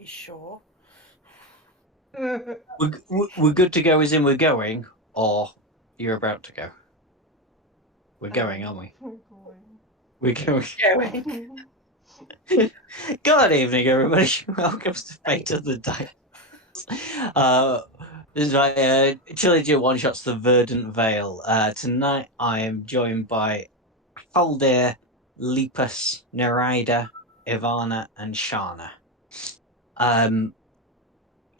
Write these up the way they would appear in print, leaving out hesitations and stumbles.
You sure? We're good to go as in we're going, or you're about to go? We're going, aren't we? We're going. We're going. Going. Good evening, everybody. Welcome to Fate of the Dice. This is my trilogy of one-shots, the Verdant Vale. Tonight I am joined by Haldir, Lepus, Nereida, Ivana, and Shana.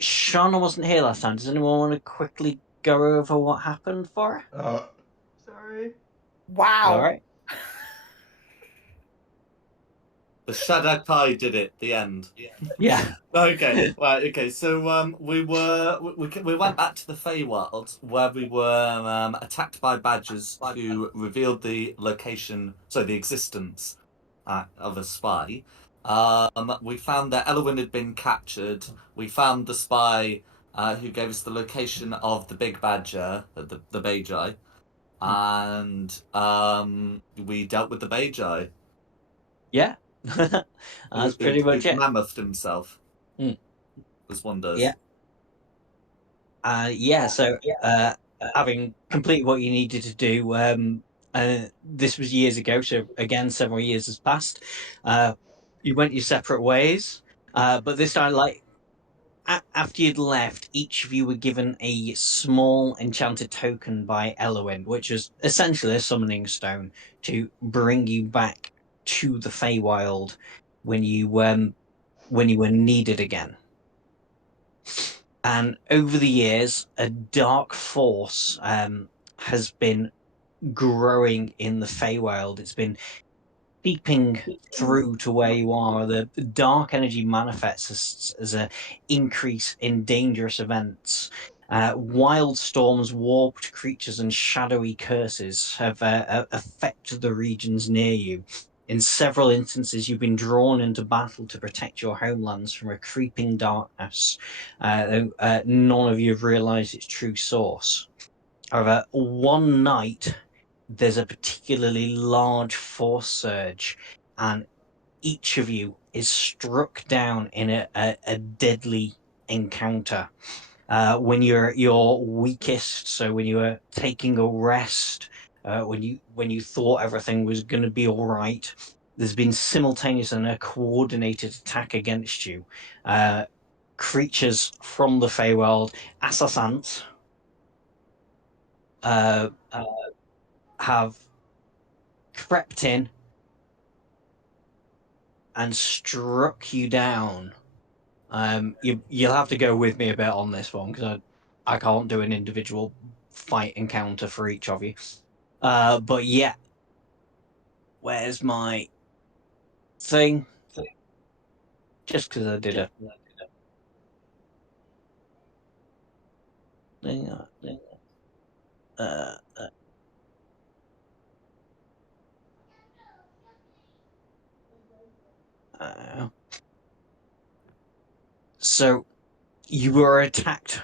Shana wasn't here last time. Does anyone want to quickly go over what happened for her? Sorry. Wow. All right. The Shadow Pie did it. The end. Yeah. Okay. Right. Okay. So we went back to the Feywild where we were attacked by badgers who revealed the location, so the existence of a spy. We found that Elwyn had been captured. We found the spy who gave us the location of the big badger, the Bajai, and we dealt with the Bajai. Yeah. That's pretty much Who'd it. mammouthed himself. Mm. As one does. Yeah. So having completed what you needed to do, this was years ago, so again, several years has passed. You went your separate ways, but this time, like, after you'd left, each of you were given a small enchanted token by Elowin, which was essentially a summoning stone to bring you back to the Feywild when you were needed again. And over the years, a dark force has been growing in the Feywild. It's been seeping through to where you are. The dark energy manifests as an increase in dangerous events. Wild storms, warped creatures, and shadowy curses have affected the regions near you. In several instances, you've been drawn into battle to protect your homelands from a creeping darkness. None of you have realized its true source. However, one night, there's a particularly large force surge, and each of you is struck down in a deadly encounter. When you're at your weakest, so when you were taking a rest, when you thought everything was going to be all right, there's been simultaneous and a coordinated attack against you. Creatures from the Feywild, assassins, have crept in and struck you down. You'll have to go with me a bit on this one because I can't do an individual fight encounter for each of you. But yeah, where's my thing? Just because I did a thing. Uh, so you were attacked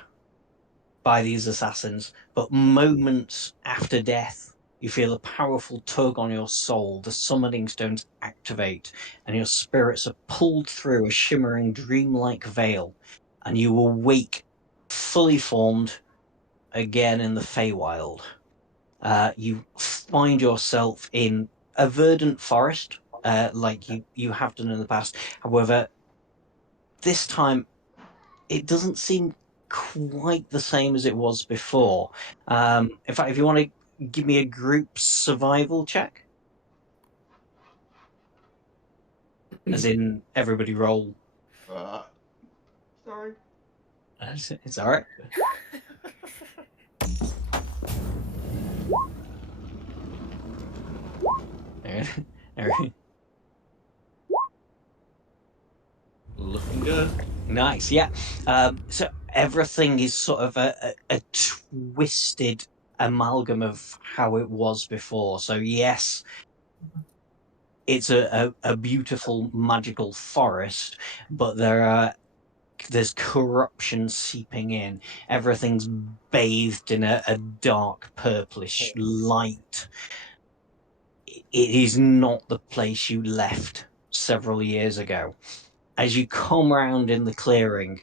by these assassins, but moments after death, you feel a powerful tug on your soul. The summoning stones activate, and your spirits are pulled through a shimmering, dreamlike veil, and you awake fully formed again in the Feywild. You find yourself in a verdant forest, like you have done in the past. However, this time it doesn't seem quite the same as it was before. In fact, if you want to give me a group survival check, as in everybody roll. Sorry. It's all right. Looking good. Nice, yeah. So everything is sort of a twisted amalgam of how it was before. So yes, it's a beautiful magical forest, but there's corruption seeping in. Everything's bathed in a dark purplish light. It is not the place you left several years ago. as you come round in the clearing,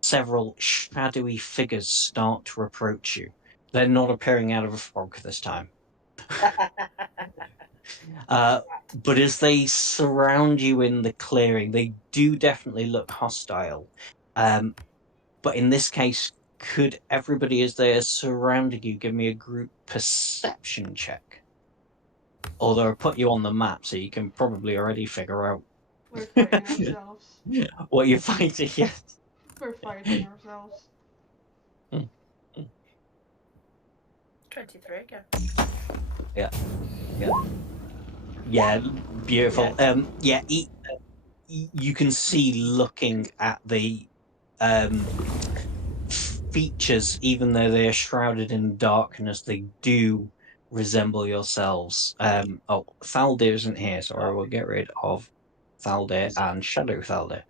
several shadowy figures start to approach you. They're not appearing out of a fog this time. But as they surround you in the clearing, they do definitely look hostile. But in this case, could everybody, as they are surrounding you, give me a group perception check? Although I put you on the map, so you can probably already figure out We're fighting ourselves. what you're fighting. Yes. We're fighting ourselves. 23 again. Yeah, beautiful. You can see looking at the features, even though they are shrouded in darkness, they do resemble yourselves. Thaldir isn't here, so I will get rid of Thaldir and Shadow Thaldir.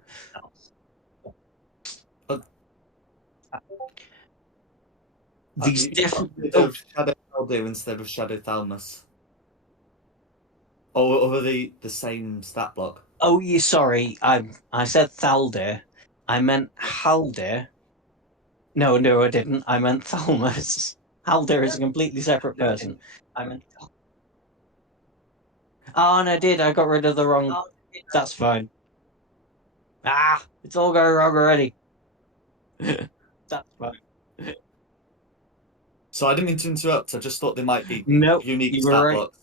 These different of Shadow Thaldir instead of Shadow Thalmus. Or are they the same stat block? Oh, you sorry. I said Thaldir. I meant Haldir. No, I didn't. I meant Thalmus. Haldir is a completely separate person. I meant. Oh, no, I did. I got rid of the wrong. That's fine. It's all going wrong already. That's fine. So I didn't mean to interrupt. I just thought they might be Nope, unique you were stat right. blocks.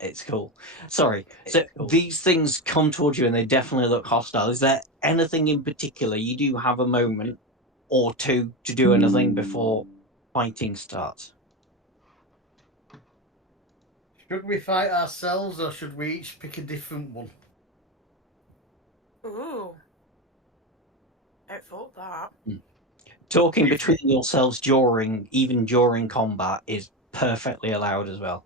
It's cool. Sorry. So these things come towards you and they definitely look hostile. Is there anything in particular? You do have a moment or two to do anything before fighting starts. Should we fight ourselves or should we each pick a different one? Ooh. I thought that. Talking between yourselves even during combat is perfectly allowed as well.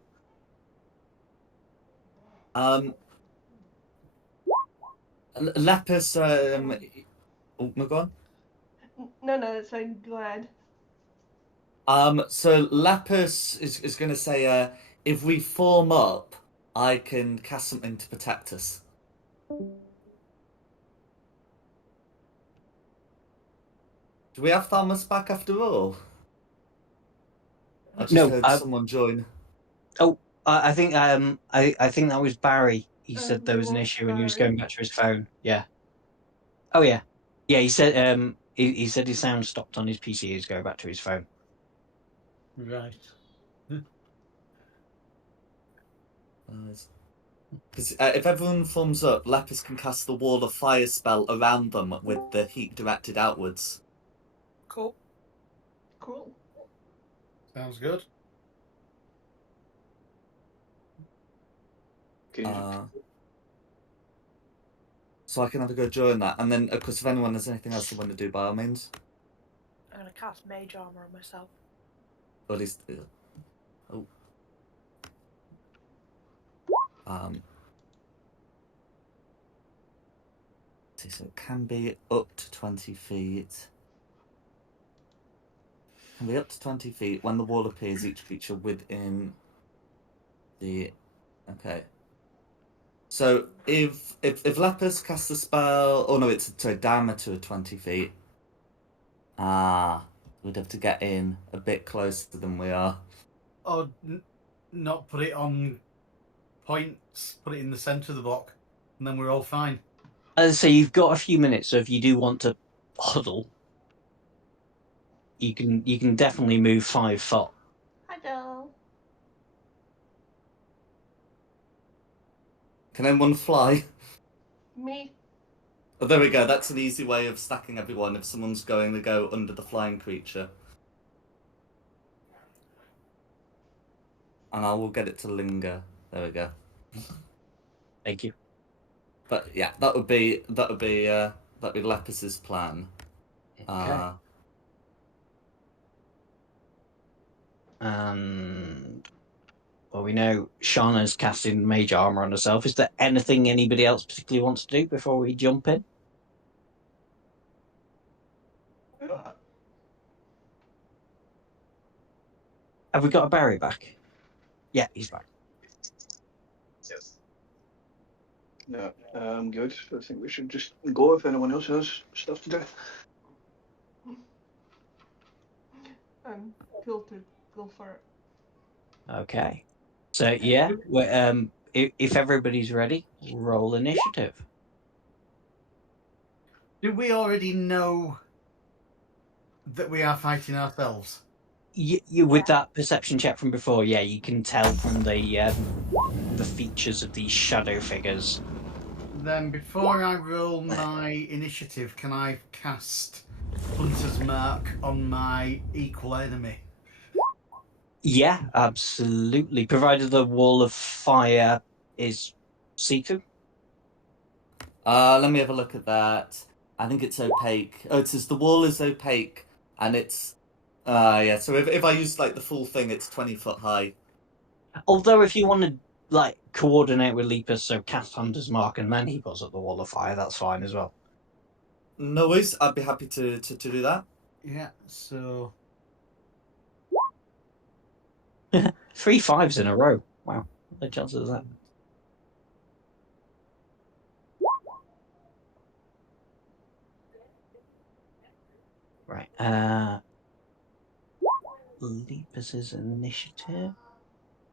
Lepus, oh, no, go on. No, that's fine. Go ahead. So Lepus is going to say, if we form up, I can cast something to protect us. Do we have Thalmus back after all? I just heard someone join. Oh, I think I think that was Barry. He said there was an was issue and he was Barry. going back to his phone. Yeah. Oh yeah. Yeah, he said he said his sound stopped on his PC. He's going back to his phone. Right. Because if everyone forms up, Lepus can cast the wall of fire spell around them with the heat directed outwards. Cool. Sounds good. So I can have a go during that, and then of course if anyone has anything else they want to do, by all means. I'm gonna cast mage armor on myself. Or at least, so it can be up to 20 feet. Can be up to 20 feet. When the wall appears, each creature within the... Okay. So if Lepus casts a spell... Oh no, it's a diameter of 20 feet. We'd have to get in a bit closer than we are. Or not put it on points, put it in the centre of the block, and then we're all fine. So you've got a few minutes, so if you do want to huddle, you can definitely move 5 foot. Hello. Can anyone fly? Me. Oh, there we go. That's an easy way of stacking everyone if someone's going to go under the flying creature. And I will get it to linger. There we go. Thank you. But yeah, that would be Lepus's plan. Okay. And well, we know Shauna's casting mage armor on herself. Is there anything anybody else particularly wants to do before we jump in? Have we got a Barry back? Yeah, he's back. No, I'm good. I think we should just go if anyone else has stuff to do. I'm cool to go for it. Okay. So yeah, if everybody's ready, roll initiative. Do we already know that we are fighting ourselves? You with that perception check from before, yeah, you can tell from the features of these shadow figures. Then before I roll my initiative, can I cast Hunter's Mark on my equal enemy? Yeah, absolutely. Provided the wall of fire is see-through. Let me have a look at that. I think it's opaque. Oh, it says the wall is opaque, and it's yeah. So if I use like the full thing, it's 20 foot high. Although if you want to like coordinate with Lepus, so cast Hunter's Mark and then he puts up the wall of fire, that's fine as well. No worries. I'd be happy to do that. Yeah, so 3 5s in a row. Wow, what are the chances of that? Right. Lepus's initiative.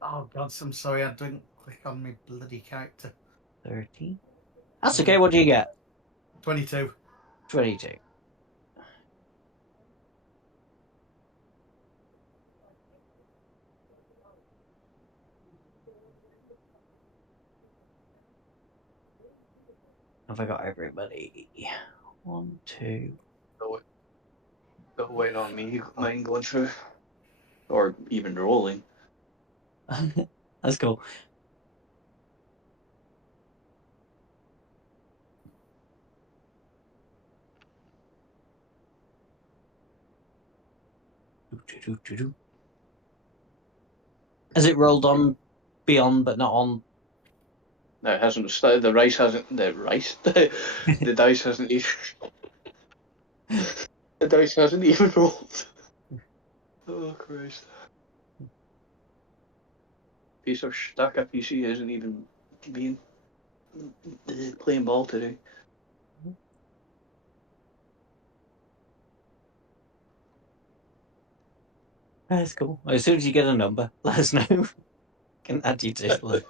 oh god, I'm sorry, I didn't click on my bloody character. 30. That's okay. What do you get? 22. 22. Have I got everybody? 1, 2. Don't wait on me. Mine going through, or even rolling. That's cool. Has it rolled on beyond but not on? No, it hasn't started. The rice hasn't. The rice. The dice hasn't even. The dice hasn't even rolled. Oh Christ! Piece of stack of PC isn't even being playing ball today. That's cool. As soon as you get a number, let us know. Can add you to the list.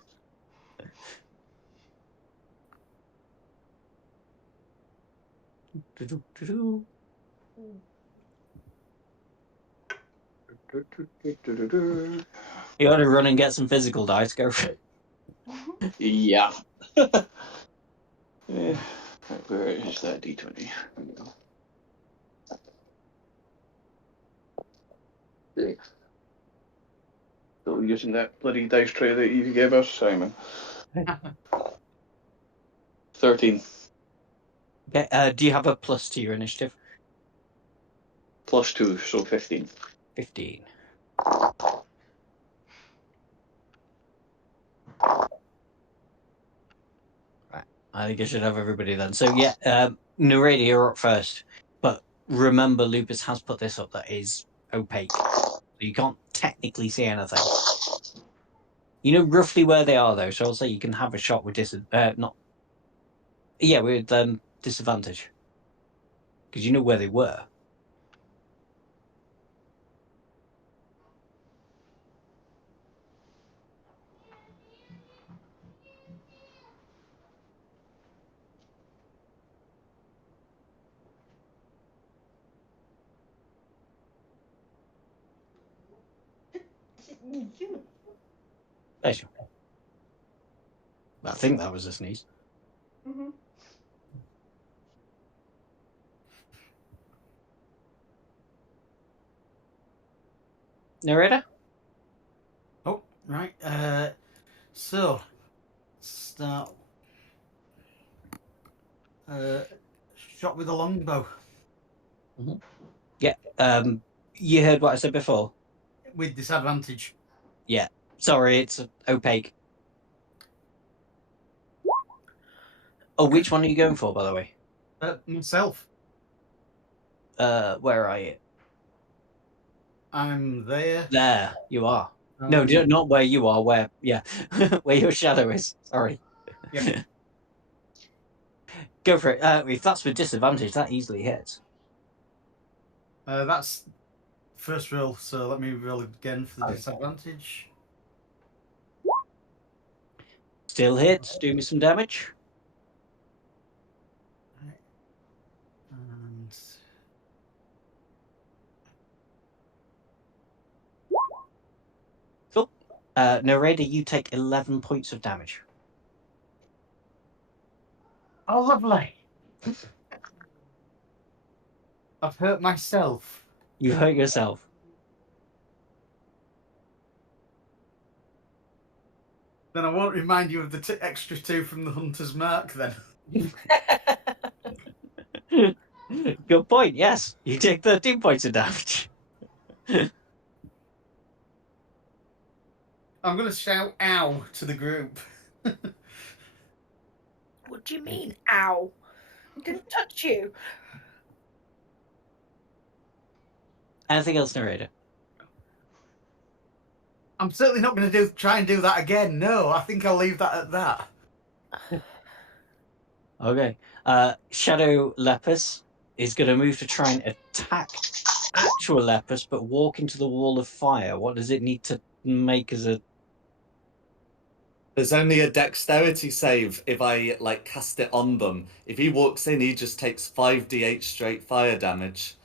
You want to run and get some physical dice? Go for it. Yeah. Yeah. Where is that D20? There we go. There. Still using that bloody dice tray that you gave us, Simon. 13 Okay. Do you have a plus to your initiative? plus 2, so 15. 15. Right. I think I should have everybody then. So yeah, Narada, you're up first. But remember, Lupus has put this up that is opaque. So you can't technically see anything. You know roughly where they are, though, so I'll say you can have a shot with disadvantage. Because you know where they were. You. There you go. I think that was a sneeze. Mm-hmm. Narrator? Oh, right. So, start. Shot with a longbow. Mm-hmm. Yeah. You heard what I said before? With disadvantage. Yeah. Sorry, it's opaque. Oh, which one are you going for, by the way? Myself. Where are you? I'm there. There, you are. No, not where you are. Where where your shadow is. Sorry. Yeah. Go for it. If that's with disadvantage, that easily hits. That's first roll, so let me roll again for the disadvantage. Still hits. Do me some damage. And Cool. Nareda, you take 11 points of damage. oh, lovely. I've hurt myself. You hurt yourself. Then I won't remind you of the extra 2 from the Hunter's Mark then. Good point. Yes, you take 13 points of damage. I'm going to shout ow to the group. What do you mean, ow? I didn't touch you. Anything else, Nareda? I'm certainly not going to try and do that again. No, I think I'll leave that at that. Okay. Shadow Lepus is going to move to try and attack actual Lepus, but walk into the wall of fire. What does it need to make as a... There's only a dexterity save if I cast it on them. If he walks in, he just takes 5d8 straight fire damage.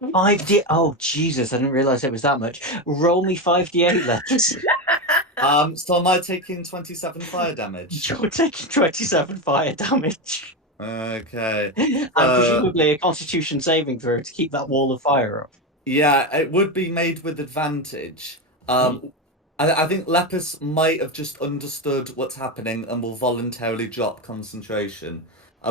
5d... Oh, Jesus, I didn't realise it was that much. Roll me 5d8, Lepus. So am I taking 27 fire damage? You're taking 27 fire damage. Okay. And presumably a constitution saving throw to keep that wall of fire up. Yeah, it would be made with advantage. I think Lepus might have just understood what's happening and will voluntarily drop concentration.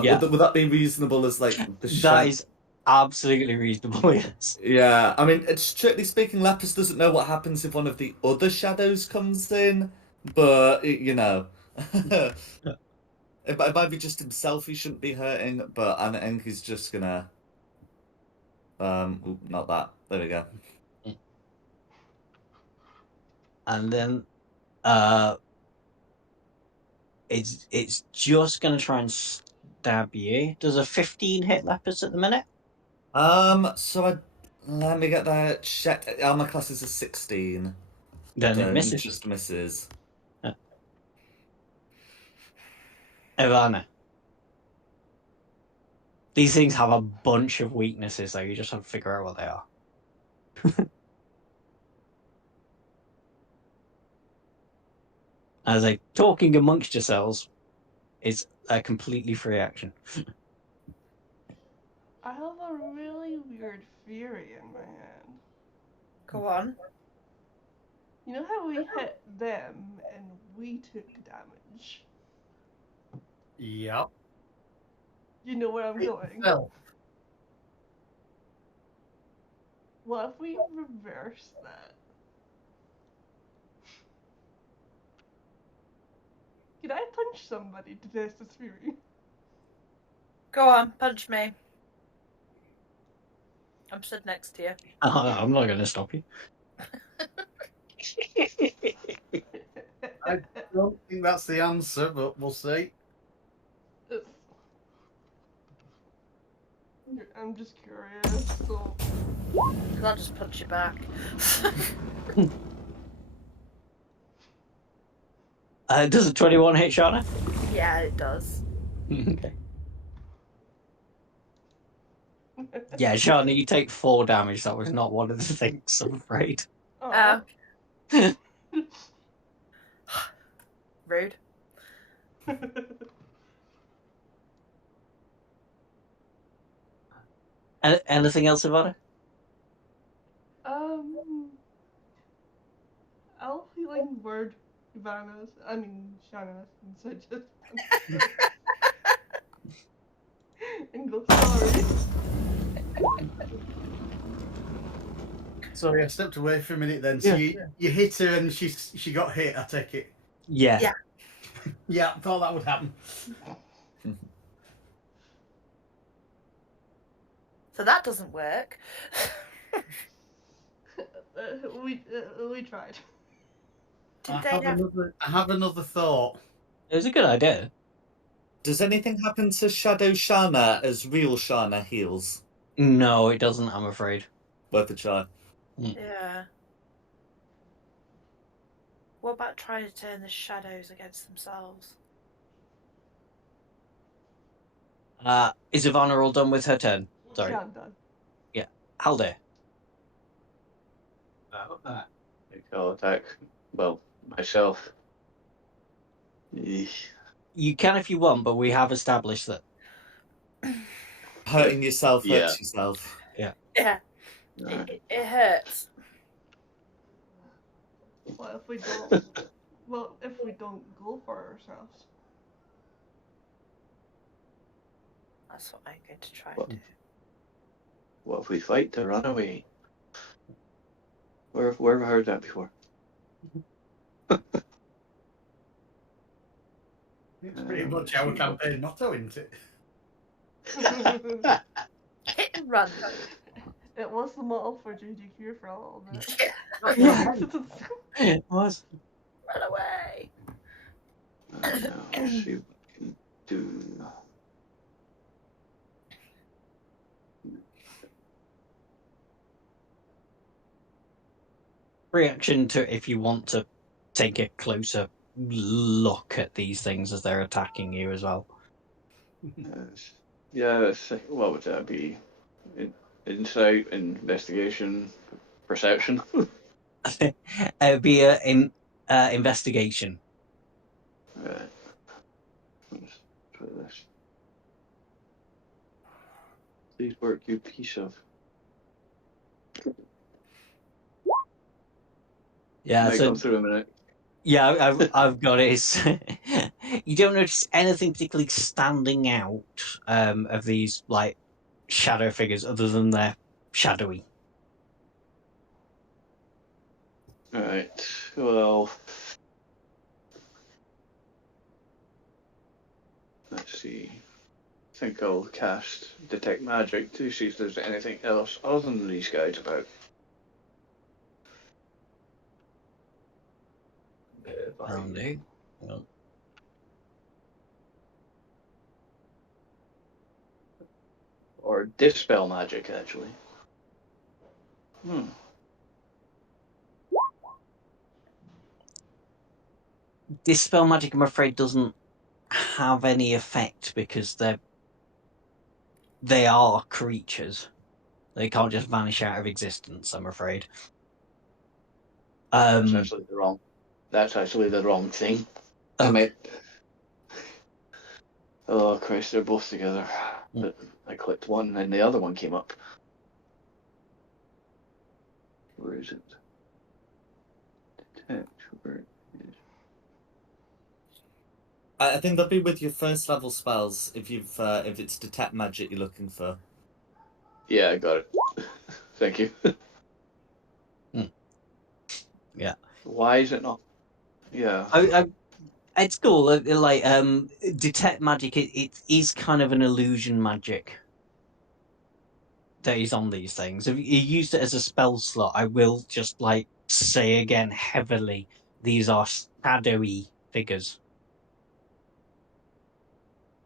Yeah. Would that be reasonable as the That is absolutely reasonable, yes. Yeah, I mean, strictly speaking, Lepus doesn't know what happens if one of the other shadows comes in, but, you know. It might be just himself he shouldn't be hurting, but I think he's just gonna... not that. There we go. And then it's just gonna try and stab you. Does a 15 hit Lepus at the minute? Let me get that checked. Armor class is a 16. Then it misses. It just misses. Ivana. These things have a bunch of weaknesses, though. You just have to figure out what they are. As talking amongst yourselves is a completely free action. I have a really weird theory in my head. Go on. You know how we hit them and we took damage? Yep. You know where I'm going? Well, What if we reverse that? Can I punch somebody to test this theory? Go on, punch me. I'm stood next to you. I'm not going to stop you. I don't think that's the answer, but we'll see. I'm just curious, so... Because I'll just punch you back. Does a 21 hit Shana? Yeah, it does. Okay. Yeah, Shana, you take 4 damage. That was not one of the things, I'm afraid. Oh. Rude. Anything else about it? I'll healing word Ivana's, Shana's, and so just and go sorry. Sorry, I stepped away for a minute then. So you hit her and she got hit, I take it? Yeah. Yeah. Yeah, thought that would happen. So that doesn't work. We tried. I they have have... another thought. It was a good idea. Does anything happen to Shadow Shana as real Shana heals? No, it doesn't, I'm afraid. Worth a try. Yeah. What about trying to turn the shadows against themselves? Is Ivana all done with her turn? Sorry. Yeah, I'm done. Haldir. I'll attack. Well, myself. Eesh. You can if you want, but we have established that. Hurting yourself Yeah. hurts yourself. Yeah. Alright. It hurts. What if we don't? Well, if we don't go for ourselves? That's what I'm going to try What? and do. What if we fight to run away? Where have I heard that before? It's pretty much our campaign motto, isn't it? Hit and run. It was the model for JDQ for a little bit. Yeah. It was. Run away. I'll see what I can do. Reaction to if you want to take a closer look at these things as they're attacking you as well. Yeah, what would that be? Insight, investigation, perception. It'd be an investigation. Right. Let's try this. Please work, you piece of. Yeah, Might so come through a minute. yeah, I've got it. It's, you don't notice anything particularly standing out of these like shadow figures other than they're shadowy. Alright, well. Let's see. I think I'll cast Detect Magic to see if there's anything else other than these guys about. Roundy. Well, Or Dispel Magic, actually. Dispel magic, I'm afraid, doesn't have any effect because they are creatures. They can't just vanish out of existence, I'm afraid. That's actually the wrong thing. I meant. Oh Christ, they're both together. But I clicked one and the other one came up. Where is it? Detect. Where is... I think they'll be with your first level spells if it's detect magic you're looking for. Yeah, I got it. Thank you. Yeah. Why is it not? Yeah. It's cool. Like detect magic. It is kind of an illusion magic that is on these things. If you used it as a spell slot, I will just like say again heavily, these are shadowy figures,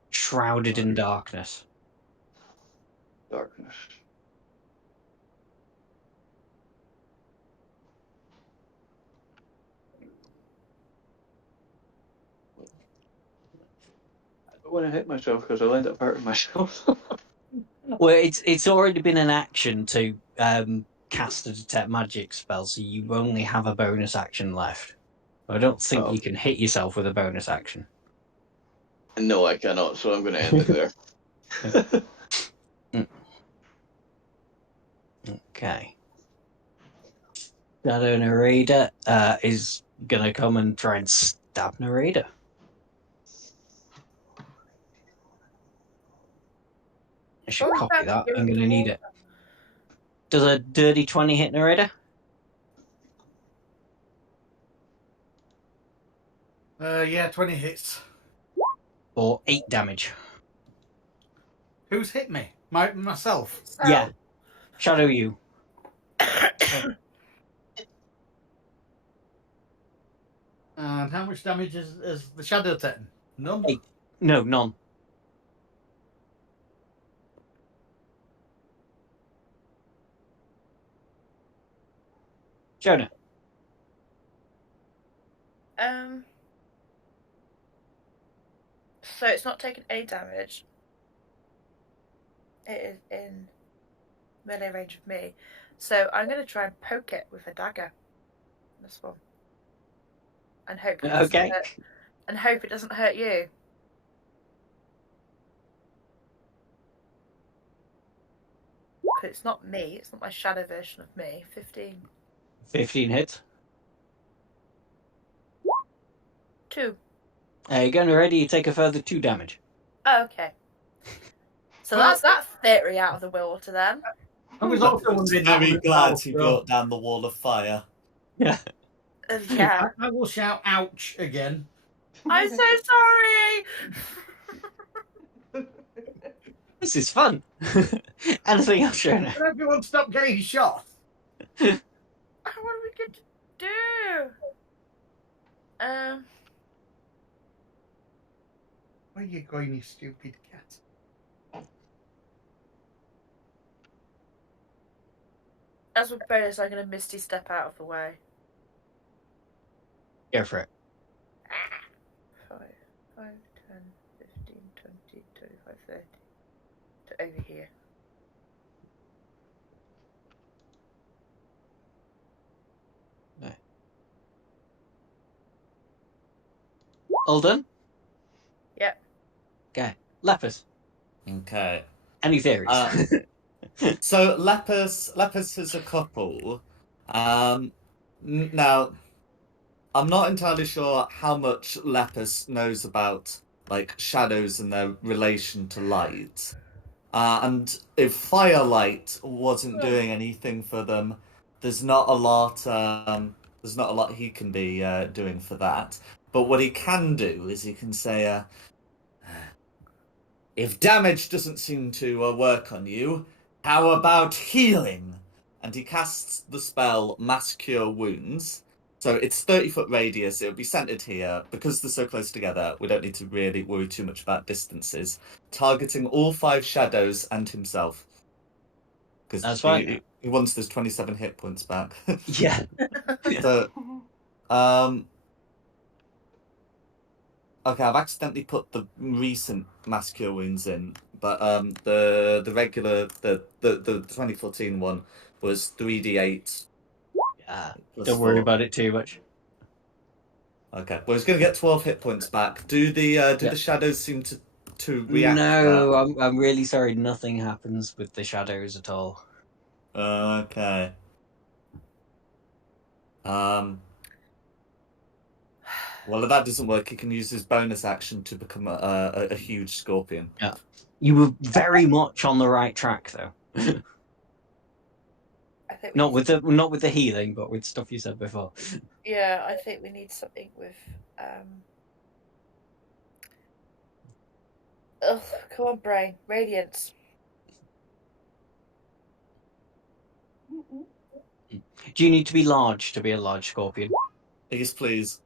shrouded in darkness. Darkness. I don't want to hit myself because I'll end up hurting myself. Well, it's already been an action to cast a detect magic spell, so you only have a bonus action left. I don't think you can hit yourself with a bonus action. No, I cannot, so I'm going to end it there. Okay. Shadow Narada is going to come and try and stab Narada. I should copy that. I'm going to need it. Does a dirty 20 hit Narada? Yeah, 20 hits. Or 8 damage? Who's hit me? Myself. Yeah. Shadow you. And how much damage is the shadow taken? None. 8. No, none. Jonah. So it's not taking any damage. It is in melee range of me. So I'm going to try and poke it with a dagger. This one. And hope it doesn't Okay. hurt. And hope it doesn't hurt you. Because it's not me. It's not my shadow version of me. 15. 15 hits. 2. You're going ready. You take a further 2 damage. Oh, okay. So that's that theory out of the water then. I was also wondering. Very glad he brought down the wall of fire. Yeah. Yeah. I will shout "ouch" again. I'm so sorry. This is fun. Anything else, Jonah? Can everyone stop getting shot? What are we going to do? Where are you going, you stupid cat? As a bonus, I'm going to Misty Step out of the way. Go for it. 5, 10, 15, 20, 25, 30. To over here. No. All done? Yep. Okay. Lepus. Okay. Any theories? So Lepus is a couple. Now, I'm not entirely sure how much Lepus knows about like shadows and their relation to light. And if firelight wasn't doing anything for them, there's not a lot. There's not a lot he can be doing for that. But what he can do is he can say, "If damage doesn't seem to work on you, how about healing?" And he casts the spell Mass Cure Wounds. So it's 30-foot radius. It would be centered here. Because they're so close together, we don't need to really worry too much about distances. Targeting all 5 shadows and himself. Because That's fine. He wants those 27 hit points back. Yeah. So, okay, I've accidentally put the recent Mass Cure Wounds in, but the regular the 2014 one was 3d8. Don't worry about it too much. Okay, well, he's going to get 12 hit points back. Do the the shadows seem to react? No, I'm really sorry. Nothing happens with the shadows at all. Okay. Well, if that doesn't work, he can use his bonus action to become a huge scorpion. Yeah. You were very much on the right track, though. I think not with the healing, but with stuff you said before. Yeah, I think we need something with. Ugh, come on, brain. Radiance. Do you need to be large to be a large scorpion? Yes, please.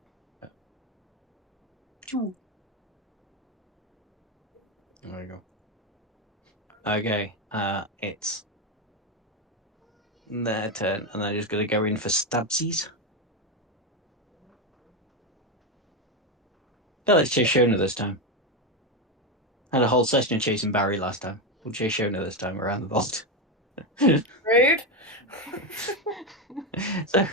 There you go. Okay, it's their turn, and they're just going to go in for stabsies. No, let's chase Shona this time. Had a whole session of chasing Barry last time. We'll chase Shona this time around the vault. Rude. So,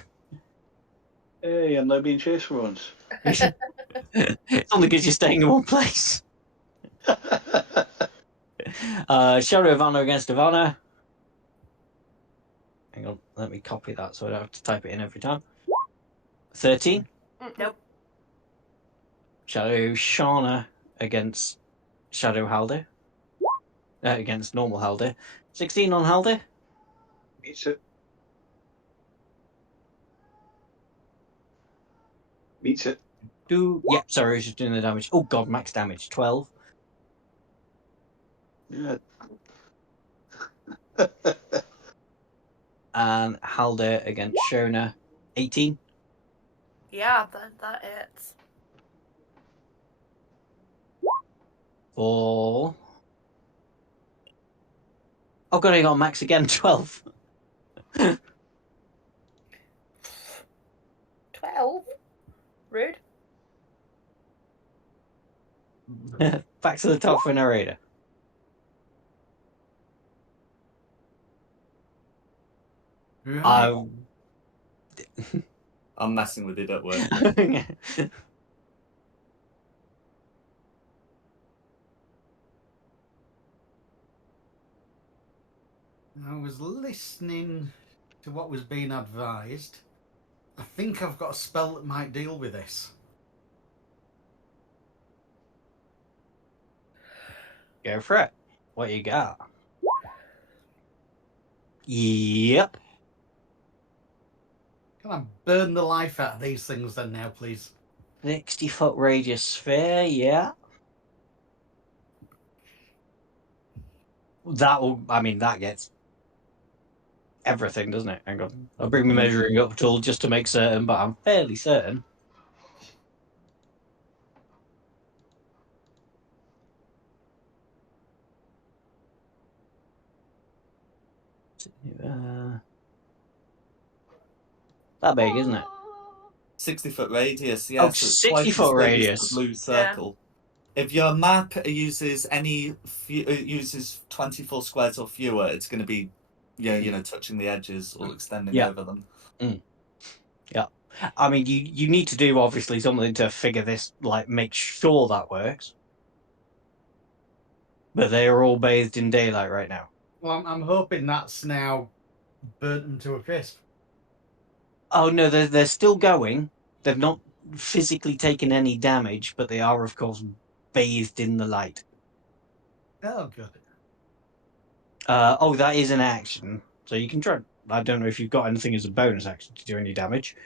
Hey, I'm not being chased for once. it's only because you're staying in one place. Shadow Ivana against Ivana. Hang on, let me copy that so I don't have to type it in every time. 13. Nope. Shadow Shauna against Shadow Haldir. Against normal Haldir. 16 on Haldir. Meets it. Meets it. Yep, sorry, I was just doing the damage. Oh god, max damage. 12. Yeah. And Haldir against Shona. 18. Yeah, that hits. 4. Oh god, I got max again. 12. 12. Rude. Back to the top for narrator. Right. I'm messing with it at work. I was listening to what was being advised. I think I've got a spell that might deal with this. Go for it. What you got? Yep. Can I burn the life out of these things then now, please? 60-foot radius sphere, yeah. That gets everything, doesn't it? Hang on. I'll bring my measuring up tool just to make certain, but I'm fairly certain. That big, isn't it? 60-foot radius, Oh, yes. It's twice 60-foot as big as radius. the blue circle. If your map uses 24 squares or fewer, it's going to be, touching the edges or extending over them. Yeah. I mean, you need to do obviously something to figure this, like make sure that works. But they are all bathed in daylight right now. Well, I'm hoping that's now burnt them to a crisp. Oh no, they're still going. They've not physically taken any damage, but they are, of course, bathed in the light. Oh, good. That is an action, so you can try. I don't know if you've got anything as a bonus action to do any damage.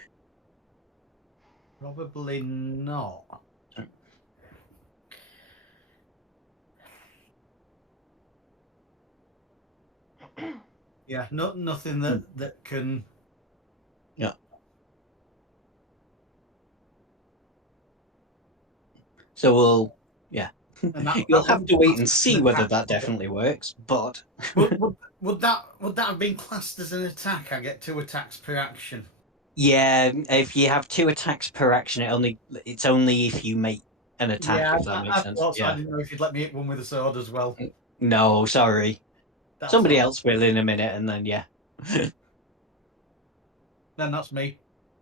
Probably not. Yeah, nothing that can. Yeah. So you'll have to wait and see whether that definitely works. But would that have been classed as an attack? I get 2 attacks per action. yeah, if you have 2 attacks per action, it's only if you make an attack. If that makes sense. Yeah. I didn't know if you'd let me hit one with a sword as well. No, sorry. That's Somebody all. else will in a minute, and then Then that's me.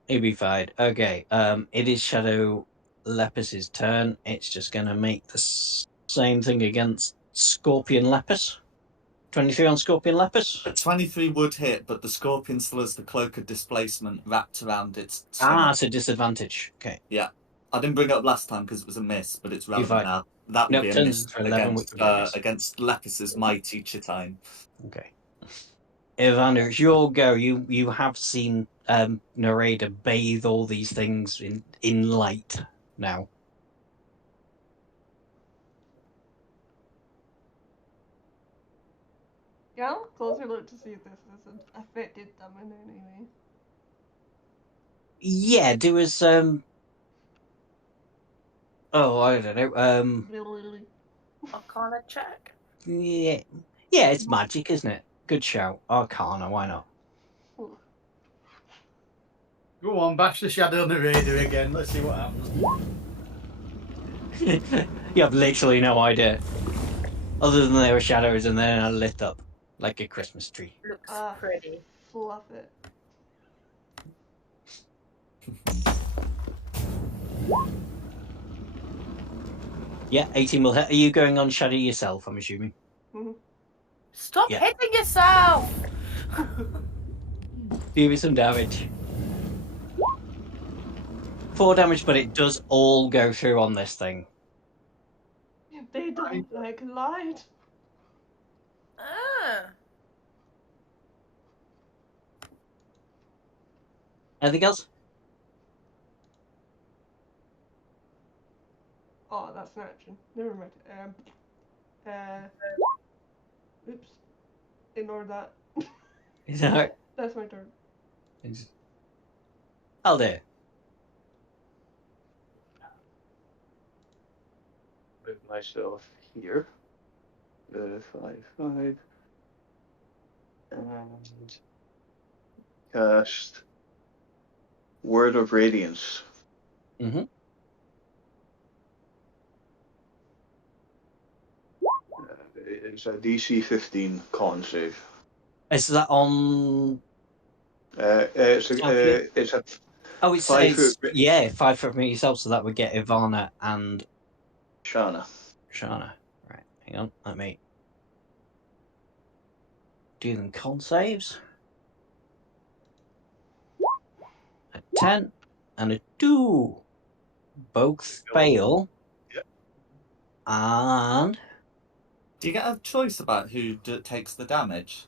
he'll be fine. Okay. It is Shadow Lepus's turn. It's just going to make the same thing against Scorpion Lepus. 23 on Scorpion Lepus. A 23 would hit, but the scorpion still has the cloak of displacement wrapped around its stomach. Ah, it's a disadvantage. Okay. Yeah. I didn't bring it up last time because it was a miss, but it's relevant now. That would be a miss for 11, against Lepus's mighty Chitine. Okay. Evander, it's your go. You have seen narrator bathe all these things in light now. Yeah, I'll have a closer look to see if this has affected them in any way. Yeah, do as I don't know. Arcana check. Yeah, it's magic, isn't it? Good shout. Arcana, why not? Go on, bash the shadow narrator again. Let's see what happens. You have literally no idea. Other than there were shadows and then I lit up like a Christmas tree. Looks pretty. Fluff it. Yeah, 18 will hit. Are you going on shadow yourself, I'm assuming? Mm-hmm. Stop hitting yourself! Do me some damage. 4 damage, but it does all go through on this thing. They don't like light. Anything else? Oh, that's an action. Never mind. Oops. Ignore that. Is that right? That's my turn. I'll do. move myself here. 5, and cast Word of Radiance. Mm-hmm. It's a DC 15 con save. Is that on? It's a Oh, it's 5 foot. 5 foot from yourself, so that would get Ivana and Shana. Shana. Right, hang on, let me do them con saves. A 10 and a 2. Both fail. Yep. And Do you get a choice about who takes the damage?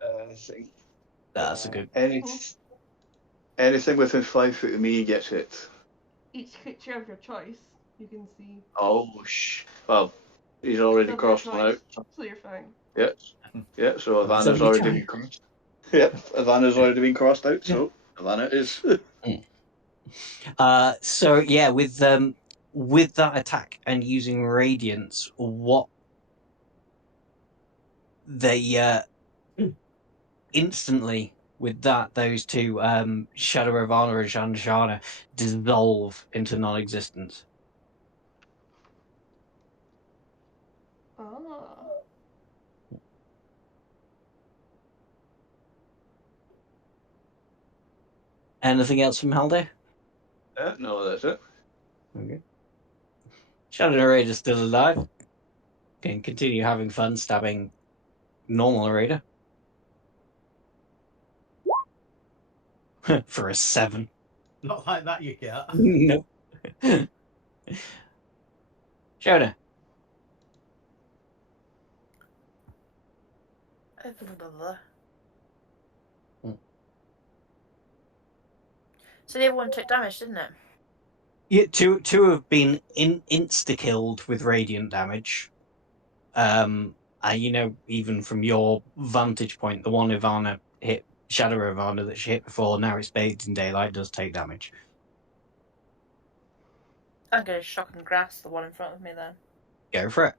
I think that's a good. anything within 5 foot of me gets hit. Each creature of your choice, you can see. Oh, well, he's already Still crossed your one out. choice, so you're fine. Yeah, yeah. So That's Ivana's only already trying. been crossed. Yep, Ivana's already been crossed out. So Ivana is. So yeah, with that attack and using radiance, what they instantly with that those two Shadow of Honor and Shanshana dissolve into non-existence. Ah. Anything else from Haldir? No, that's it. Okay. Shadow Raid is still alive. Can continue having fun stabbing normal Raider. For a 7. Not like that, you get. No. Shadow. So the other one took damage, didn't it? Yeah, two have been insta-killed with radiant damage. And even from your vantage point, the one Ivana hit, Shadow Ivana that she hit before, now it's bathed in daylight, does take damage. I'm going to shock and grasp the one in front of me then. Go for it.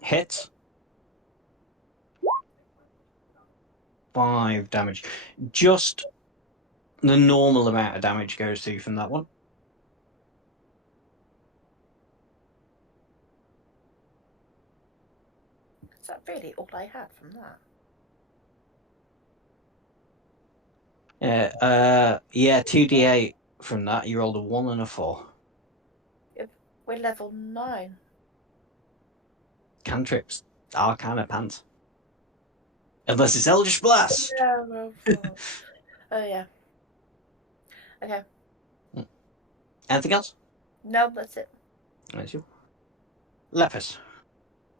Hit. 5 damage. Just the normal amount of damage goes through from that one. Is that really all I had from that? Yeah, 2d8 from that. You rolled a 1 and a 4. We're level 9. Cantrips are kind of pants. Unless it's Eldritch Blast. Yeah, oh yeah. Okay. Anything else? No, that's it. That's you. Lepus.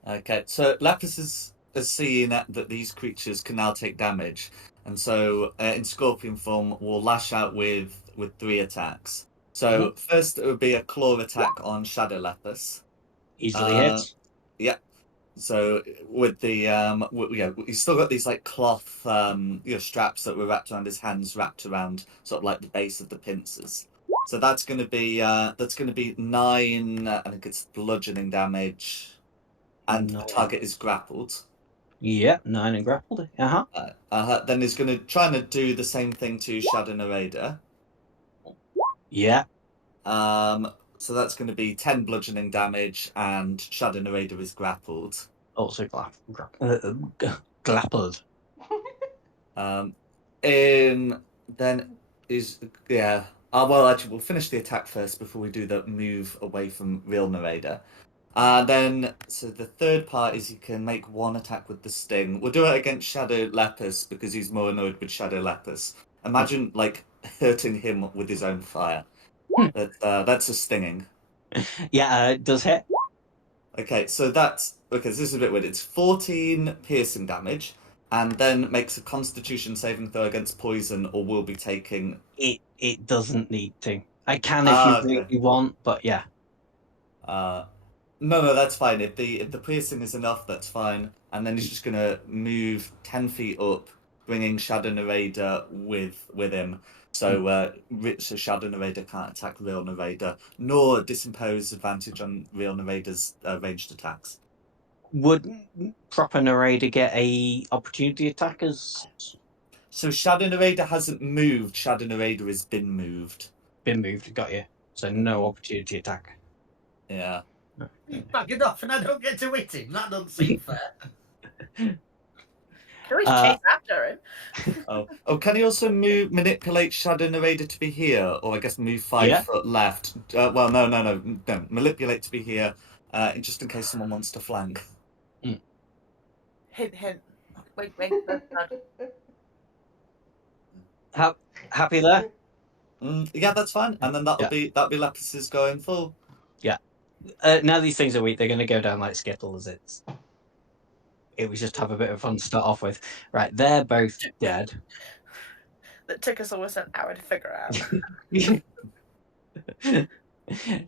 Okay, so Lapis has seen that these creatures can now take damage, and so in Scorpion form will lash out with 3 attacks. So first it would be a claw attack on Shadow Lepus. Easily hits. Yeah. So with the he's still got these like cloth straps that were wrapped around his hands, wrapped around sort of like the base of the pincers. So that's going to be 9. I think it's bludgeoning damage. And the target is grappled. Yeah, 9 and grappled. Then he's going to try and do the same thing to Shadow Narrator. Yeah. So that's going to be 10 bludgeoning damage, and Shadow Narrator is grappled. Also grappled. Then is well, actually, we'll finish the attack first before we do the move away from real Narrator. So the third part is you can make 1 attack with the sting. We'll do it against Shadow Lepus because he's more annoyed with Shadow Lepus. Imagine hurting him with his own fire. That's a stinging. Yeah, it does hit. Okay, so this is a bit weird. It's 14 piercing damage, and then makes a Constitution saving throw against poison, or will be taking. It doesn't need to. I can if you really want, but yeah. No, that's fine. If the piercing is enough, that's fine. And then he's just gonna move 10 feet up bringing Shadow Narrator with him. So so Shadow Narrator can't attack Real Narrator, nor disimpose advantage on Real Narrator's ranged attacks. Would proper narrator get a opportunity attackers? So Shadow Narrator hasn't moved. Shadow Narrator has been moved. Been moved, got you. So no opportunity attack. Yeah. He's bagging off and I don't get to hit him. That doesn't seem fair. Can always chase after him. Oh, can he also manipulate Shadow Narrator to be here, or I guess move 5 foot left? Well, no. Manipulate to be here, just in case someone wants to flank. Hint, hint. Wink, wink. Happy there? Yeah, that's fine. And then that'll be Lepus's going full. Yeah. Now these things are weak, they're going to go down like Skittles. It was just to have a bit of fun to start off with. Right, they're both dead. That took us almost an hour to figure out.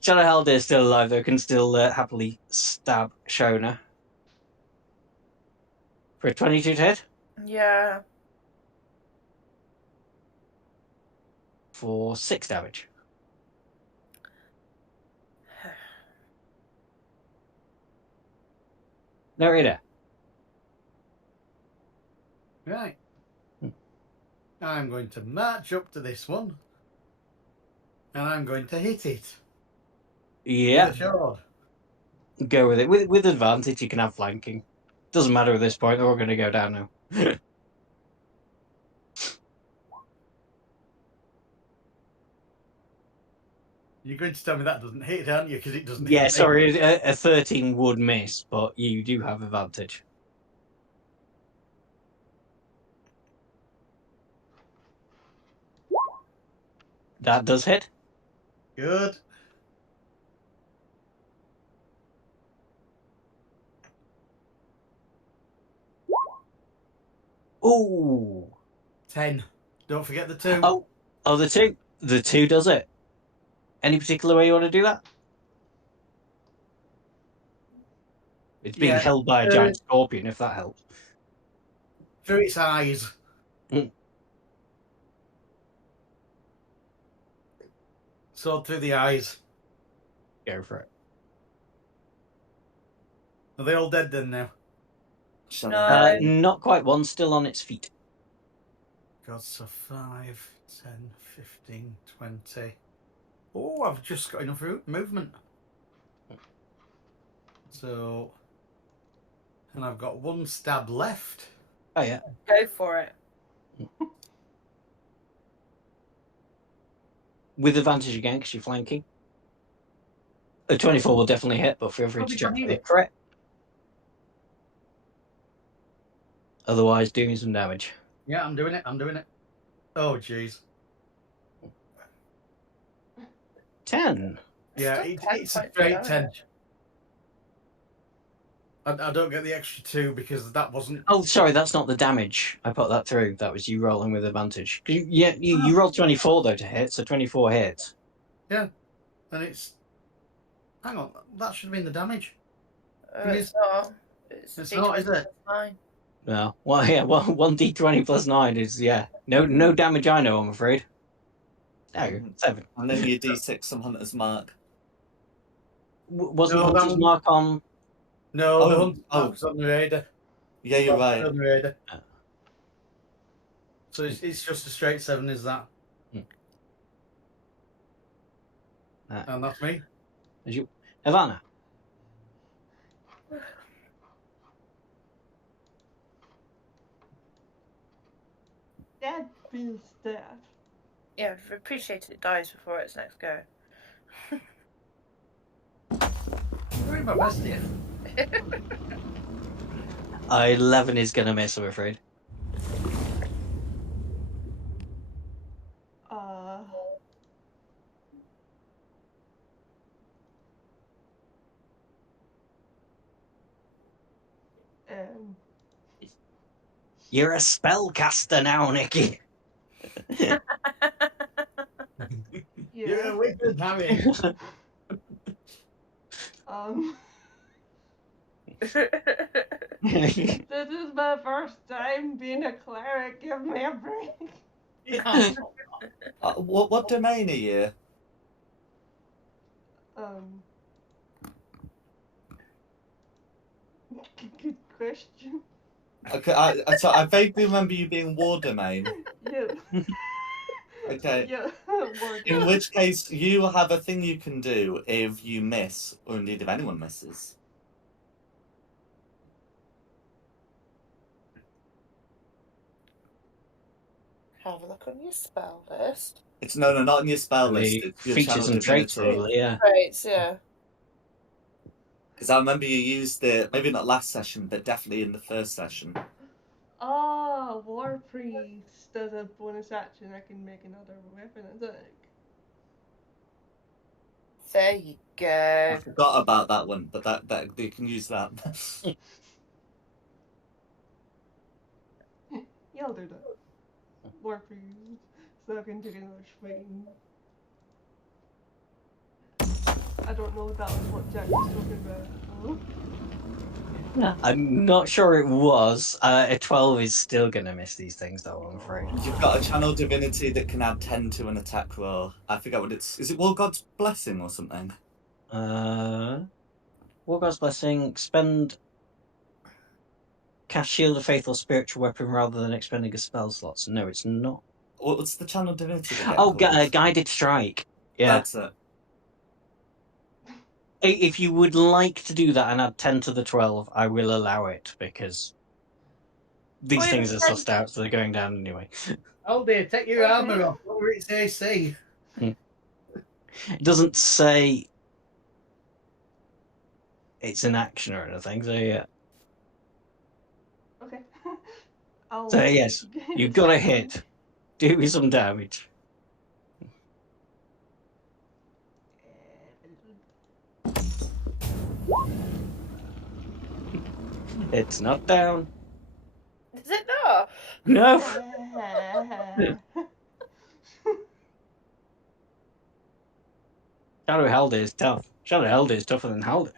Shadow Haldir is still alive, though, can still happily stab Shona. For a 22 to hit? Yeah. For 6 damage. Narrator. Right. I'm going to march up to this one. And I'm going to hit it. Yeah. With a sword. Go with it. With advantage, you can have flanking. Doesn't matter at this point, they're all going to go down now. You're going to tell me that doesn't hit, aren't you? Because it doesn't hit. Yeah, sorry, a 13 would miss, but you do have advantage. That does hit. Good. Ooh. 10. Don't forget the 2. Oh, the 2. The 2 does it. Any particular way you want to do that? It's being held by a giant scorpion, if that helps. Through its eyes. Sword through the eyes. Go for it. Are they all dead then now? No. Not quite. One's still on its feet. God, so 5, 10, 15, 20. Oh, I've just got enough movement. So, and I've got 1 stab left. Oh, yeah. Go for it. With advantage again, because you're flanking. A 24 will definitely hit, but feel free to check for the crit. Otherwise, doing some damage. Yeah, I'm doing it. Oh, jeez. 10. Yeah, it's a straight 10. I don't get the extra 2 because that wasn't... Oh, sorry, that's not the damage. I put that through. That was you rolling with advantage. You rolled 24, though, to hit, so 24 hits. Yeah, and it's... Hang on, that should have been the damage. It's not. It's not, is it? 9. No. Well, yeah, 1d20 plus 9 is, no damage I know, I'm afraid. No, 7. And then your d6 from Hunter's Mark. Wasn't Hunter's Mark on... No, the Hunter's Mark's on the radar. Yeah, you're right. On the radar. So it's just a straight 7, is that? And that's me. Ivana. Dead feels dead. Yeah, I'd appreciate it dies before its next go. Doing my best here. 11 is going to miss, I'm afraid. You're a spellcaster now, Nikki. You're a wizard, Harry. This is my first time being a cleric. Give me a break. Yeah. What domain are you? Good question. Okay, so I vaguely remember you being war domain. Yeah. Okay. Yeah. In which case, you have a thing you can do if you miss, or indeed if anyone misses. Have a look on your spell list. It's no, not in your spell list. The It's your features channel and traits, divinity. probably, yeah. Right, yeah. Because I remember you used it, maybe not last session, but definitely in the first session. Oh, War Priest does a bonus action. I can make another weapon attack. There you I go. forgot about that one, but that you can use that. Yeah, I'll do that. War Priest. So I can take another swing. I don't know if that was what Jack was talking about. Oh. I'm not sure it was. A 12 is still going to miss these things, though, I'm afraid. You've got a channel divinity that can add 10 to an attack roll. I forget what it's. Is it War God's Blessing or something? War God's Blessing, cast Shield of Faith or Spiritual Weapon rather than expending a spell slot. So no, it's not. What's the channel divinity? Guided Strike. Yeah. That's it. If you would like to do that and add 10 to the 12, I will allow it, because these Wait, things are ten- sussed out, so they're going down anyway. Oh dear, take your armour off. What were its AC? It doesn't say it's an action or anything, so yeah. Okay. So yes, you've got to hit. Do me some damage. It's not down. Is it not? No. Shadow Halder is tough. Shadow Halder is tougher than Halder.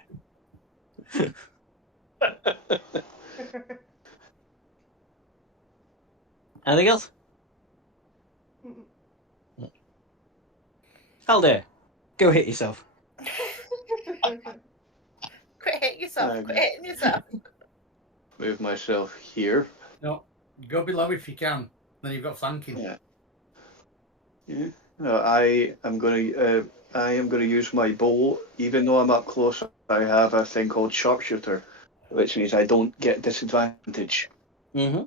Anything else? Halder, go hit yourself. Quit hitting yourself. Quit hitting yourself. Move myself here. No, go below if you can. Then you've got flanking. Yeah. Yeah. No, I am going to use my bow. Even though I'm up close, I have a thing called sharpshooter, which means I don't get disadvantage. Mm-hmm.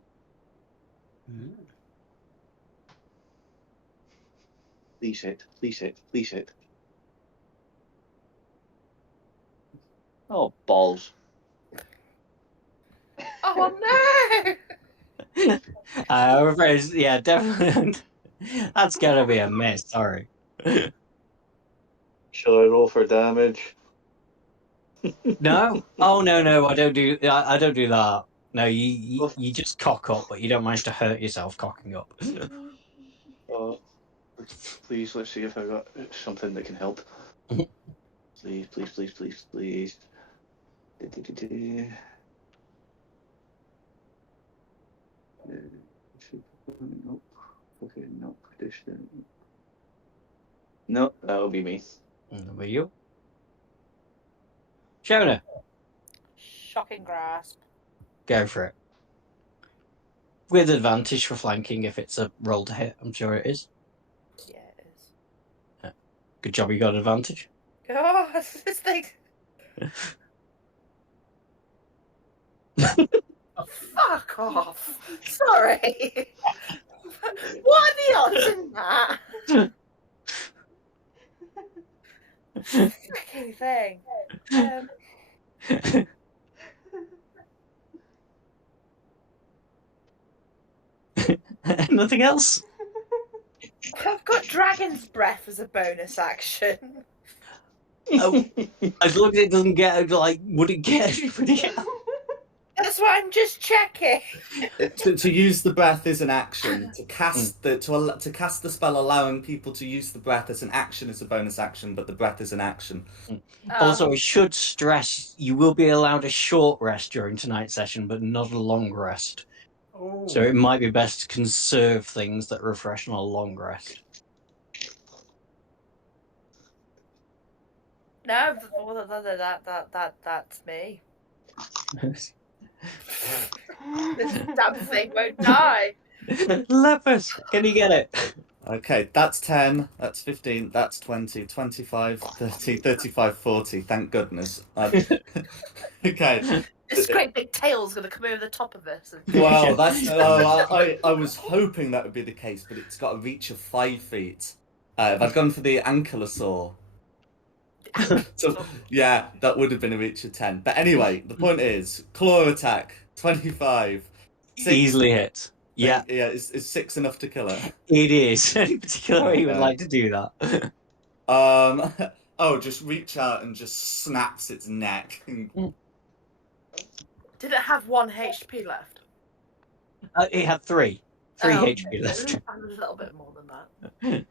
Please hit. Please hit. Please hit. Oh, balls. Oh no! I'm afraid, yeah, definitely. That's gonna be a miss. Sorry. Shall I roll for damage? No. Oh no! I don't do. I don't do that. No, you just cock up, but you don't manage to hurt yourself cocking up. Please, let's see if I got something that can help. Please, please, please, please, please. Nope. Okay, nope. No, that'll be me. Were you? Shona, Shocking grasp. go for it. With advantage for flanking if it's a roll to hit. I'm sure it is. Yeah, it is. Good job, you got advantage. Oh, this thing. Oh, fuck off. Sorry. What are the odds in that? Fucking thing. Nothing else? I've got Dragon's Breath as a bonus action. Oh, as long as it doesn't get, like, would it get everybody else? That's what I'm just checking. To use the breath is an action. To cast to cast the spell, allowing people to use the breath as an action is a bonus action, but the breath is an action. Also, I should stress you will be allowed a short rest during tonight's session, but not a long rest. Oh. So it might be best to conserve things that refresh on a long rest. No, that's me. This damn thing won't die. Lepus, can you get it? Okay, that's 10, that's 15, that's 20, 25, 30, 35, 40. Thank goodness. Okay. This great big tail's going to come over the top of us. Well, that's. I was hoping that would be the case, but it's got a reach of 5 feet. If I'd gone for the ankylosaur. So, yeah, that would have been a reach of 10. But anyway, the point is, claw attack, 25. 6. Easily hit. Yeah. Yeah, is 6 enough to kill it? It is. Any particular way you would like to do that? Just reach out and just snaps its neck. Did it have 1 HP left? It had 3. 3 Oh, HP okay. left. A little bit more than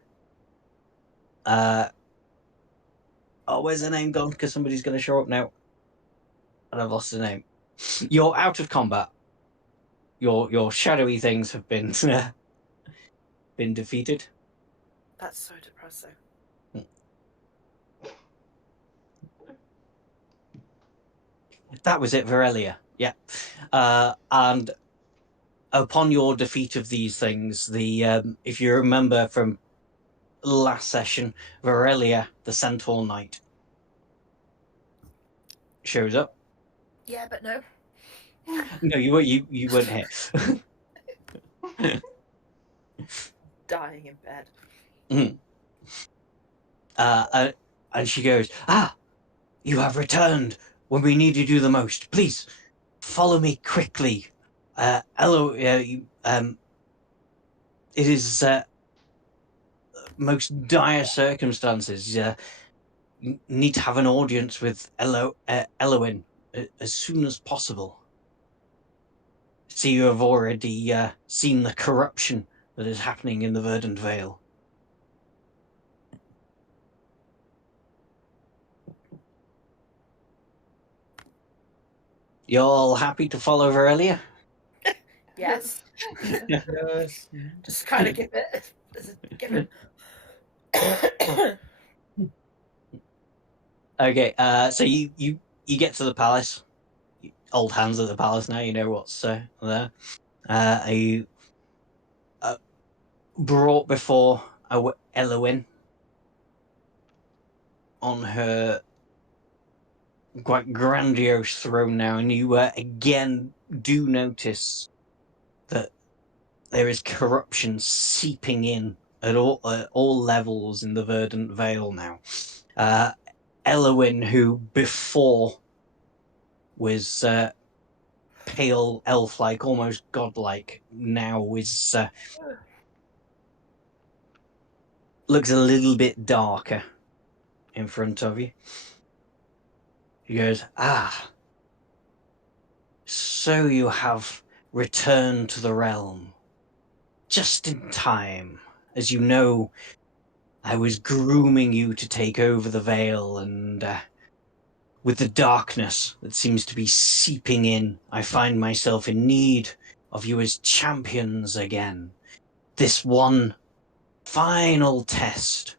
that. Where's her name gone? Because somebody's going to show up now. And I've lost her name. You're out of combat. Your shadowy things have been been defeated. That's so depressing. That was it, Varelia. Yeah. And upon your defeat of these things, if you remember from last session, Varelia, the Centaur Knight, shows up. Yeah, but no. No, you weren't hit. Dying in bed. And she goes, you have returned when we needed you the most. Please, follow me quickly. It is most dire circumstances. Need to have an audience with Elowin as soon as possible. See, you have already seen the corruption that is happening in the Verdant Vale. You're all happy to follow Varelia? Yes. Yes. Just kind of give it. Okay, so you get to the palace. Old hands at the palace now, you know what's there. Are you brought before Elowin on her quite grandiose throne now, and you again do notice that there is corruption seeping in at all levels in the Verdant Vale now. Elowin, who before was pale elf-like, almost godlike, now is looks a little bit darker in front of you. He goes, so you have returned to the realm. Just in time. As you know, I was grooming you to take over the Vale, and with the darkness that seems to be seeping in, I find myself in need of you as champions again. This one final test,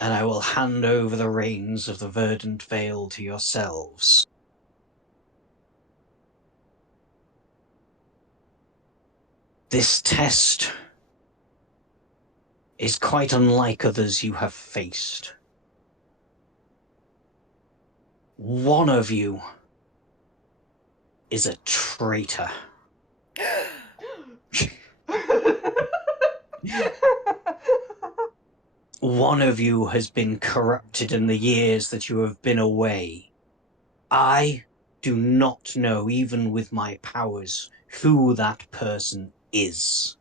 and I will hand over the reins of the Verdant Vale to yourselves. This test is quite unlike others you have faced. One of you is a traitor. One of you has been corrupted in the years that you have been away. I do not know, even with my powers, who that person is.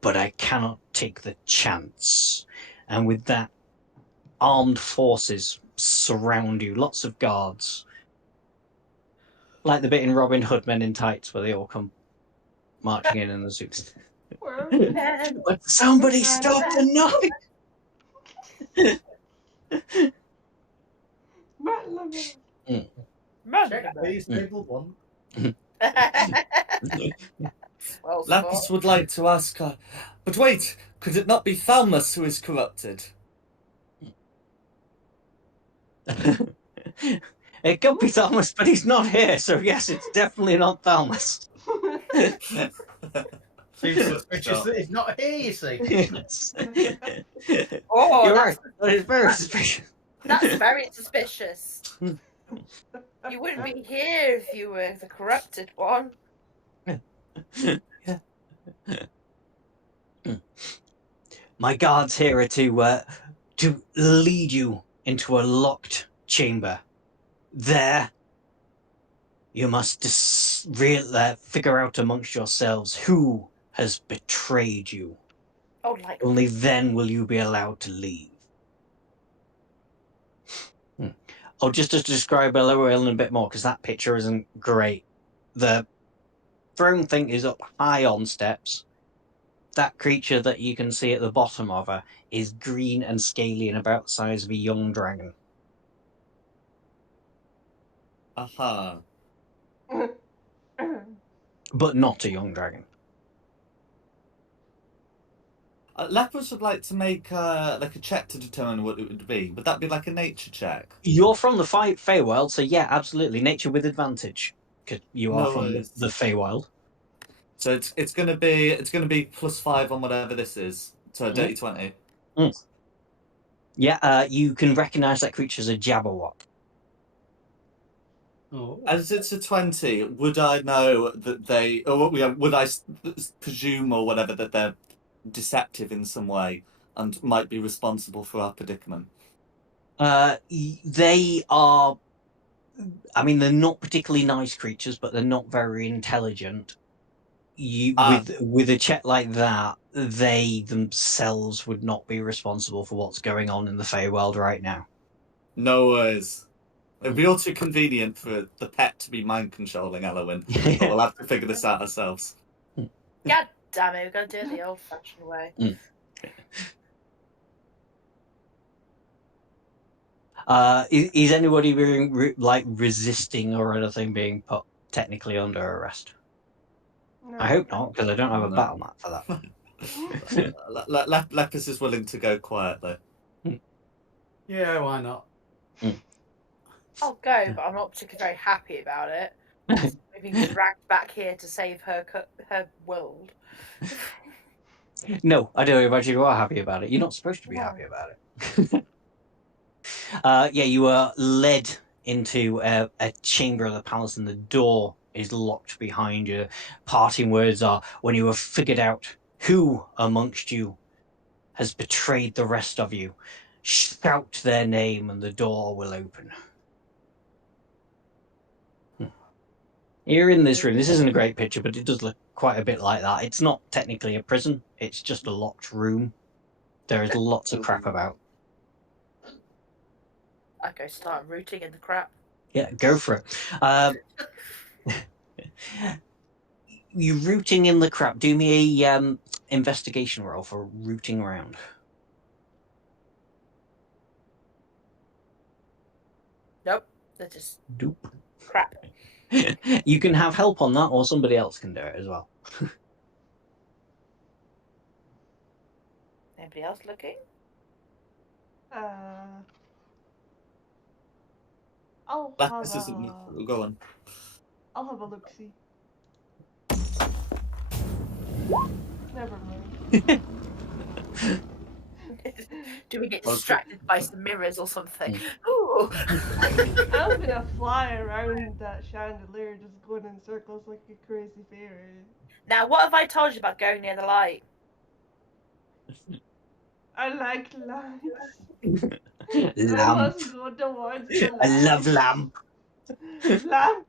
But I cannot take the chance. And with that, armed forces surround you, lots of guards. Like the bit in Robin Hood Men in Tights where they all come marching in the suits. Where? But somebody stop the knife! Check please, table 1. Well, Lapis would like to ask her, but wait, could it not be Thalmus who is corrupted? It could be Thalmus, but he's not here, so yes, it's definitely not Thalmus. Seems suspicious that he's not here, you see. Yes. Oh, You're that's, right. That is very suspicious. that's very suspicious. You wouldn't be here if you were the corrupted one. My guards here are to lead you into a locked chamber. There, you must figure out amongst yourselves who has betrayed you. Oh, like Only then will you be allowed to leave. Oh, just to describe Elwyn a bit more, because that picture isn't great. The throne thing is up high on steps. That creature that you can see at the bottom of her is green and scaly and about the size of a young dragon. Aha. But not a young dragon. Lepers would like to make like a check to determine what it would be. Would that be like a nature check? You're from the Feywild, so yeah, absolutely. Nature with advantage. Because you are No from worries. the Feywild. So it's gonna be +5 on whatever this is. So a dirty 20. Yeah, you can recognise that creature as a Jabberwock. Oh. As it's a 20, would I know that they, or would I presume or whatever that they're deceptive in some way and might be responsible for our predicament? They are. I mean, they're not particularly nice creatures, but they're not very intelligent. With a check like that, they themselves would not be responsible for what's going on in the Feywild right now. No worries. It'd be all too convenient for the pet to be mind controlling Elwyn. But we'll have to figure this out ourselves. God damn it, we're gonna do it the old-fashioned way. Is anybody being resisting or anything being put technically under arrest? No. I hope not, because I don't have a No. battle map for that. Lepus is willing to go quietly. Yeah, why not? I'll go, but I'm not particularly very happy about it. We've been dragged back here to save her world. No, I don't imagine you are happy about it. You're not supposed to be happy about it. Yeah, you are led into a chamber of the palace, and the door is locked behind you. Parting words are, when you have figured out who amongst you has betrayed the rest of you, shout their name and the door will open. You're in this room. This isn't a great picture, but it does look quite a bit like that. It's not technically a prison. It's just a locked room. There is lots of crap about. I go start rooting in the crap. Yeah, go for it. You're rooting in the crap. Do me a investigation roll for rooting around. Nope, they're just Doop. crap. You can have help on that, or somebody else can do it as well. Anybody else looking? I'll Lepus have isn't. Go on. I'll have a look see. Never mind. Do we get distracted by some mirrors or something? Ooh! I'm gonna fly around that chandelier, just going in circles like a crazy fairy. Now, what have I told you about going near the light? I like lights. I Lamp. must go towards the light. I love lamp. Lamp.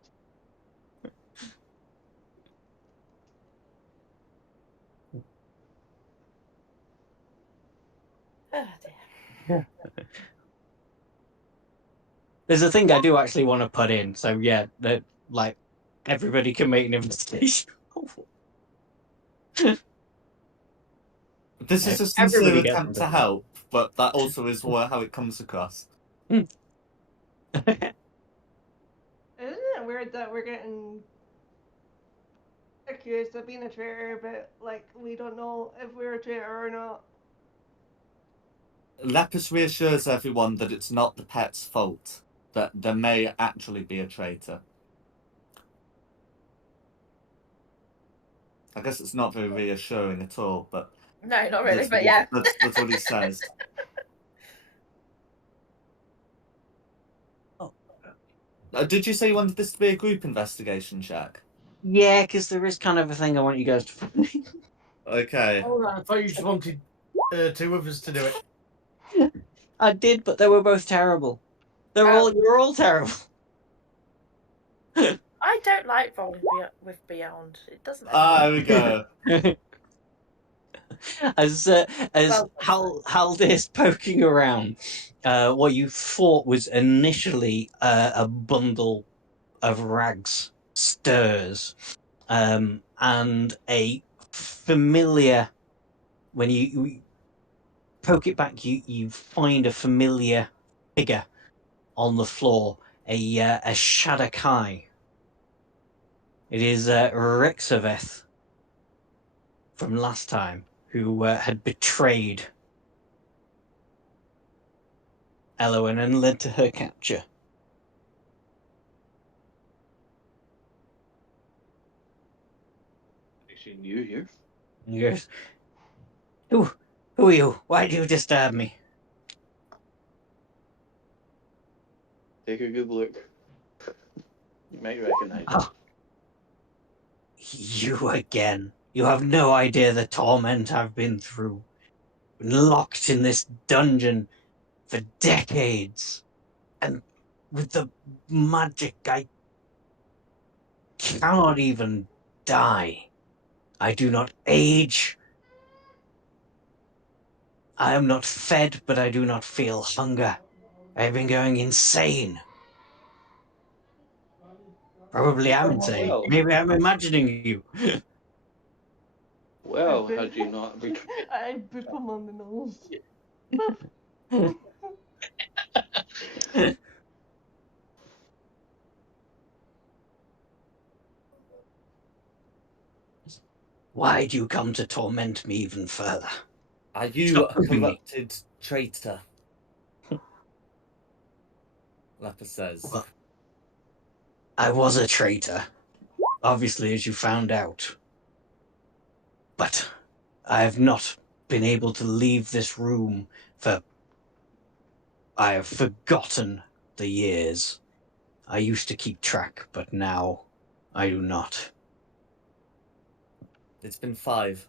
Oh dear. There's a thing I do actually want to put in. So yeah, like Everybody can make an investigation. This is a sincere Everybody gets attempt to one. help, but that also is how it comes across. Isn't it weird that we're getting accused of being a traitor, but like we don't know if we're a traitor or not? Lepus reassures everyone that it's not the pet's fault, that there may actually be a traitor. I guess it's not very reassuring at all, but No, not really, that's but yeah. that's what he says. Did you say you wanted this to be a group investigation, Jack? Yeah, because there is kind of a thing I want you guys to. Okay. All right, I thought you just wanted two of us to do it. I did, but they were both terrible. You're all terrible. I don't like rolling with Beyond. It doesn't. There we go. As Well, Haldir's poking around, what you thought was initially a bundle of rags stirs, and a familiar. When you poke it back, you find a familiar figure on the floor, a Shadakai. It is Rexaveth from last time, who had betrayed Elowen and led to her capture. Actually, new here. And he goes, Who are you? Why do you disturb me? Take a good look. You might recognize it. Oh, you again. You have no idea the torment I've been through. Been locked in this dungeon for decades. And with the magic, I cannot even die. I do not age. I am not fed, but I do not feel hunger. I have been going insane. Probably I'm insane. Well. Maybe I'm imagining you. Well, had you not I boop him on the nose. Why do you come to torment me even further? Are you Stop a pooping me. corrupted traitor? Lepus says. Well, I was a traitor, obviously, as you found out. But I have not been able to leave this room for... I have forgotten the years. I used to keep track, but now I do not. It's been 5.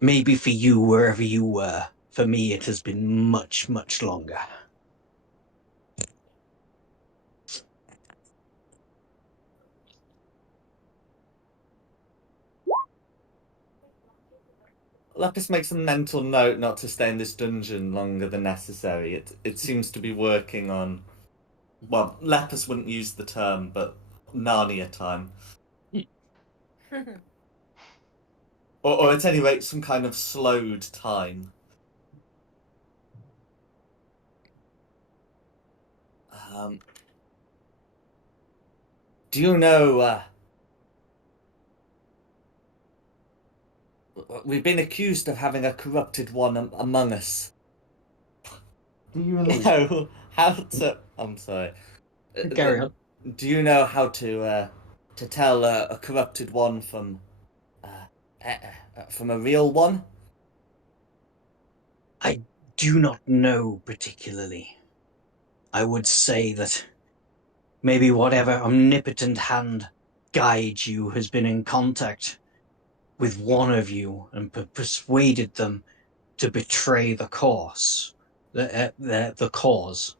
Maybe for you, wherever you were. For me, it has been much, much longer. Lepus makes a mental note not to stay in this dungeon longer than necessary. It seems to be working on... Well, Lepus wouldn't use the term, but Narnia time. Or at any rate, some kind of slowed time. Do you know... we've been accused of having a corrupted one among us. Do you know how to... I'm sorry. Carry on. Do you know how to tell a corrupted one from a real one? I do not know particularly. I would say that maybe whatever omnipotent hand guides you has been in contact with one of you and persuaded them to betray the cause. The cause.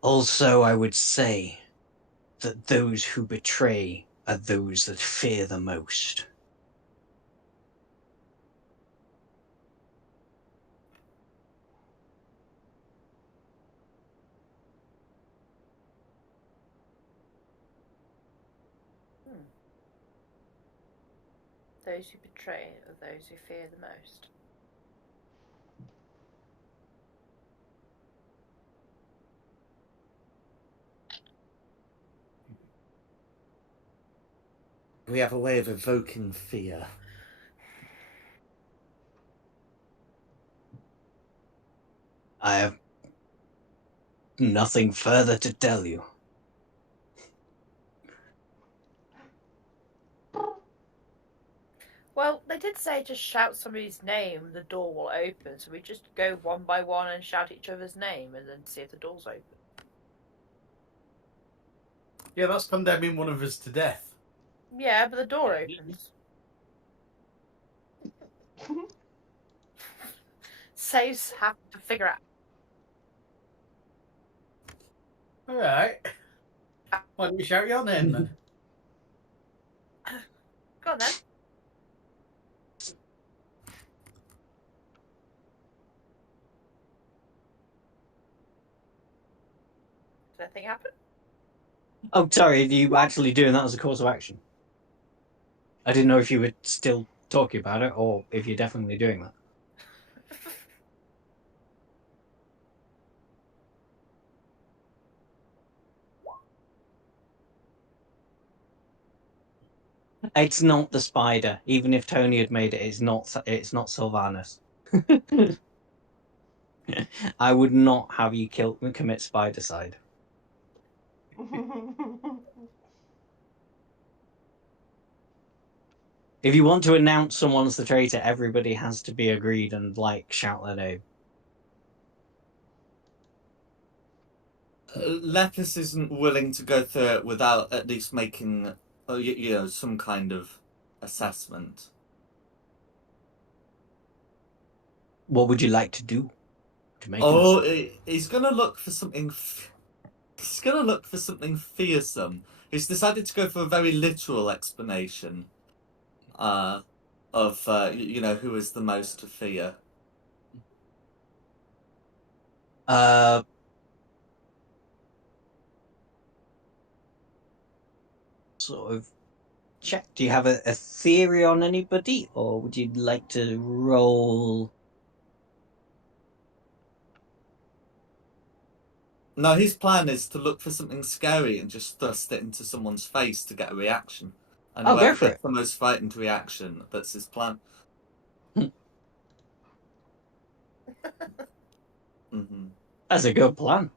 Also, I would say that those who betray are those that fear the most. those who betray are those who fear the most. We have a way of evoking fear. I have nothing further to tell you. Well, they did say just shout somebody's name and the door will open, so we just go one by one and shout each other's name and then see if the door's open. Yeah, that's condemning one of us to death. Yeah, but the door opens. Saves have to figure out. Alright. Why don't you shout your name then? Go on then. Did anything happen? Oh, sorry, are you actually doing that as a course of action? I didn't know if you were still talking about it or if you're definitely doing that. It's not the spider. Even if Tony had made it, it's not Sylvanus. I would not have you commit spidercide. If you want to announce someone's the traitor, everybody has to be agreed and shout their name. Lepus isn't willing to go through it without at least making, some kind of assessment. What would you like to do to make? He's gonna look for something. He's gonna look for something fearsome. He's decided to go for a very literal explanation. Of who is the most to fear. Sort of check. Do you have a theory on anybody, or would you like to roll? No, his plan is to look for something scary and just thrust it into someone's face to get a reaction. And Oh, go whoever for gets the most frightened reaction, that's his plan. Mm-hmm. That's a good plan.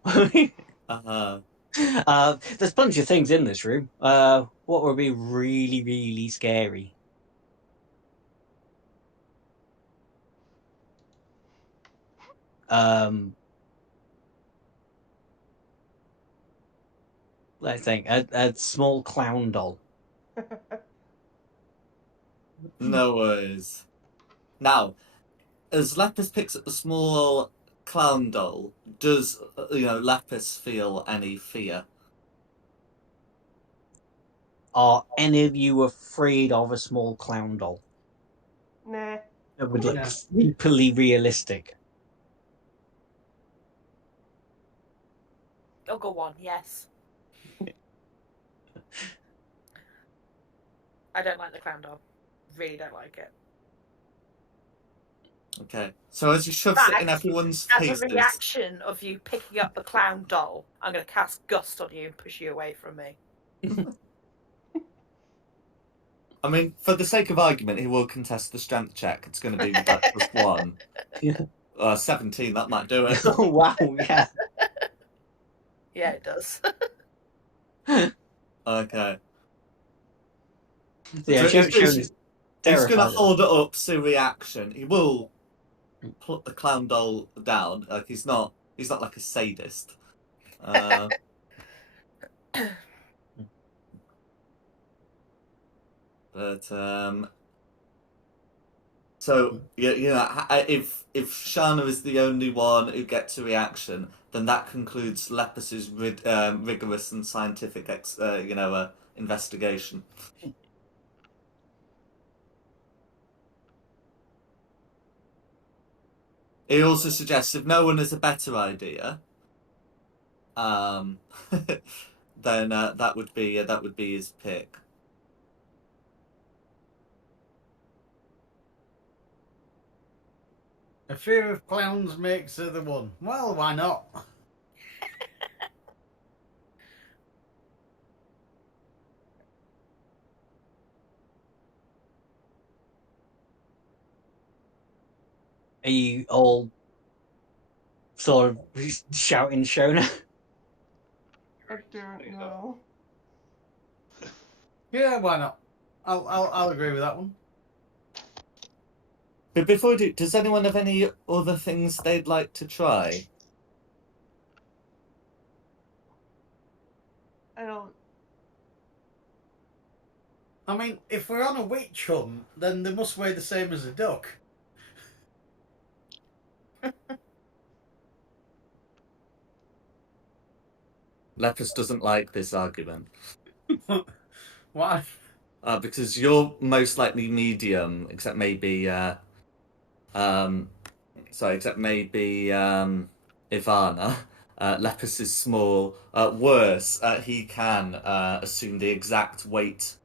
There's plenty of things in this room. What would be really, really scary? Let's think. A small clown doll. No worries. Now, as Lepus picks up the small clown doll, does Lepus feel any fear? Are any of you afraid of a small clown doll? Nah. It would look No. creepily realistic. Oh, go on, yes. I don't like the clown doll. Really don't like it. Okay. So as you shove it in everyone's As faces. a reaction of you picking up the clown doll, I'm going to cast Gust on you and push you away from me. I mean, for the sake of argument, he will contest the strength check. It's going to be with that +1. Yeah. 17, that might do it. Oh, wow, yeah. Yeah, it does. Okay. Yeah, So he's going to hold it up, see reaction. He will put the clown doll down. Like he's not like a sadist. But so if Shana is the only one who gets a reaction, then that concludes Lepus's rigorous and scientific investigation. He also suggests if no one has a better idea, then that would be his pick. A fear of clowns makes her the one. Well, why not? Are you all sort of shouting Shona? I don't know. Yeah, why not? I'll agree with that one. But before we do, does anyone have any other things they'd like to try? I don't. I mean, if we're on a witch hunt, then they must weigh the same as a duck. Lepus doesn't like this argument. Why? Because you're most likely medium, except maybe except maybe Ivana. Lepus is small. Worse, he can assume the exact weight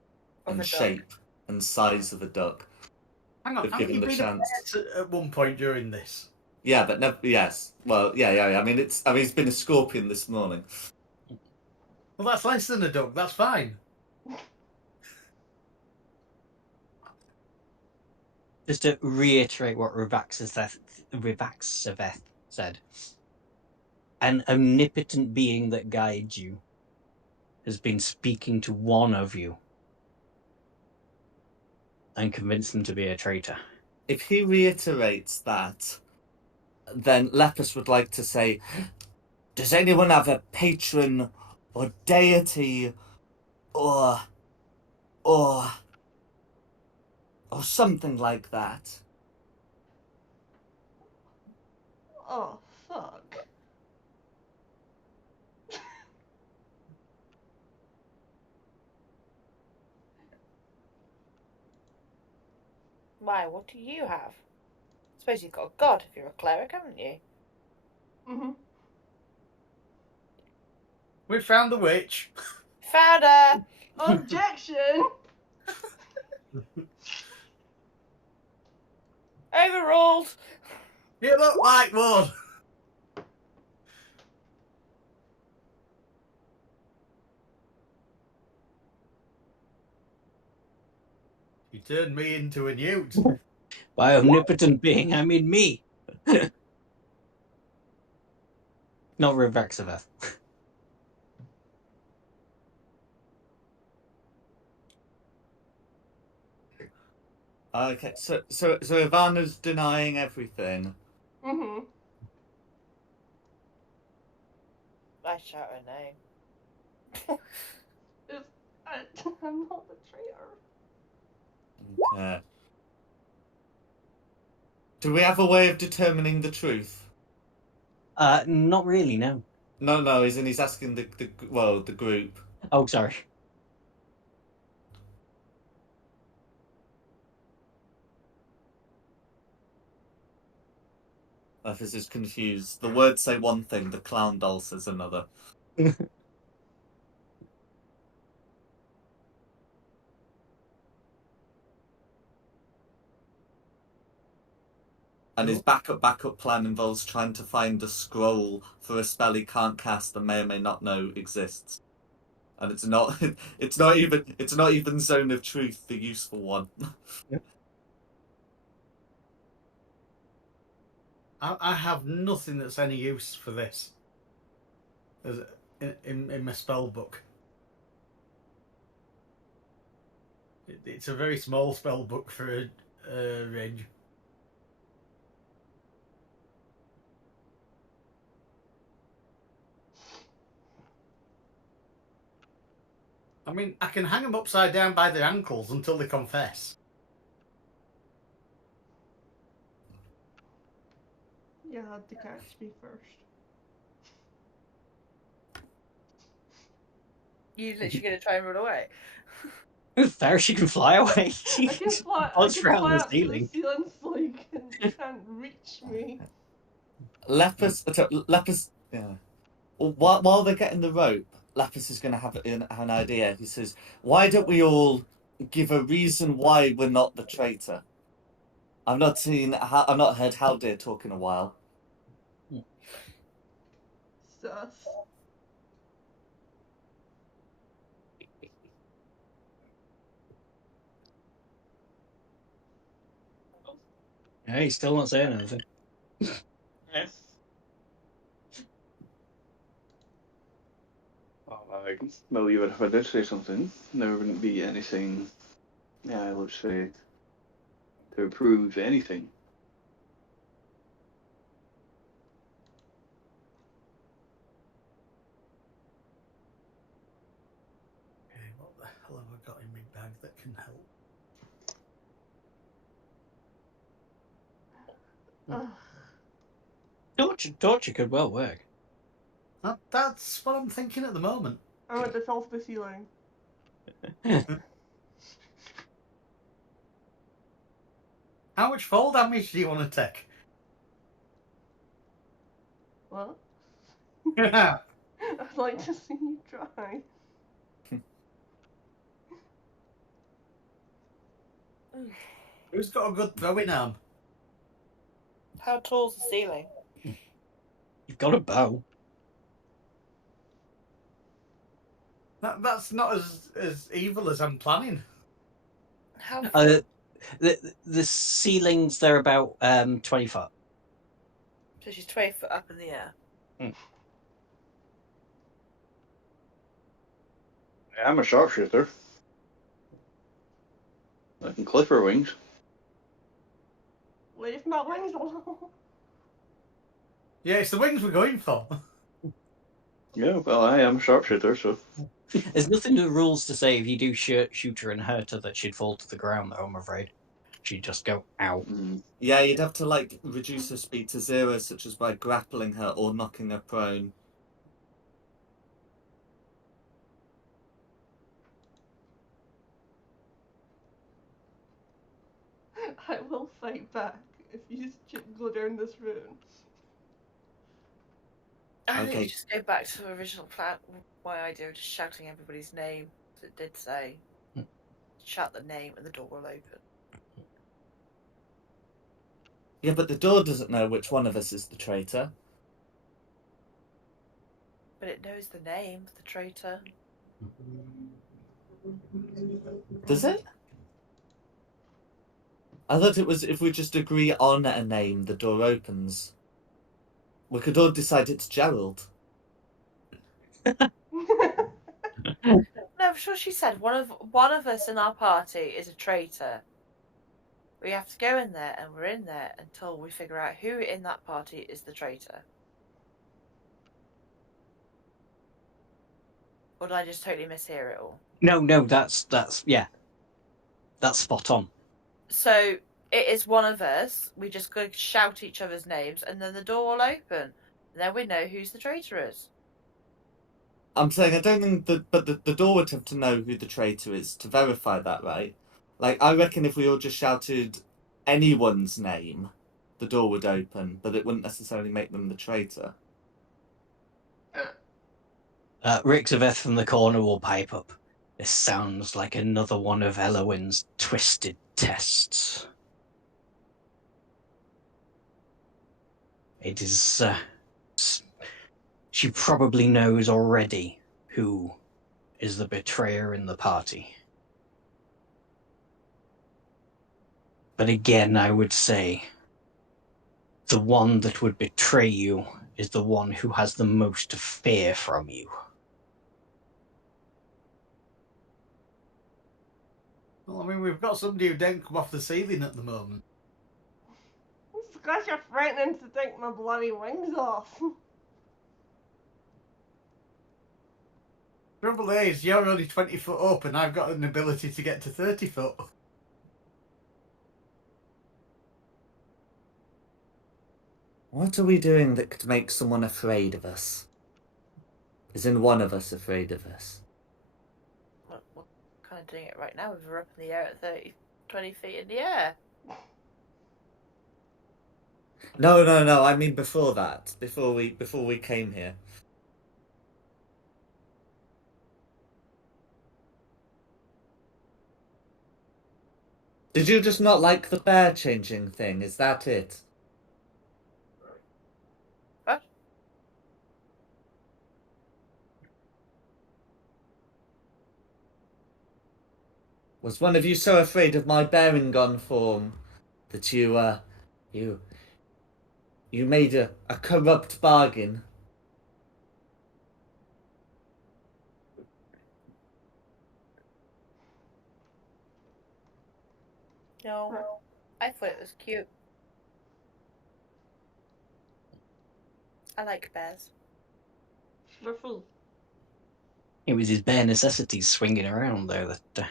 Of and a duck. shape and size of a duck. Hang on, If haven't given you the been chance. at one point during this? Yeah, but never. Yes. Well, yeah. I mean, he's been a scorpion this morning. Well, that's less than a duck. That's fine. Just to reiterate what Rivaxaveth said, an omnipotent being that guides you has been speaking to one of you and convinced them to be a traitor. If he reiterates that, then Lepus would like to say, does anyone have a patron or deity or something like that? Oh, fuck. Why, what do you have? I suppose you've got a god if you're a cleric, haven't you? Mm-hmm. We found the witch. Found her! Objection! Overruled! You look like one. You turned me into a newt. By omnipotent being, I mean me. Not Rivaxaveth. Okay, so Ivana's denying everything. Mm-hmm. I shout her name. I'm not the traitor. Okay. Do we have a way of determining the truth? Not really, no. No, he's asking the group. Oh, sorry. Lepus is confused. The words say one thing, the clown doll says another. And his backup plan involves trying to find a scroll for a spell he can't cast and may or may not know exists. And it's not even Zone of Truth, the useful one. I have nothing that's any use for this. In my spell book. It's a very small spell book for a range. I mean, I can hang them upside down by their ankles until they confess. You had to catch me first. You literally gonna try and run away? Fair, she can fly away. I can fly. I Buzzed can around fly the up to the ceiling. ceiling so you can't reach me. Lepus, yeah. While they're getting the rope, Lepus is going to have an idea. He says, "Why don't we all give a reason why we're not the traitor? I've not heard Haldir talk in a while. Sus. Hey, he's still not saying anything. Well, even if I did say something, there wouldn't be anything, let's say, to prove anything. Okay, what the hell have I got in my bag that can help? Torture could well work. That's what I'm thinking at the moment. I want this off the ceiling. How much fall damage do you want to take? What? Yeah. I'd like to see you try. Who's got a good throwing arm? How tall's the ceiling? You've got a bow. That's not as evil as I'm planning. How The ceilings, they're about 20 foot. So she's 20 foot up in the air. I'm a sharpshooter. I can clip her wings. Leave my wings alone. Yeah, it's the wings we're going for. Yeah, well, I am a sharpshooter, so. There's nothing in the rules to say if you do shoot her and hurt her that she'd fall to the ground, though, I'm afraid. She'd just go, ow. Yeah, you'd have to, like, reduce her speed to 0, such as by grappling her or knocking her prone. I will fight back if you go down this route. I think Okay. you just go back to the original plan. My idea of just shouting everybody's name. It did say, shout the name and the door will open. Yeah, but the door doesn't know which one of us is the traitor. But it knows the name of the traitor. Does it? I thought it was if we just agree on a name, the door opens. We could all decide it's Gerald. No, I'm sure she said one of us in our party is a traitor. We have to go in there, and we're in there until we figure out who in that party is the traitor. Or did I just totally mishear it all? No, that's yeah. That's spot on. So it is one of us. We just go shout each other's names, and then the door will open. And then we know who's the traitor is. I'm saying I don't think the door would have to know who the traitor is to verify that, right? Like, I reckon if we all just shouted anyone's name, the door would open, but it wouldn't necessarily make them the traitor. Rixaveth from the corner will pipe up. This sounds like another one of Elowin's twisted tests. It is, she probably knows already who is the betrayer in the party. But again, I would say the one that would betray you is the one who has the most to fear from you. Well, I mean, we've got somebody who didn't come off the ceiling at the moment. It's because you're threatening to take my bloody wings off. Trouble is, you're only 20 foot up, and I've got an ability to get to 30 foot. What are we doing that could make someone afraid of us? Is in one of us afraid of us? We're kind of doing it right now. We're up in the air at 20 feet in the air. No. I mean before that. Before we came here. Did you just not like the bear changing thing? Is that it? What? Was one of you so afraid of my bearing gun form that you made a corrupt bargain? No, I thought it was cute. I like bears. Ruffle. It was his bare necessities swinging around, though. That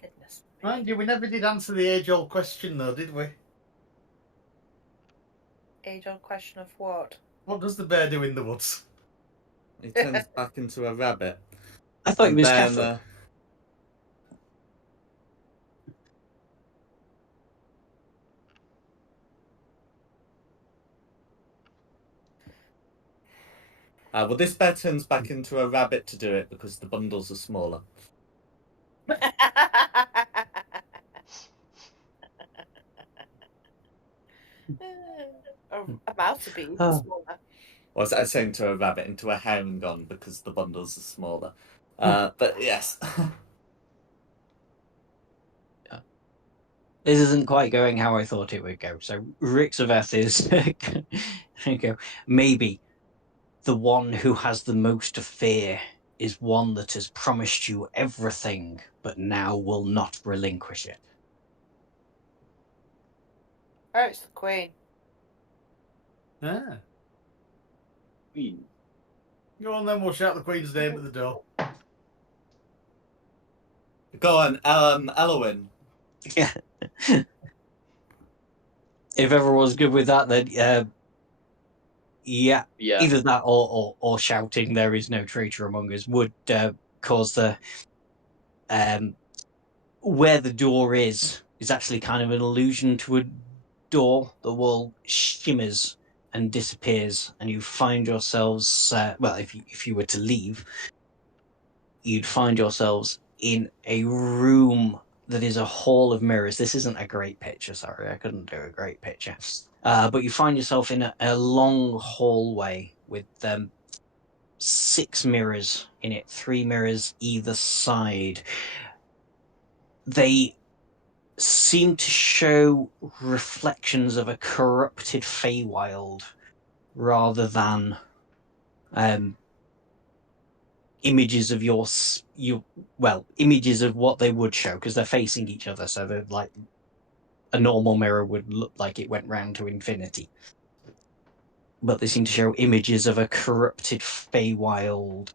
Goodness. Mind you, we never did answer the age-old question, though, did we? Age-old question of what? What does the bear do in the woods? He turns back into a rabbit. I thought he And was then, Gaffer. well, this bear turns back into a rabbit to do it because the bundles are smaller. A mouse would be even Oh. smaller. Or was I saying to a rabbit into a herringon because the bundles are smaller? But yes. This isn't quite going how I thought it would go. So Rixaveth is go. Maybe the one who has the most to fear is one that has promised you everything, but now will not relinquish it. Oh, it's the queen. Ah. Queen. Go on then, we'll shout the Queen's name at the door. Go on, Elowin. Yeah. If everyone's good with that, then yeah, Yeah. either that or shouting "There is no traitor among us" would cause the where the door is actually kind of an allusion to a door. The wall shimmers and disappears, and you find yourselves. Well, if you were to leave, you'd find yourselves in a room that is a hall of mirrors. This isn't a great picture, sorry, I couldn't do a great picture. But you find yourself in a long hallway with 6 mirrors in it, 3 mirrors either side. They seem to show reflections of a corrupted Feywild rather than images of images of what they would show, because they're facing each other, so they're like a normal mirror would look like it went round to infinity. But they seem to show images of a corrupted Feywild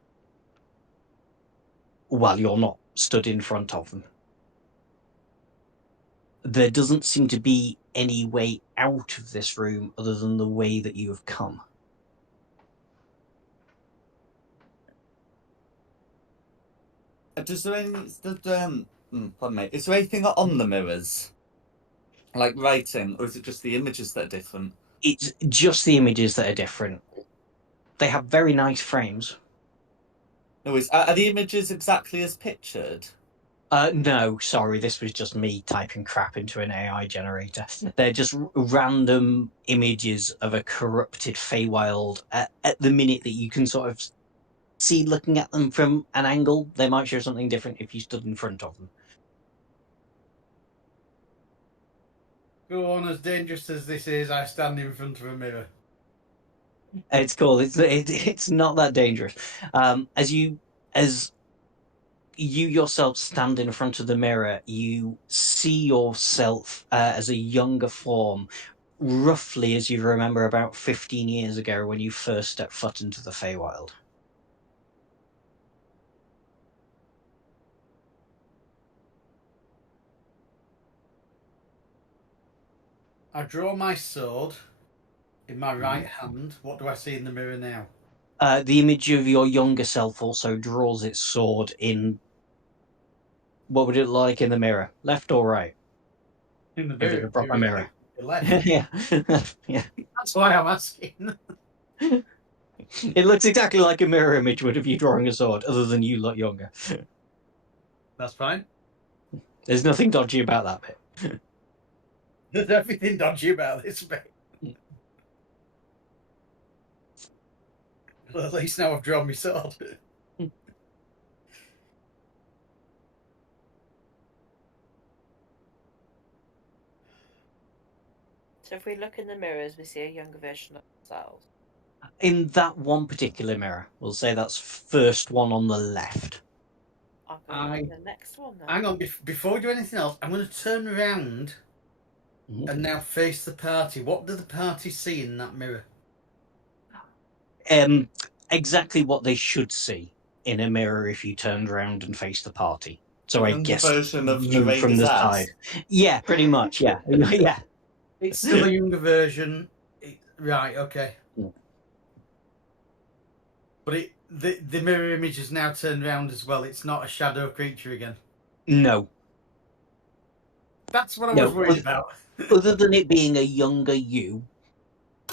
while you're not stood in front of them. There doesn't seem to be any way out of this room other than the way that you have come. Does there any? Pardon me. Is there anything on the mirrors, like writing, or is it just the images that are different? It's just the images that are different. They have very nice frames. No, are the images exactly as pictured? No, sorry, this was just me typing crap into an AI generator. They're just random images of a corrupted Feywild at the minute that you can sort of see looking at them from an angle. They might show something different if you stood in front of them. Go on, as dangerous as this is, I stand in front of a mirror. It's cool. It's not that dangerous. As you yourself stand in front of the mirror, you see yourself as a younger form, roughly as you remember about 15 years ago when you first stepped foot into the Feywild. I draw my sword in my right hand. What do I see in the mirror now? The image of your younger self also draws its sword in. What would it look like in the mirror? Left or right? In the If it's a proper mirror. Left. Yeah. Yeah. That's why I'm asking. It looks exactly like a mirror image would of you drawing a sword, other than you look younger. That's fine. There's nothing dodgy about that bit. There's everything dodgy about this bit. Well, at least now I've drawn my sword. So if we look in the mirrors, we see a younger version of ourselves. In that one particular mirror, we'll say that's first one on the left. I'm going to the next one then. Hang on, before we do anything else, I'm going to turn around and now face the party. What do the party see in that mirror? Exactly what they should see in a mirror if you turned around and faced the party. So I Younger guess version of you from Narada's the ass. side. Yeah, pretty much. Yeah, yeah. It's still a younger version. Right, okay. Yeah. But the mirror image is now turned around as well. It's not a shadow creature again. No. That's what I was worried about. Other than it being a younger you,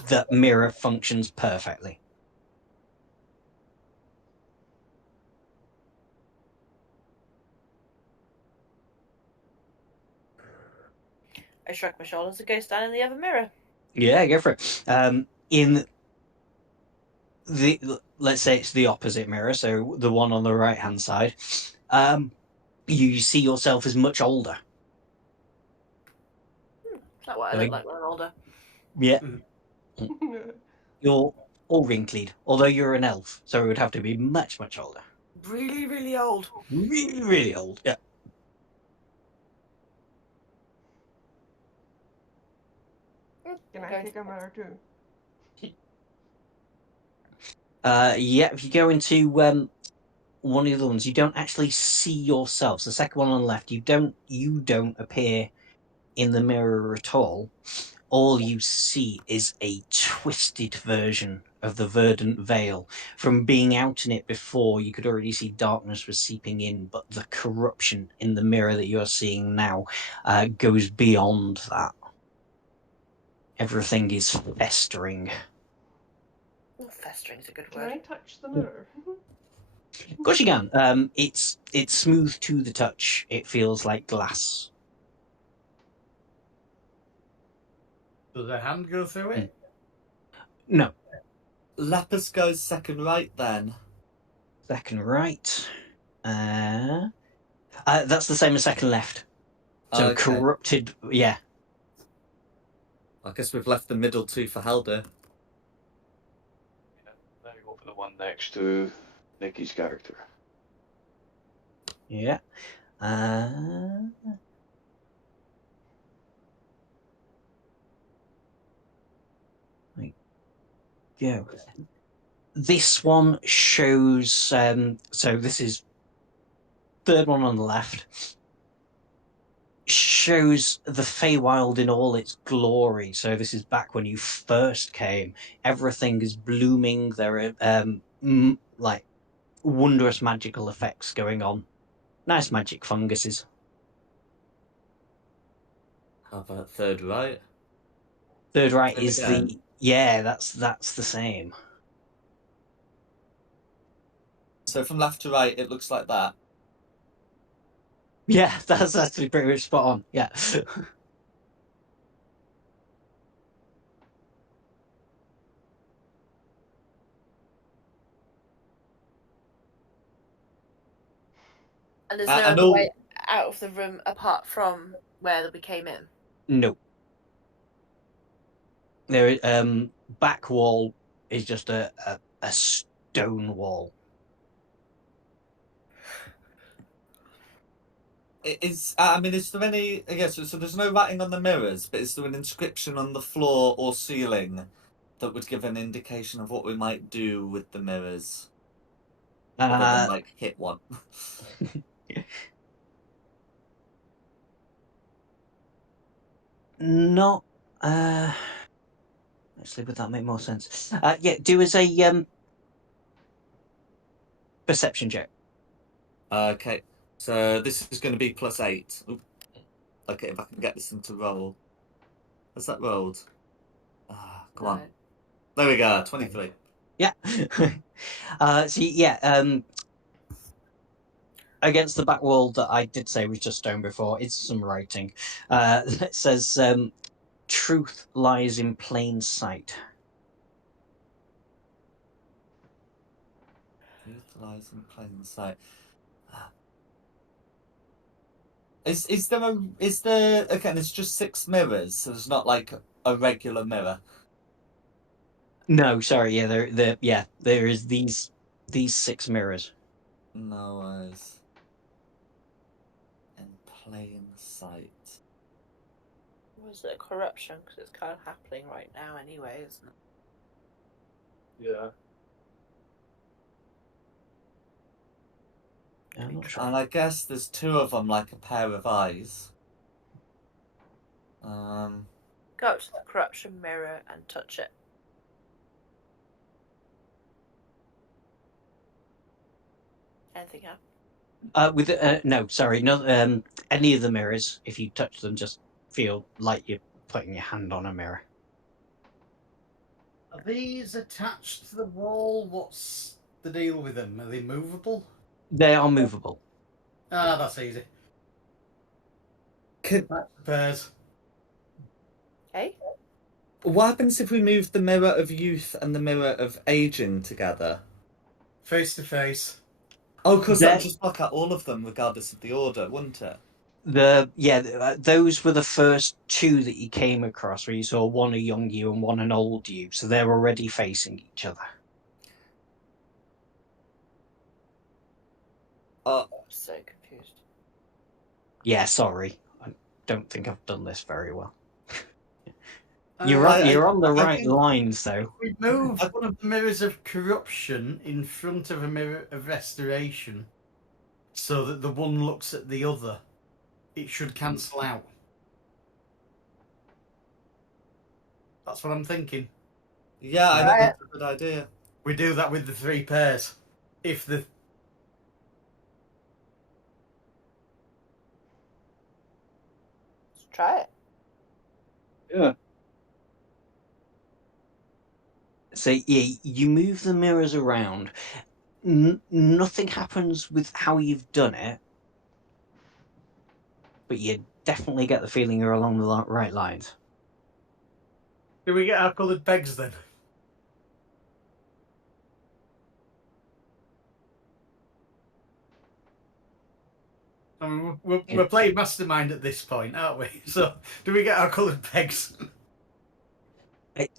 that mirror functions perfectly. I shrug my shoulders and go stand in the other mirror. Yeah, go for it. In the, let's say it's the opposite mirror, so the one on the right hand side, you see yourself as much older. Is that what I look like when I'm older? Yeah. You're all wrinkled, although you're an elf, so it would have to be much, much older. Really, really old. Really, really old, yeah. Can I take a mirror too? Yeah, if you go into one of the other ones, you don't actually see yourself. So the second one on the left, you don't appear in the mirror at all. All you see is a twisted version of the Verdant Vale. From being out in it before, you could already see darkness was seeping in, but the corruption in the mirror that you're seeing now goes beyond that. Everything is festering. Oh, festering's a good Can word. I touch the mirror? Of course you can. It's smooth to the touch. It feels like glass. Does a hand go through it? No. Lepus goes second right then. Second right. That's the same as second left. So Okay. corrupted, yeah. I guess we've left the middle two for Helder. Then we go for the one next to Nikki's character. Yeah. Go. This one shows. So this is third one on the left. Shows the Feywild in all its glory. So this is back when you first came. Everything is blooming. There are like wondrous magical effects going on. Nice magic funguses. How about third right? Third right Same is again. that's the same. So from left to right, it looks like that. Yeah, that's actually pretty much spot on. Yeah. And there's I no other know- way out of the room apart from where we came in. No. There, back wall is just a stone wall. Is there any? Yes. So there's no writing on the mirrors, but is there an inscription on the floor or ceiling that would give an indication of what we might do with the mirrors, other than like hit one? Not. Actually, would that make more sense? Yeah, do as a perception check. Okay. So this is going to be +8. Oop. Okay, if I can get this thing to roll. Has that rolled? Come on. No. There we go. 23. Yeah. Against the back wall that I did say was just stone before, it's some writing. It says, "Truth lies in plain sight." Truth lies in plain sight. Is there again? It's just 6 mirrors, so it's not like a regular mirror. No, sorry, there is these 6 mirrors. No worries. In plain sight. Was it corruption? Because it's kind of happening right now anyway, isn't it? Yeah. I'm not sure. And I guess there's 2 of them, like a pair of eyes. Go up to the corruption mirror and touch it. Anything happen? No, sorry, no. Any of the mirrors, if you touch them, just feel like you're putting your hand on a mirror. Are these attached to the wall? What's the deal with them? Are they movable? They are movable. Ah, that's easy. Pairs. Okay. What happens if we move the mirror of youth and the mirror of aging together? Face to face. Oh, because They're- that'd just block out all of them, regardless of the order, wouldn't it? Those were the first 2 that you came across, where you saw one a young you and one an old you, so they're already facing each other. I'm so confused. Yeah, sorry, I don't think I've done this very well. You're You're on the I right think- lines, though. We move one of the mirrors of corruption in front of a mirror of restoration, so that the one looks at the other. It should cancel out. That's what I'm thinking. Yeah, I think that's a good idea. We do that with the 3 pairs. If the Let's try it. Yeah. So yeah, you move the mirrors around. Nothing happens with how you've done it, but you definitely get the feeling you're along the right lines. do we get our coloured pegs then? I mean, we're playing mastermind at this point, aren't we? So, do we get our coloured pegs?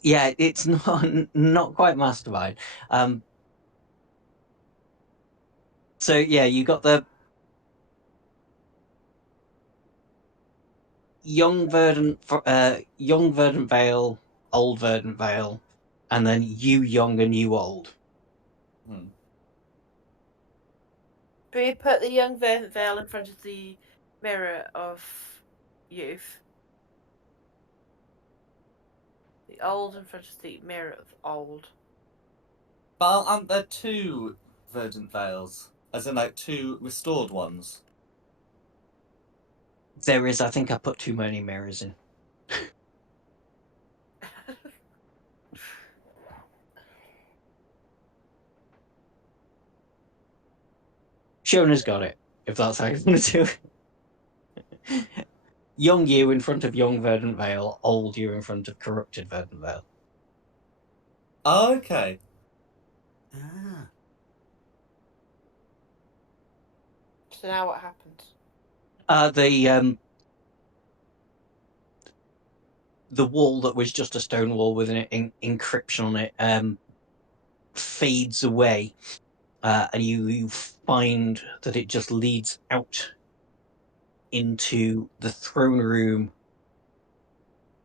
Yeah, it's not quite mastermind. So yeah, you got the young Verdant Vale, old Verdant Vale, and then you young and you old. Do we put the young Verdant Vale in front of the mirror of youth? The old in front of the mirror of old. But aren't there 2 Verdant Veils? As in, like, 2 restored ones? There is, I think I put too many mirrors in. Shona's got it, if that's how you want to do it. Young you in front of young Verdant Vale, old you in front of corrupted Verdant Vale. Oh, okay. Ah. So now what happens? The wall that was just a stone wall with an encryption on it fades away, and you find that it just leads out into the throne room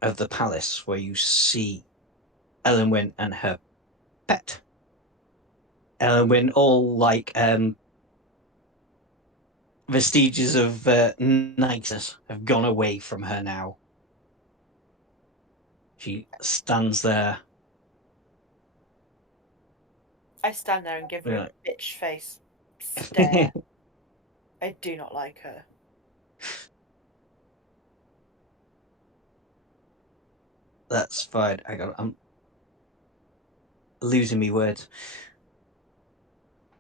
of the palace, where you see Ellenwyn and her pet. Ellenwyn, all like vestiges of niceness have gone away from her now. She stands there. I stand there and give her Yeah. a bitch face stare. I do not like her. That's fine. losing me words.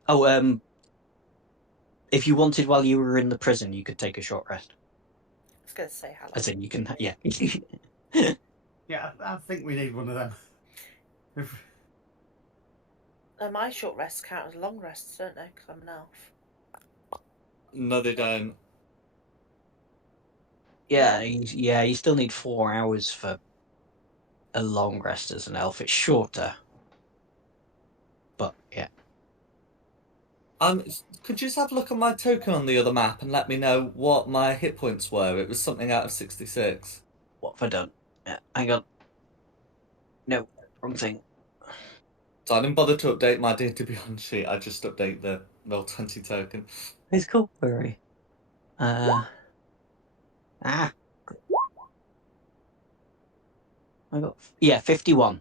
Oh, if you wanted while you were in the prison, you could take a short rest. I was going to say hello. As in, you can, yeah. Yeah, I think we need one of them. My short rests count as long rests, don't they? Because I'm an elf. No, they don't. Yeah, you still need 4 hours for a long rest as an elf. It's shorter. But, yeah. Could you just have a look at my token on the other map and let me know what my hit points were? It was something out of 66. What have I done? Hang on. No, wrong thing. So I didn't bother to update my D&D Beyond sheet. I just update the Roll20 token. It's cool. Where are we? I got 51.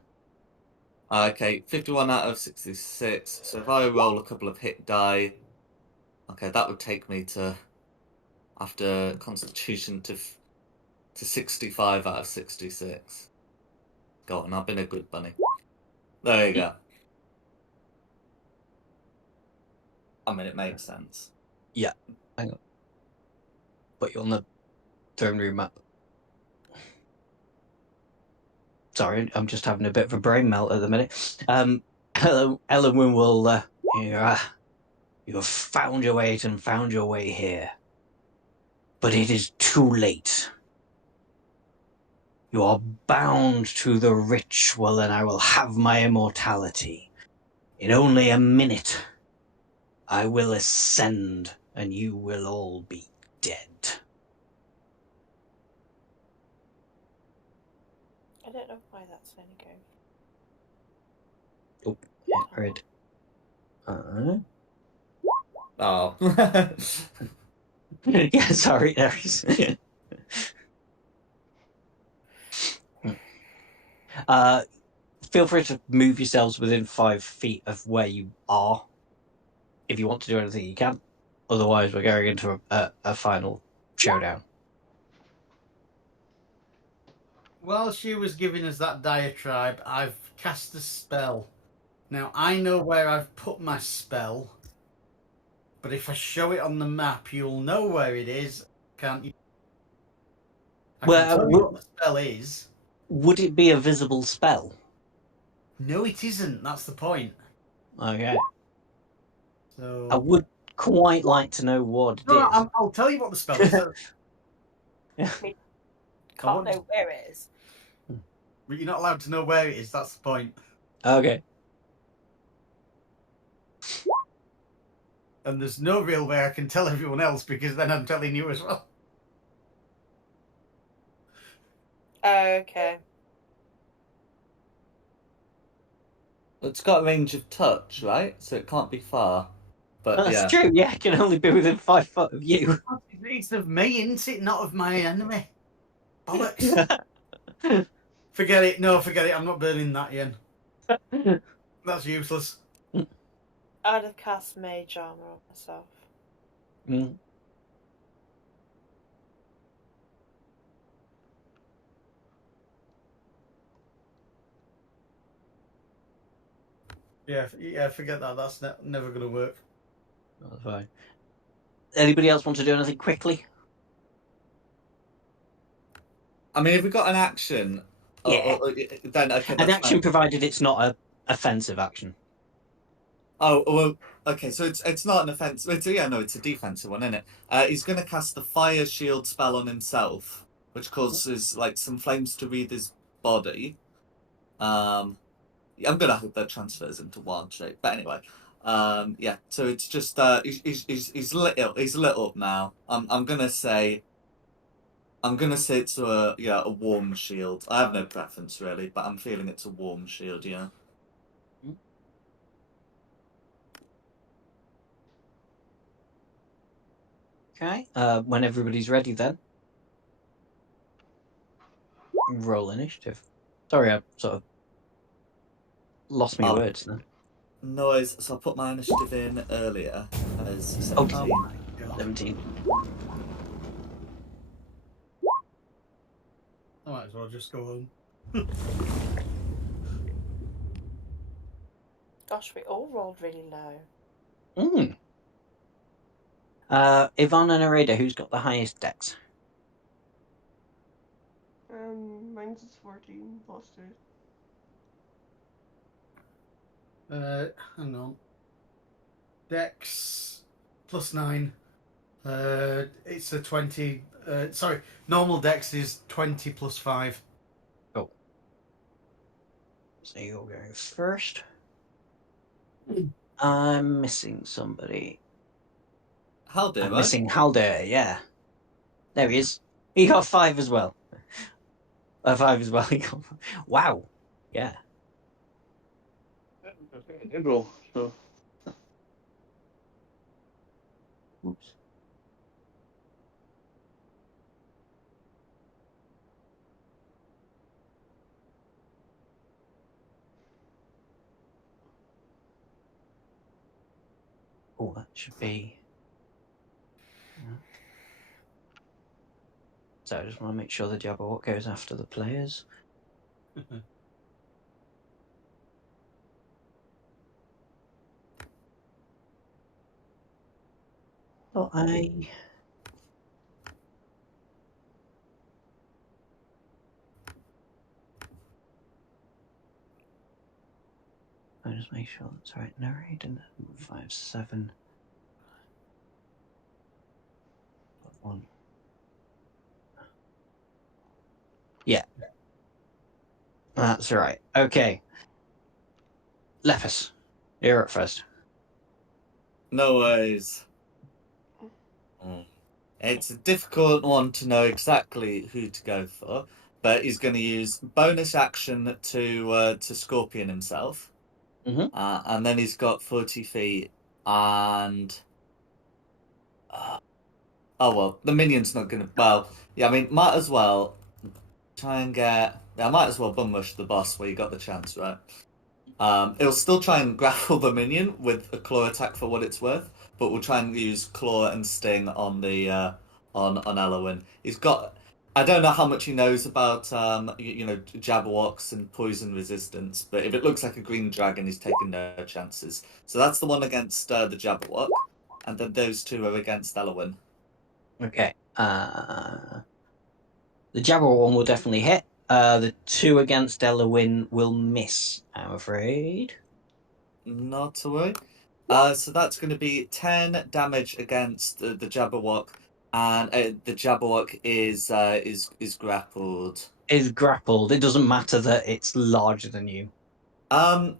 Okay, 51 out of 66. So if I roll a couple of hit die, okay, that would take me to, after Constitution, to 65 out of 66. Go on, I've been a good bunny. There you go. I mean, it makes sense. Yeah. Hang on. Put you on the throne room map. Sorry, I'm just having a bit of a brain melt at the minute. Ellen will. You have found your way and found your way here, but it is too late. You are bound to the ritual, and I will have my immortality. In only a minute, I will ascend, and you will all be dead. I don't know why that's only going. Oh, yeah, read. Oh. Yeah, sorry, there is. Feel free to move yourselves within 5 feet of where you are. If you want to do anything, you can. Otherwise, we're going into a final showdown. While she was giving us that diatribe, I've cast a spell. Now, I know where I've put my spell, but if I show it on the map, you'll know where it is, can't you? I can tell you what the spell is. Would it be a visible spell? No, it isn't. That's the point. Okay. So I would quite like to know what it is. I'll tell you what the spell is. Yeah. Can't know where it is. But you're not allowed to know where it is. That's the point. Okay. And there's no real way I can tell everyone else because then I'm telling you as well. Okay. It's got a range of touch, right? So it can't be far. But That's yeah. true, yeah, it can only be within 5 foot of you. It's of me, isn't it? Not of my enemy. Bollocks. Forget it. No, forget it. I'm not burning that yen. That's useless. I'd have cast Mage Armor on myself. Mm. Yeah, forget that. That's never going to work. That's fine. Anybody else want to do anything quickly? I mean, if we got an action, Yeah. then okay. An action fine. provided it's not an offensive action. Oh well, okay. So it's not an offensive. It's a defensive one, isn't it? He's going to cast the fire shield spell on himself, which causes like some flames to wreathe his body. I'm gonna hope that transfers into wild shape, but anyway. Yeah. So it's just he's lit up. He's lit up now. I'm gonna say it's a warm shield. I have no preference really, but I'm feeling it's a warm shield. Yeah. Okay. When everybody's ready, then roll initiative. Sorry, I sort of lost my words then. Noise. So I put my initiative in earlier as 17. Oh, 17. I might as well just go home. Gosh, we all rolled really low. Mm. Yvonne and Areda, who's got the highest dex? Mine's is 14 plus 2. Hang on. Dex +9. It's a 20. Sorry, normal dex is 20 + 5. Oh. So you're going first. I'm missing somebody. Haldir, I'm right? missing Haldir, yeah. There he is. He got 5 as well. 5 as well. He got... Wow. Yeah. I did roll, so. Oops. Oh, that should be... So I just want to make sure the Jabberwock goes after the players. Well, I just make sure that's right. Narrate and 5, 7. 1. Yeah. That's right. Okay. Lepus, you're up first. No worries. It's a difficult one to know exactly who to go for, but he's going to use bonus action to Scorpion himself, and then he's got 40 feet, and oh well, the minion's not going to. Well, yeah, I mean, might as well try and get. I might as well bum rush the boss where you got the chance, right? It'll still try and grapple the minion with a claw attack for what it's worth, but we'll try and use claw and sting on the on Elowin. He's got. I don't know how much he knows about Jabberwocks and poison resistance, but if it looks like a green dragon, he's taking no chances. So that's the one against the Jabberwock, and then those two are against Elowin. Okay. The Jabberwock one will definitely hit. The 2 against Elowin will miss, I'm afraid. Not to worry. So that's going to be 10 damage against the Jabberwock, and the Jabberwock is grappled. Is grappled. It doesn't matter that it's larger than you.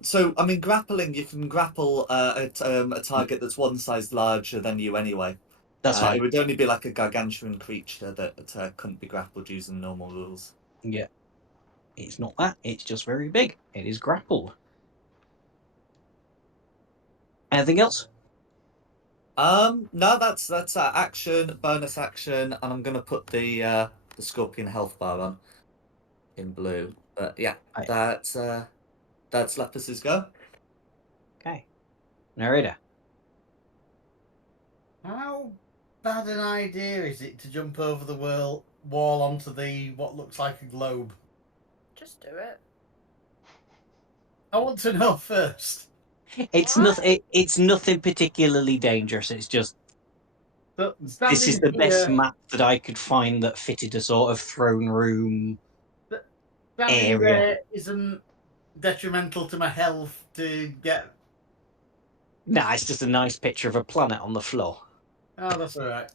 So I mean, grappling, you can grapple a target that's one size larger than you anyway. That's fine. It would only be like a gargantuan creature that couldn't be grappled using normal rules. Yeah. It's not that. It's just very big. It is grappled. Anything else? No, that's action, bonus action, and I'm gonna put the Scorpion health bar on in blue. But yeah, Right. that's Lepus's go. Okay. Narrator. How bad an idea is it to jump over the wall onto the what looks like a globe? Just do it. I want to know first. It's nothing. It's nothing particularly dangerous. It's just So, this is the best map that I could find that fitted a sort of throne room Standing area. there isn't detrimental to my health to get. Nah, it's just a nice picture of a planet on the floor. Oh, that's all right.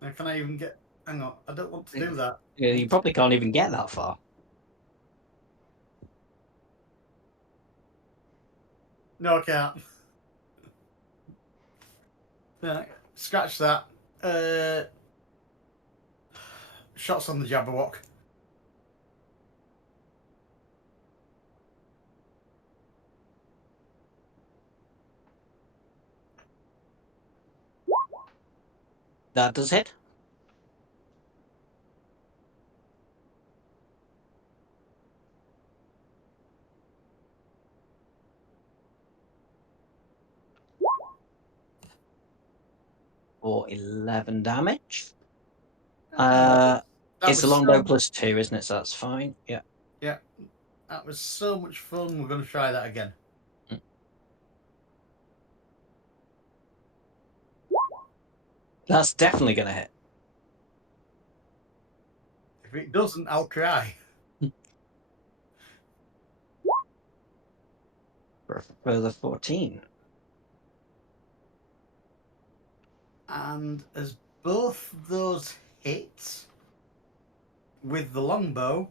Now, can I even get? Hang on, I don't want to do that. Yeah, you probably can't even get that far. No, I can't. Yeah, scratch that. Shots on the Jabberwock. That does hit. For 11 damage. It's a longbow +2, isn't it? So that's fine. Yeah. Yeah, that was so much fun. We're going to try that again. That's definitely going to hit. If it doesn't, I'll cry. For a further 14. And as both those hit with the longbow,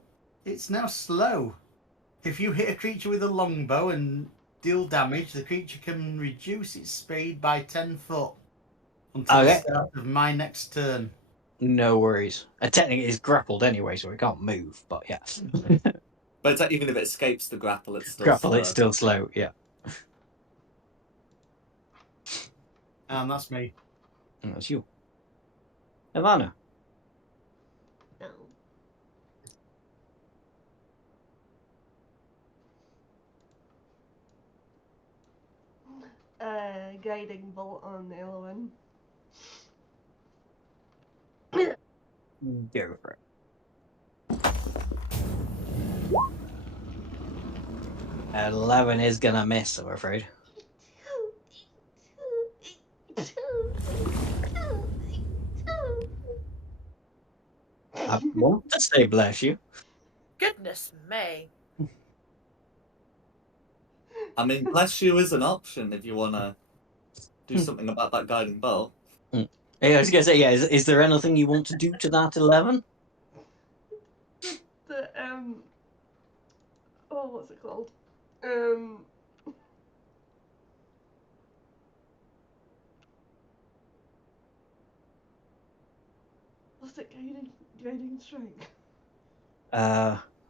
it's now slow. If you hit a creature with a longbow and deal damage, the creature can reduce its speed by 10 foot until the Okay. start of my next turn. No worries. Technically, it's grappled anyway, so it can't move, but yeah. But even if it escapes the grapple, it's still Grapple, slow. it's still slow, yeah. And that's me. And that's you. Ivana. No. Guiding bolt on the Elwyn. Go for it. At 11 is gonna miss, I'm afraid. I want to say bless you. Goodness me. I mean, bless you is an option if you want to do something about that guiding bolt. Yeah, I was gonna say, yeah, is there anything you want to do to that 11? The oh, what's it called? What's it, guiding strike?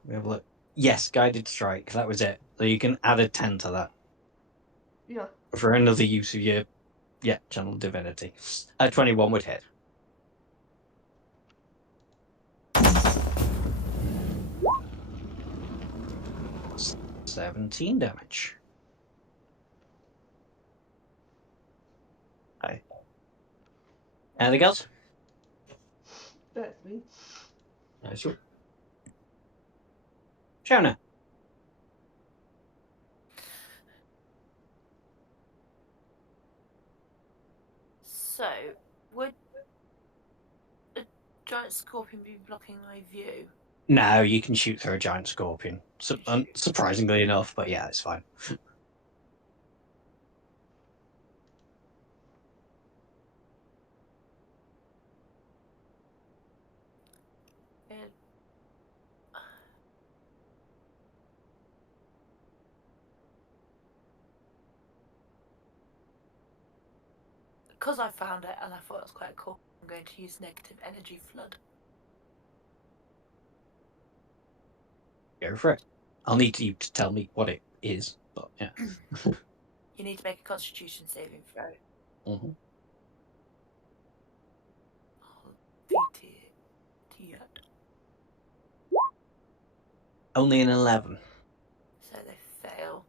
We have a look. Yes, guided strike. That was it. So you can add a 10 to that Yeah. for another use of your channel divinity. 21 would hit. 17 damage. Hi. Anything else? That's me. That's you. Shona. So, would a giant scorpion be blocking my view? No, you can shoot through a giant scorpion. Surprisingly enough, but yeah, it's fine. Because I found it and I thought it was quite cool, I'm going to use negative energy flood. Go for it. I'll need you to tell me what it is, but yeah. You need to make a constitution saving throw. Mm-hmm. Only an 11. So they fail.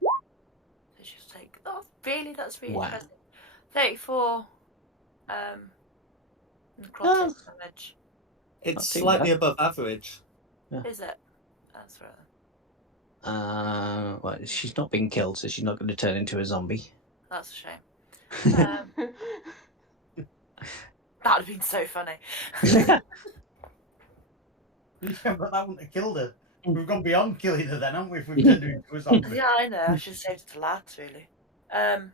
So she'll take. Oh, really? That's really Wow. impressive. 34 necrotic damage. It's Not too slightly bad. above average. Is it? That's right. Well, she's not been killed, so she's not going to turn into a zombie. That's a shame. That would have been so funny. Yeah, but that wouldn't have killed her. We've gone beyond killing her then, haven't we? If we've turned her into a zombie. Yeah, I know. I should have saved it to last, really. But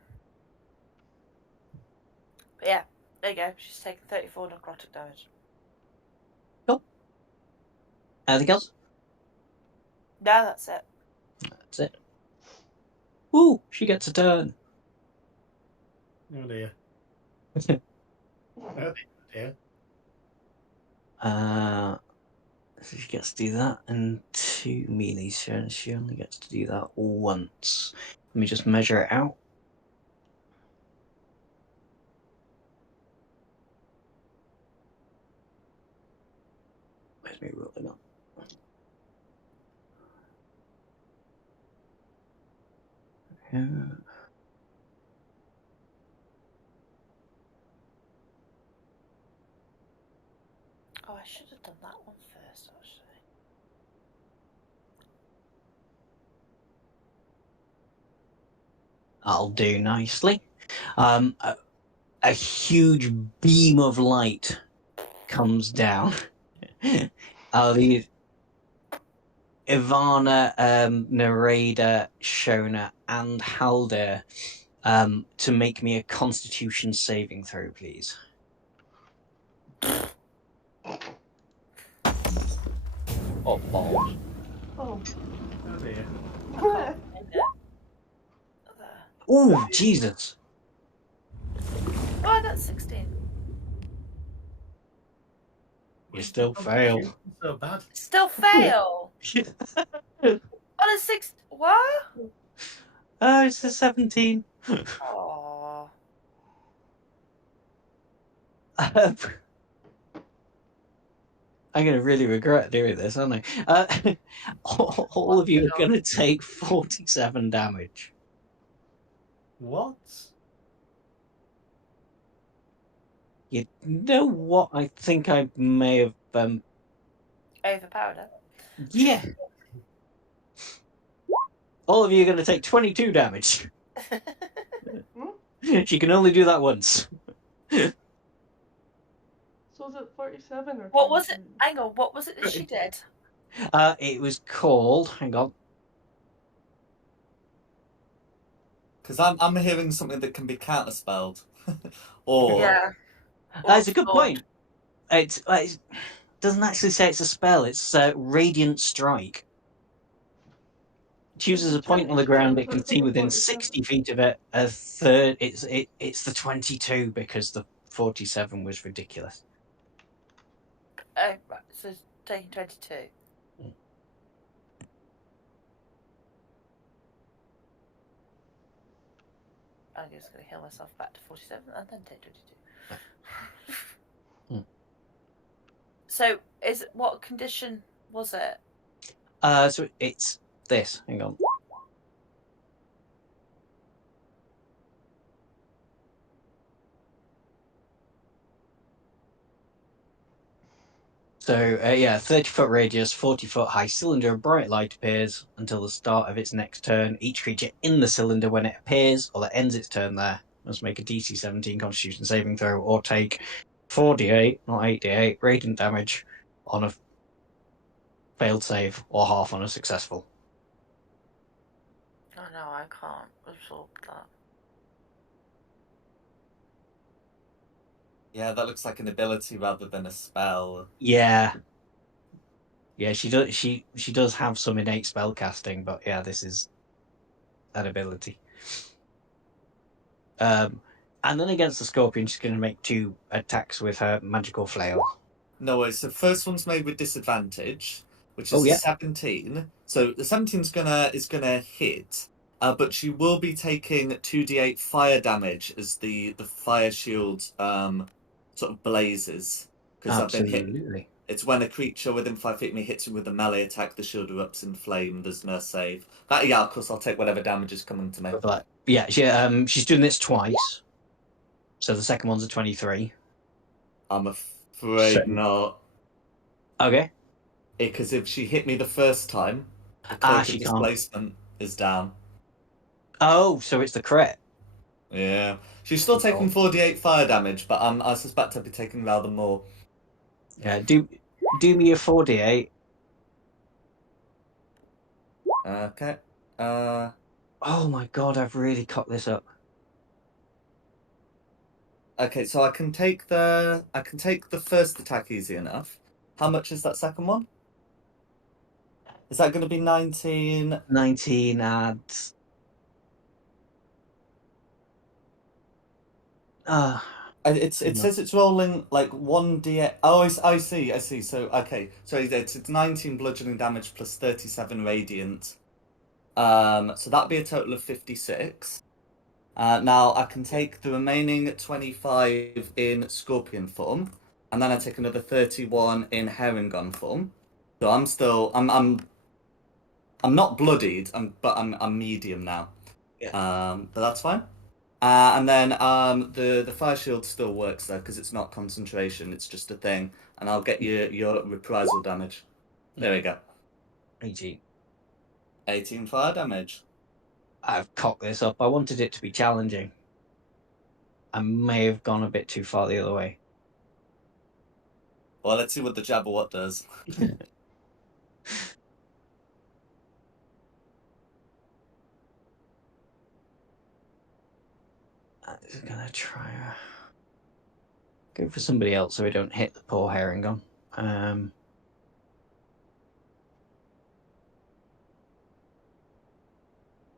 yeah, there you go. She's taken 34 necrotic damage. Cool. Anything else? No, that's it. That's it. Ooh, she gets a turn. Oh dear. Oh dear. So she gets to do that and 2 melee turns. She only gets to do that once. Let me just measure it out. Where's me rolling up? Oh, I should have done that one first, actually. I'll do nicely. a huge beam of light comes down. I'll need Ivana, Nareda, Shona, and Halder to make me a Constitution saving throw, please. Oh, balls. Oh. Oh dear. I can't find it. There. Oh, Jesus! Oh, I got 16. You still fail. So bad. Still fail. On a 6. What? Oh, it's a 17. Oh. I'm going to really regret doing this, aren't I? All of you are going to take 47 damage. What? You know what? I think I may have. Overpowered her. Yeah. All of you are going to take 22 damage. She can only do that once. So is it 47 or What was it? 22? Hang on, what was it that she did? It was called. Hang on. Because I'm hearing something that can be counterspelled. Or Yeah. That's a good Or- point. It doesn't actually say it's a spell. It's Radiant Strike. Chooses a point on the ground it can see within 60 feet of it. A third. It's the 22 because the 47 was ridiculous. Oh, right. So it's taking 22. I'm just going to heal myself back to 47 and then take 22. So, what condition was it? So it's this. Hang on. So, 30-foot radius, 40-foot high cylinder of bright light appears until the start of its next turn. Each creature in the cylinder, when it appears or that ends its turn there, must make a DC 17 Constitution saving throw or take 4d8, not 8d8, radiant damage on a failed save or half on a successful. Oh no, I can't absorb that. yeah, that looks like an ability rather than a spell. Yeah. Yeah, she does. She does have some innate spell casting, but yeah, this is an ability. And then against the scorpion, she's going to make 2 attacks with her magical flail. No worries. So first one's made with disadvantage, which is Oh, yeah. a 17. So the 17 is gonna hit, but she will be taking 2d8 fire damage as the fire shield sort of blazes. Because I've been hit. Absolutely. It's when a creature within 5 feet of me hits him with a melee attack, the shield erupts in flame. There's no save. That, yeah, of course, I'll take whatever damage is coming to me. But, yeah, she's doing this twice. So the second one's a 23. I'm afraid So- not. Okay. Because if she hit me the first time, the Ah, cloak she of can't. displacement is down. Oh, so it's the crit. Yeah. She's still taking 4d8 fire damage, but I suspect I'd be taking rather more. Yeah, do me a 4d8. Okay. Oh my god, I've really cocked this up. Okay, so I can take the first attack easy enough. How much is that second one? Is that going to be 19? 19 adds. It says it's rolling like 1d8. Oh, I see. So okay, so it's 19 bludgeoning damage plus 37 radiant. So that'd be a total of 56. Now I can take the remaining 25 in scorpion form, and then I take another 31 in Herringon form. So I'm not bloodied, but I'm medium now. Yeah. But that's fine. And then the fire shield still works though because it's not concentration; it's just a thing. And I'll get your reprisal damage. There we go. 18. 18 fire damage. I've cocked this up. I wanted it to be challenging. I may have gone a bit too far the other way. Well, let's see what the Jabberwock does. I'm just gonna try go for somebody else so we don't hit the poor Herringon.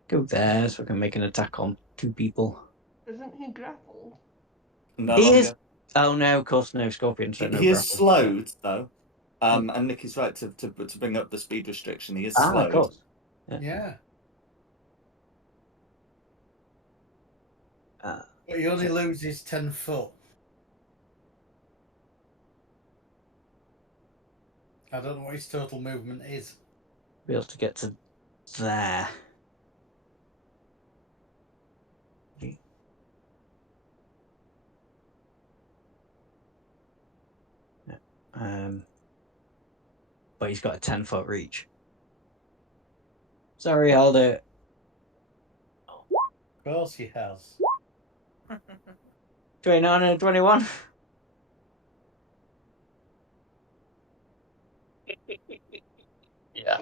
Go there so we can make an attack on 2 people. Isn't he grappled? No He longer. is. Oh no, of course no scorpion, so no He is grapple. slowed though. And Nicky's right to bring up the speed restriction. He is slowed. Of course. Yeah. Uh, But he only loses 10 foot. I don't know what his total movement is. be able to get to there. But he's got a 10-foot reach. Sorry, I'll do it. Of course he has. 29 and 21. Yeah.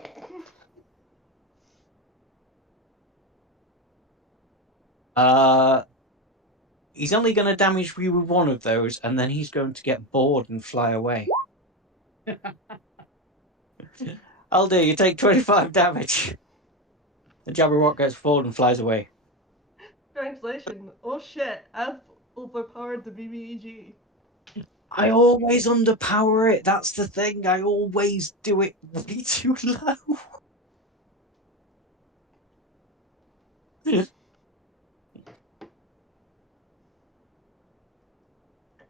He's only going to damage you with one of those, and then he's going to get bored and fly away. I'll do. You take 25 damage. The Jabberwock gets bored and flies away. Translation. Oh shit, I've overpowered the BBEG. I always underpower it. That's the thing. I always do it way too low.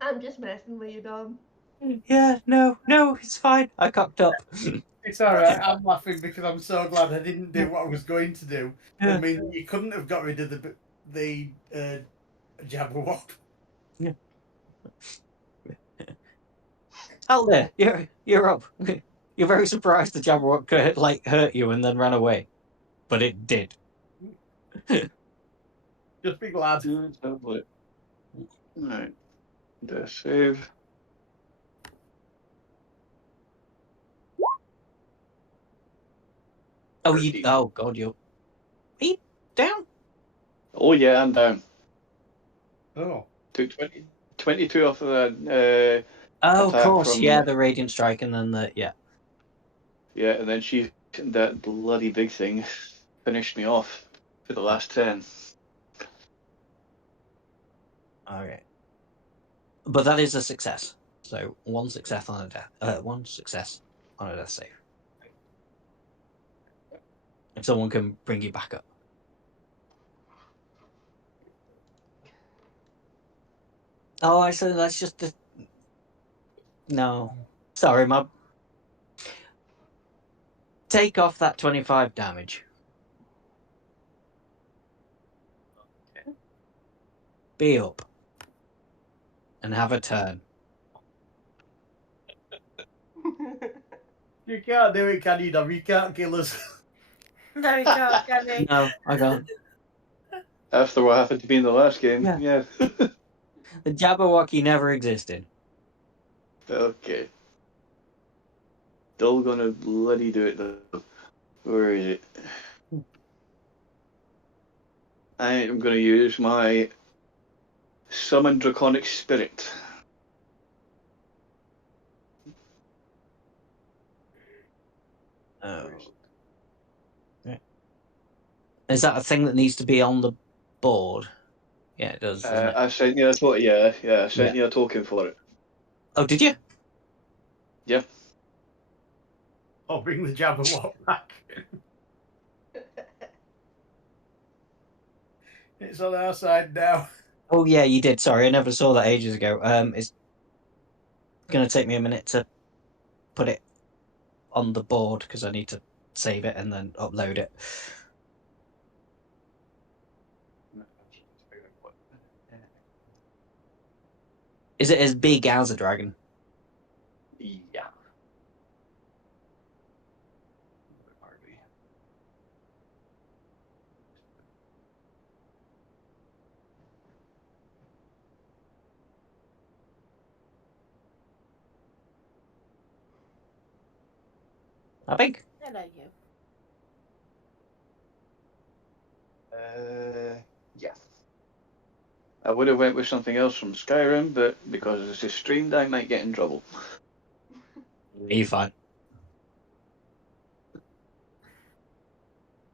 I'm just messing with you, Dom. Yeah, no, it's fine. I cocked up. It's alright, I'm laughing because I'm so glad I didn't do what I was going to do. Yeah. I mean, you couldn't have got rid of the Jabberwock. Alder, you're up. You're very surprised the Jabberwock hurt you and then ran away, but it did. Just be glad. Right. The save. Oh, 13. oh God, are you down? Oh yeah, I'm down. Oh. Took 22 off of that. Oh, of Attack course, from- yeah, the Radiant Strike and then Yeah, and then that bloody big thing finished me off for the last 10. Okay. But that is a success. So one success on a death save. If someone can bring you back up. Oh, actually, that's just the. No, sorry, Mum. Take off that 25 damage. Be up. And have a turn. You can't do it, can you, Dom? You can't kill us. No, you can't, can you? No, I can't. After what happened to me in the last game, Yeah. The Jabberwocky never existed. Okay. Still gonna bloody do it though. Where is it? I am gonna use my Summon Draconic Spirit. Oh. Is that a thing that needs to be on the board? Yeah, it does. Doesn't it? I sent you a token. Yeah, I sent you a token for it. Oh, did you? Yeah. Or bring the Jabberwock back. It's on our side now. Oh, yeah, you did. Sorry, I never saw that ages ago. It's going to take me a minute to put it on the board because I need to save it and then upload it. Is it as big as a dragon? Yeah. How big? Hello, you. Yeah. I would have went with something else from Skyrim, but because this is streamed, I might get in trouble. You're fine.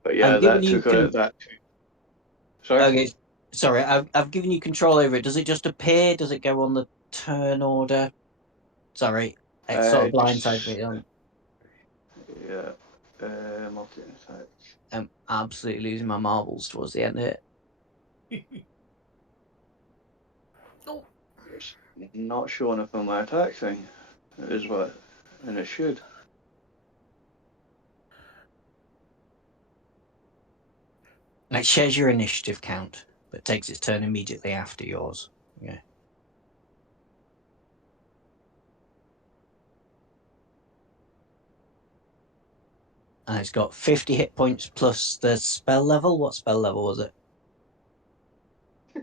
But yeah, I've given that you took that. Sorry. Okay, sorry. I've given you control over it. Does it just appear? Does it go on the turn order? Sorry, it's sort of blindsided me. Yeah. Multi attack. I'm absolutely losing my marbles towards the end of it. Oh, It's not showing up on my attack thing. It is what, and it should. It shares your initiative count, but takes its turn immediately after yours. Yeah. And it's got 50 hit points plus the spell level. What spell level was it?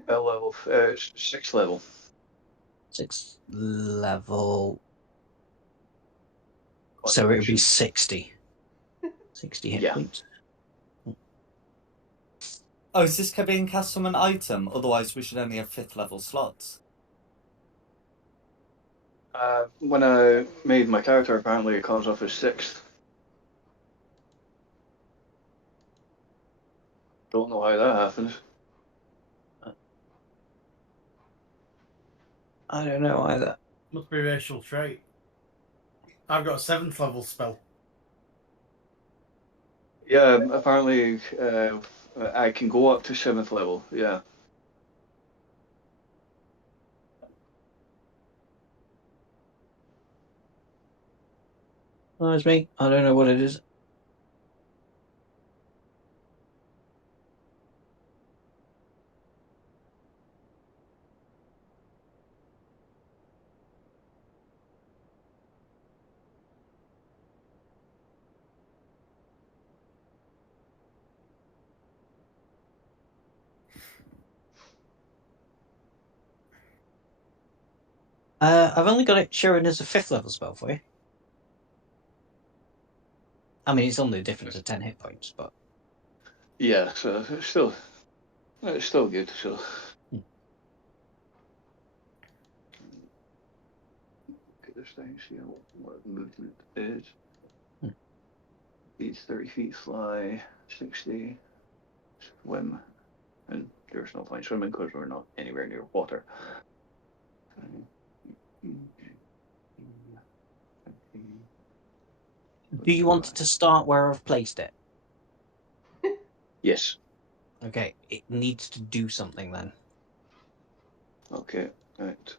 Spell level, 6th level. 6th level. So it would be 60. 60 hit points. Oh, is this being cast from an item? Otherwise, we should only have 5th level slots. When I made my character, apparently it comes off as 6th. Don't know how that happens. I don't know either. Must be a racial trait. I've got a 7th level spell. Yeah, apparently I can go up to 7th level. Yeah. Oh, it's me. I don't know what it is. I've only got it showing as a 5th level spell for you. I mean, it's only a difference of 10 hit points, but Yeah, so it's still good. So. Get this thing, see what movement is. He's 30 feet fly, 60 swim, and there's no point swimming because we're not anywhere near water. do you want it to start where I've placed it? Yes. Okay, it needs to do something then. Okay, right.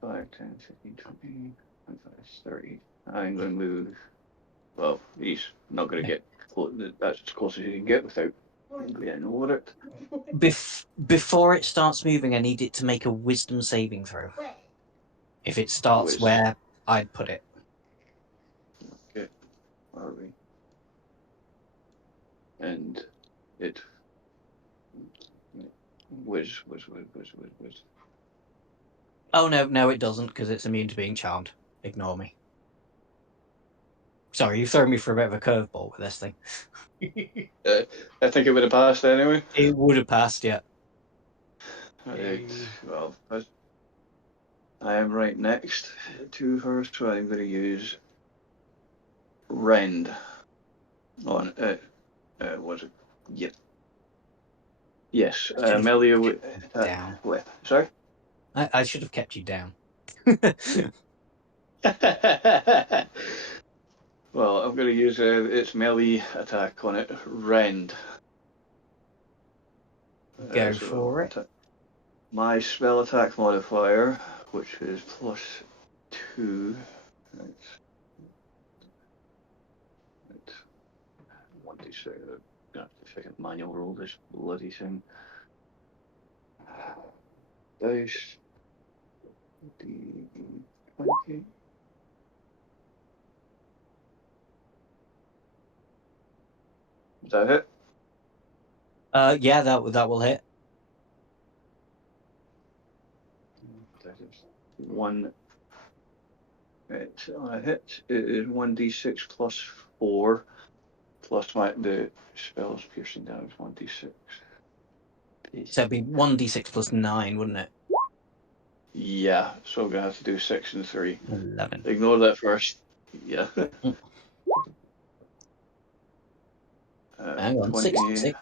5, 10, 15, 20, 25, 30. I'm going to move. Well, he's not going to get close. That's as close as he can get without getting over it. Before it starts moving, I need it to make a wisdom saving throw. If it starts where I'd put it. Okay, where are we? And it. Whiz. Oh, no, it doesn't, because it's immune to being charmed. Ignore me. Sorry, you've thrown me for a bit of a curveball with this thing. I think it would have passed anyway. It would have passed, yeah. Right. Well, I am right next to her, so I'm going to use Rend on was it? Yep. Yes, Melia with down. Sorry. I should have kept you down. Well, I'm going to use its melee attack on it, Rend. Go for it. My spell attack modifier, which is +2. Right. 1d6. I'm going to have to fucking manual roll this bloody thing. Dice. D20. Is that it? Yeah, that will hit. That is 1. Right, on a hit, it is 1d6 plus 4 plus the spell's piercing damage 1d6. So it'd be 1d6 plus 9, wouldn't it? Yeah, so I'm gonna have to do 6 and 3. 11. Ignore that first. Yeah. Hang on, 20. 66.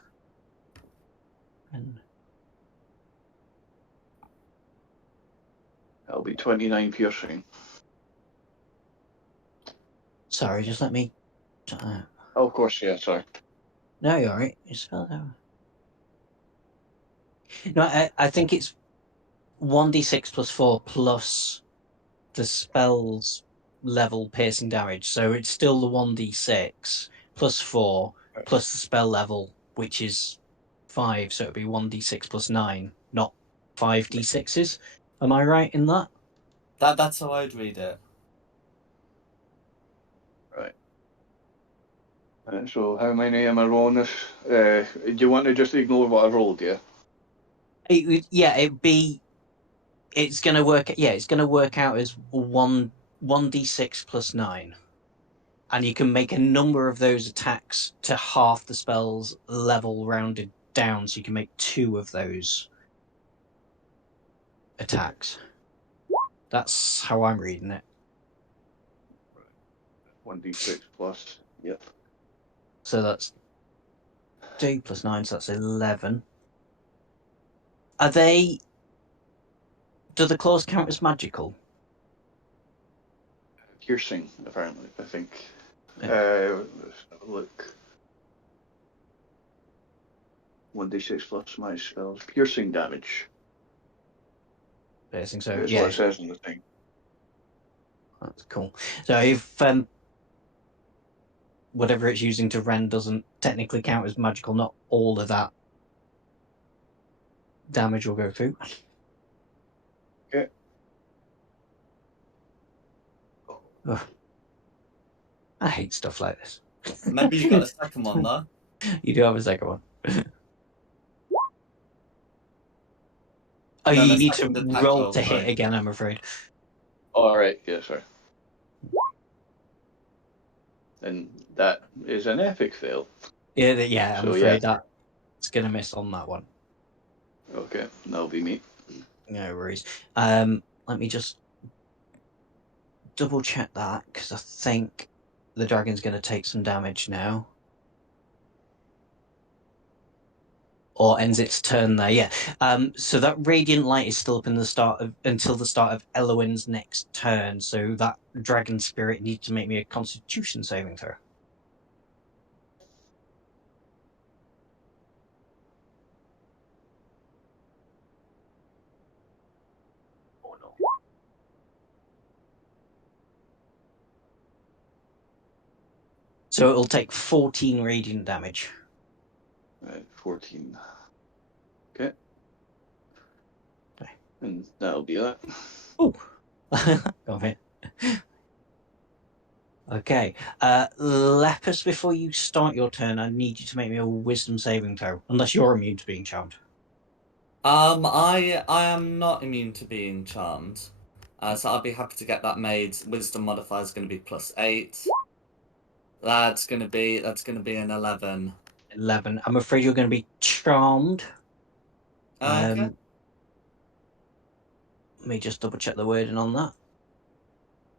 That'll be 29 piercing. Sorry, just let me. Oh, of course, yeah. Sorry. No, you're alright. You spelled out. No, I think it's 1d6 plus 4 plus the spell's level piercing damage. So it's still the 1d6 plus 4 plus the spell level, which is 5. So it'd be 1d6 plus 9, not 5d6s. Am I right in that? That's how I'd read it. Right. So how many am I rolling this? Do you want to just ignore what I rolled? Yeah. It'd be. It's gonna work. Yeah, it's gonna work out as 1d6 plus 9. And you can make a number of those attacks to half the spell's level rounded down, so you can make 2 of those attacks. That's how I'm reading it. 1d6 plus. Yep. So that's 2 plus 9, so that's 11. Are they... Do the claws count as magical? Piercing, apparently. I think. Yeah. Let's have a look. 1d6 plus my spells. Piercing damage. Piercing, so That's yeah. what it says in the thing. That's cool. So if whatever it's using to rend doesn't technically count as magical, not all of that damage will go through. Okay. Ugh. I hate stuff like this. Maybe you got a second one though. You do have a second one. Oh, No, you the need to second attack roll roll, to hit sorry. again, I'm afraid. All right. Yeah. Sorry. And that is an epic fail. Yeah, I'm So, afraid that's going to miss on that one. Okay, that'll be me. No worries. Let me just double check that, because I think the dragon's going to take some damage now. Or ends its turn there, yeah. So that radiant light is still up in until the start of Elowin's next turn. So that dragon spirit needs to make me a Constitution saving throw. Oh no. So it'll take 14 radiant damage. Right, 14. Okay. Okay. And that'll be that. Ooh. Got it. Okay. Lepus, before you start your turn, I need you to make me a wisdom saving throw, unless you're immune to being charmed. I am not immune to being charmed, so I'd be happy to get that made. Wisdom modifier is going to be +8. That's going to be an 11. 11. I'm afraid you're going to be charmed. Okay. Let me just double check the wording on that.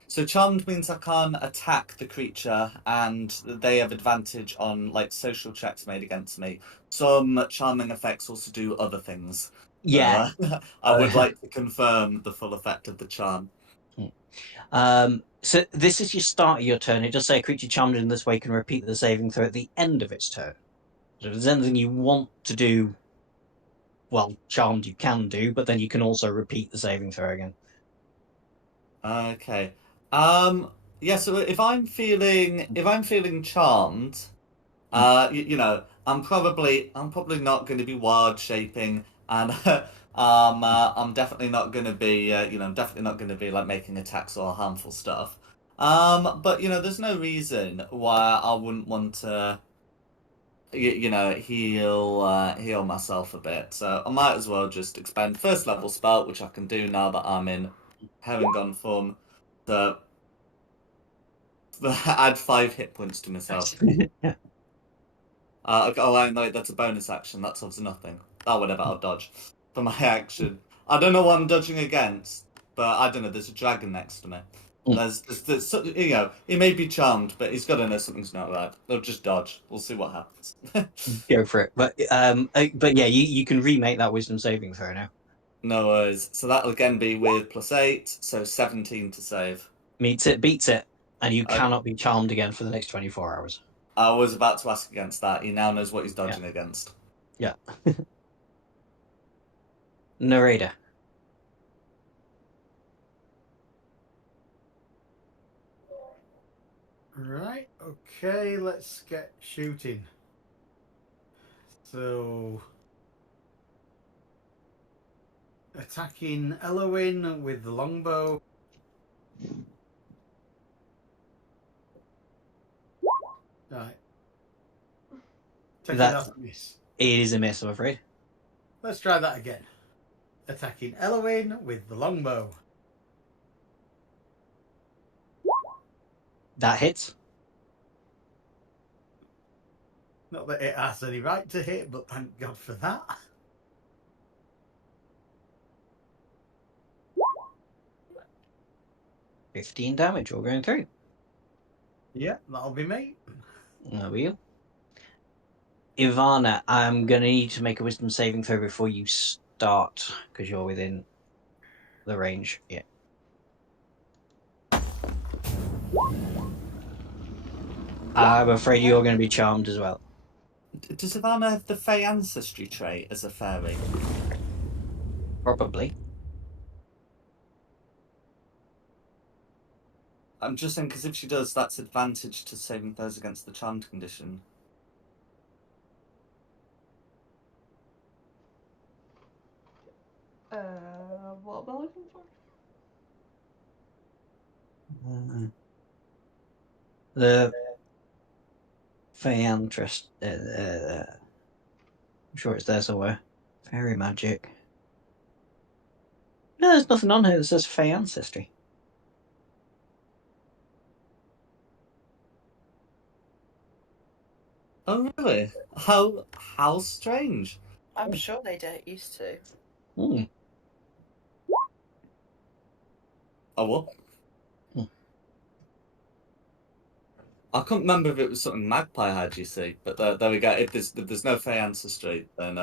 So charmed means I can't attack the creature, and they have advantage on like social checks made against me. Some charming effects also do other things. Yeah. So, I would like to confirm the full effect of the charm. So this is your start of your turn. It does say a creature charmed in this way can repeat the saving throw at the end of its turn. So if there's anything you want to do, well, charmed you can do, but then you can also repeat the saving throw again. Okay. Yeah, so if I'm feeling charmed, I'm probably not going to be wild shaping, and I'm definitely not going to be definitely not going to be like making attacks or harmful stuff. But there's no reason why I wouldn't want to heal myself a bit. So I might as well just expend first level spell, which I can do now that I'm in Herringon form. So Add 5 hit points to myself. Oh, no, that's a bonus action. That's obviously nothing. Oh, whatever, I'll dodge. For my action. I don't know what I'm dodging against, but I don't know, there's a dragon next to me. There's you know, he may be charmed, but he's got to know something's not right. They'll just dodge. We'll see what happens. Go for it. But yeah, you can remake that wisdom saving throw now. No worries. So that'll again be with +8, so 17 to save. Meets it, beats it, and you cannot be charmed again for the next 24 hours. I was about to ask against that. He now knows what he's dodging against. Yeah. Narrator. Right, okay, let's get shooting. So, attacking Elowin with the longbow. Right. Taking That's- that miss. It is a miss, I'm afraid. Let's try that again. Attacking Elowin with the longbow. That hits. Not that it has any right to hit, but thank God for that. $15 damage all going through. Yeah, that'll be me. There we go. Ivana, I'm going to need to make a wisdom saving throw before you start, because you're within the range. Yeah. I'm afraid you're going to be charmed as well. Does Ivana have the Fey ancestry trait as a fairy? Probably. I'm just saying, because if she does, that's advantage to saving throws against the charmed condition. What am I looking for? The Feyantress. I'm sure it's there somewhere. Fairy magic. No, there's nothing on here that says Fey ancestry. Oh, really? How strange. I'm sure they don't used to. Hmm. Oh, what? I couldn't remember if it was something Magpie had, you see. But there we go. If there's no Fey ancestry, then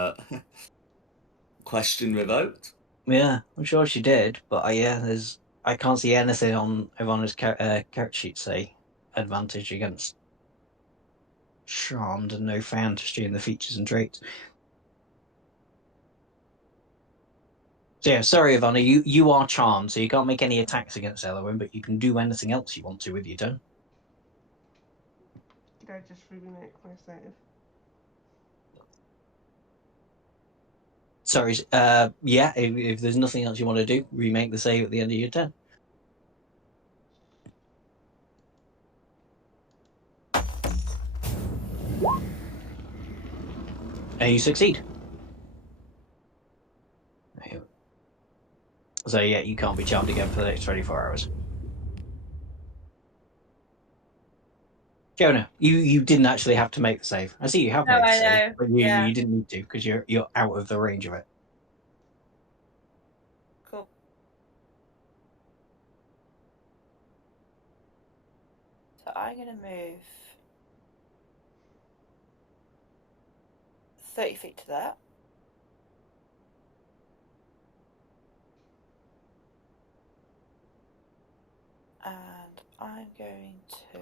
question revoked. Yeah, I'm sure she did, but I can't see anything on Ivana's character sheet say advantage against charmed and no fantasy in the features and traits. So yeah, sorry Ivana, you are charmed, so you can't make any attacks against Elowin, but you can do anything else you want to with your turn. Did I just remake my save? Sorry, yeah, if there's nothing else you want to do, remake the save at the end of your turn. And you succeed. So yeah, you can't be charmed again for the next 24 hours. Jonah, you didn't actually have to make the save. I see you have No, made the I save, know. but Yeah. you didn't need to because you're out of the range of it. Cool. So I'm going to move 30 feet to that. And I'm going to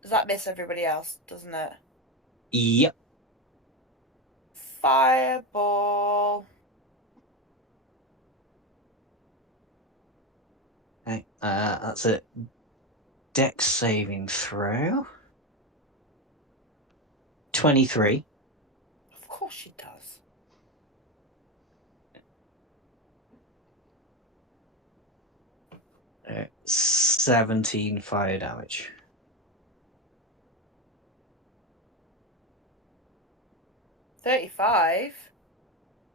Does that miss everybody else, doesn't it? Yep. Fireball. Okay, that's a dex saving throw. 23. Of course she does. 17 fire damage. 35?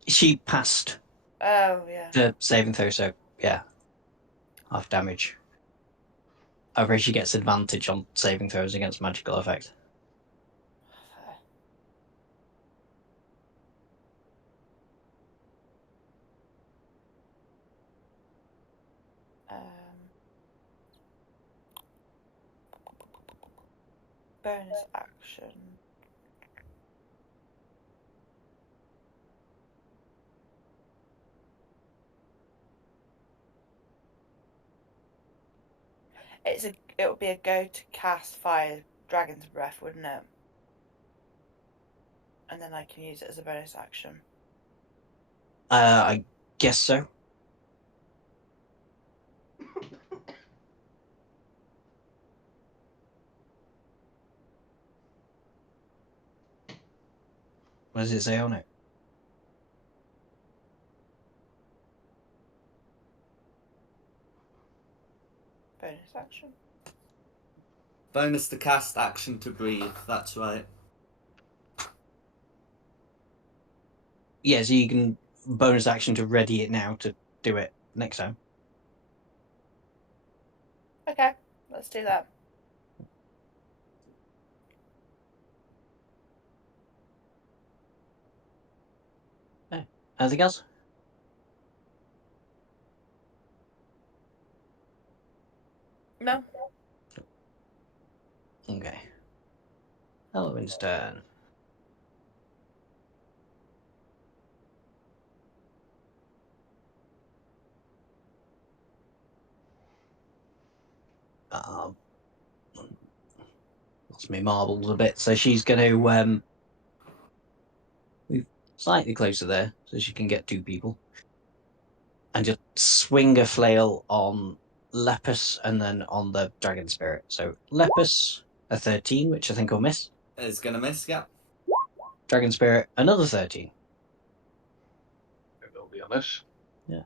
She passed Oh, yeah. the saving throw, so yeah. Half damage. However, she gets advantage on saving throws against magical effects. Bonus action. It would be a go to cast fire dragon's breath, wouldn't it? And then I can use it as a bonus action. I guess so. What does it say on it? Bonus action. Bonus to cast, action to breathe. That's right. Yeah, so you can bonus action to ready it now to do it next time. Okay, let's do that. Anything else? No. Okay. Elwin's turn. Lost me marbles a bit, so she's going to move slightly closer there so she can get two people. And just swing a flail on Lepus and then on the Dragon Spirit. So Lepus, a 13, which I think will miss. It's gonna miss, yeah. Dragon Spirit, another 13. It will be on this. Yeah.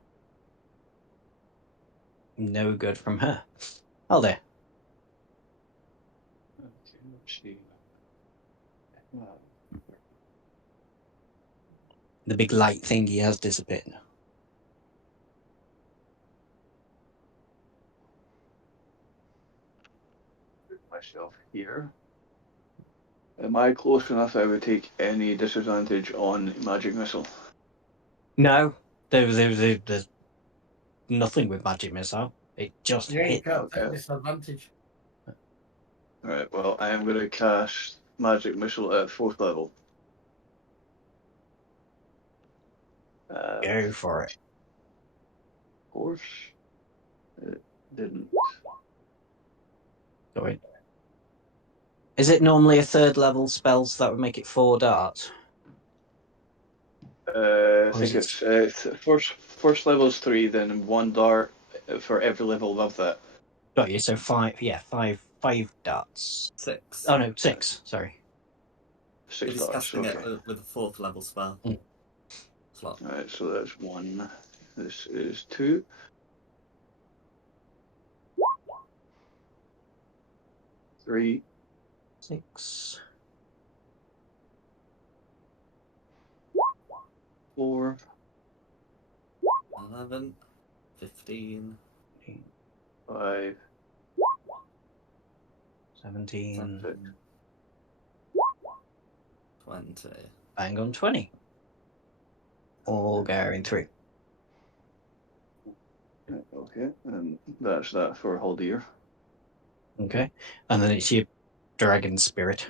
No good from her. Oh, there. Okay, let's see. The big light thingy has disappeared now. Put myself here. Am I close enough that I would take any disadvantage on magic missile? No, there's nothing with magic missile. It just You ain't hit. got that Okay. disadvantage. Alright, well, I am going to cast magic missile at 4th level. Go for it. Of course, it didn't. Go in. Is it normally a 3rd level spell so that would make it 4 darts? I Or think is it's first level is 3, then 1 dart for every level above that. Got you, so 5, yeah, five darts. 6. Oh no, 6, sorry. 6 He's darts, casting okay. it with a 4th level spell. Mm. Slot. Alright, so that's 1. This is 2. 3. 6. 4. 11, 15, 5. 17. 6. 20. Bang on 20. All going through. Okay, and that's that for Haldir. Okay. And then it's your Dragon Spirit.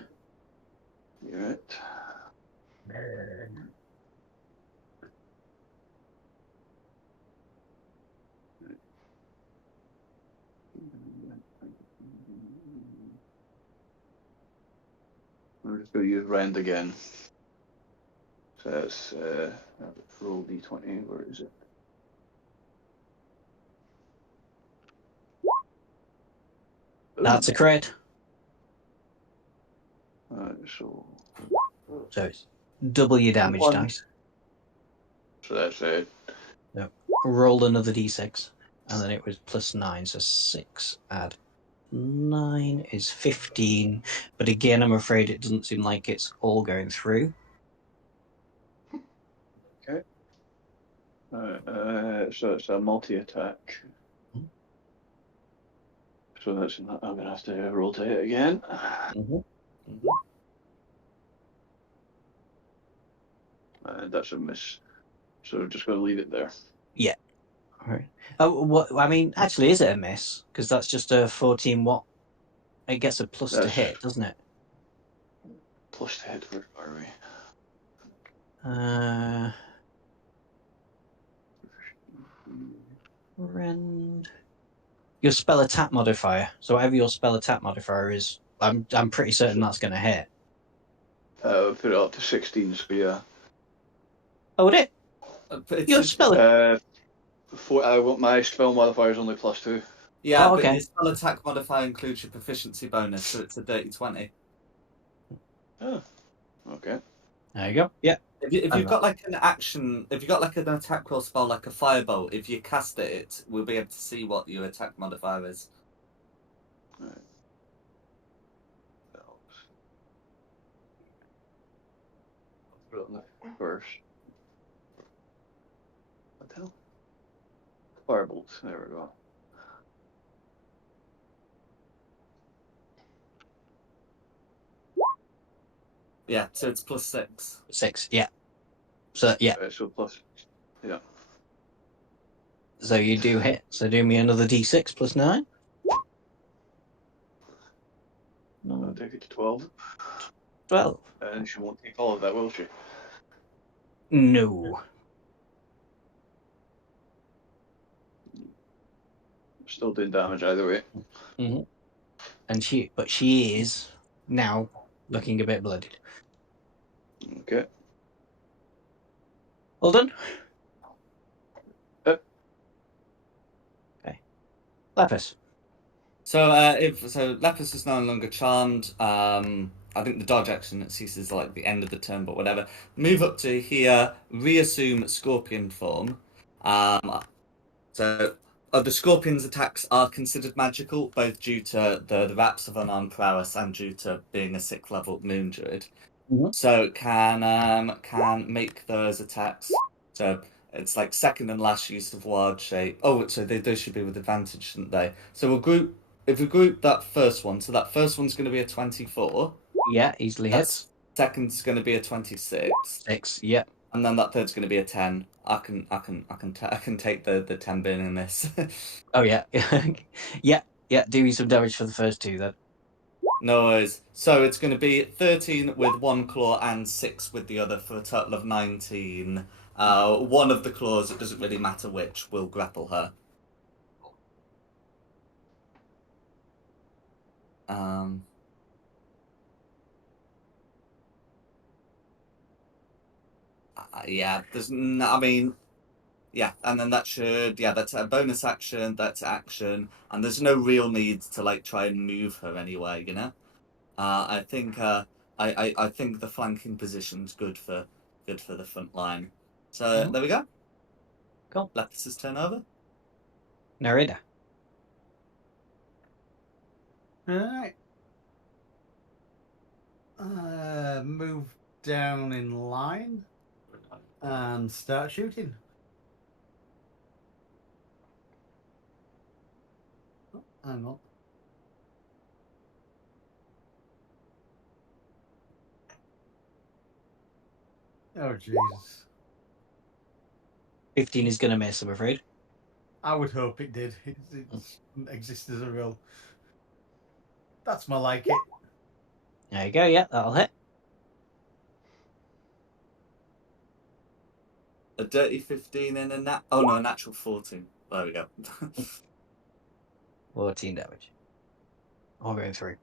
You're it. I'm just going to use Rend again. So that's roll d20. Where is it? That's a crit. So So it's double your damage 1. dice. So that's it. Roll another d6. and then it was +9, so 6 add 9 is 15. But again, I'm afraid it doesn't seem like it's all going through. Okay. So it's a multi-attack. So that's I'm gonna have to rotate it again. And that's a miss. So we're just gonna leave it there. Yeah. All right. Oh, what? I mean, actually, is it a miss? Because that's just a 14. What? It gets a plus to That's hit, doesn't it? plus to hit. Where are we? Rend. Your spell attack modifier. So whatever your spell attack modifier is, I'm pretty certain that's going to hit. Put it up to 16. So yeah. Oh, would it? Your spell. My spell modifier is only +2. Yeah, Oh, but okay. your spell attack modifier includes your proficiency bonus, so it's a dirty 20. Oh, okay. There you go. Yeah. If you've got like an action, if you've got like an attack roll spell like a firebolt, if you cast it, we'll be able to see what your attack modifier is. Right. Put it on the first. What the hell? Firebolt. There we go. Yeah, so it's +6. 6. Yeah. So yeah. So plus. Yeah. So you do hit. So do me another d6 +9. I'll take it to 12. 12. And she won't take all of that, will she? No. Still doing damage either way. Mm-hmm. And she is now looking a bit bloodied. Okay. Well done. Okay. Lapis. So Lepus is no longer charmed. I think the dodge action it ceases like the end of the turn, but whatever. Move up to here, reassume scorpion form. So the scorpion's attacks are considered magical, both due to the wraps of unarmed prowess and due to being a 6th level moon druid. Mhm. So can make those attacks. So it's like second and last use of wild shape. Oh, so those should be with advantage, shouldn't they? So if we group that first one, so that first one's going to be a 24. Yeah, easily hits. Second's going to be a 26. 6. Yeah. And then that third's going to be a 10. I can take the 10 being in this. Oh yeah. Yeah. Do me some damage for the first 2 then. No worries. So it's going to be 13 with one claw and 6 with the other for a total of 19. One of the claws, it doesn't really matter which, will grapple her. Yeah, yeah, and then that's a bonus action, that's action, and there's no real need to like try and move her anywhere, you know? I think I think the flanking position's good for the front line. So there we go. Cool. Lepus's turn over. Narita. Alright. Move down in line and start shooting. Oh, hang on. Oh, Jesus. 15 is going to miss, I'm afraid. I would hope it did. It doesn't exist as a rule. That's more like it. There you go, yeah, that'll hit. A dirty 15 and a natural 14. There we go. 14 damage. All going through.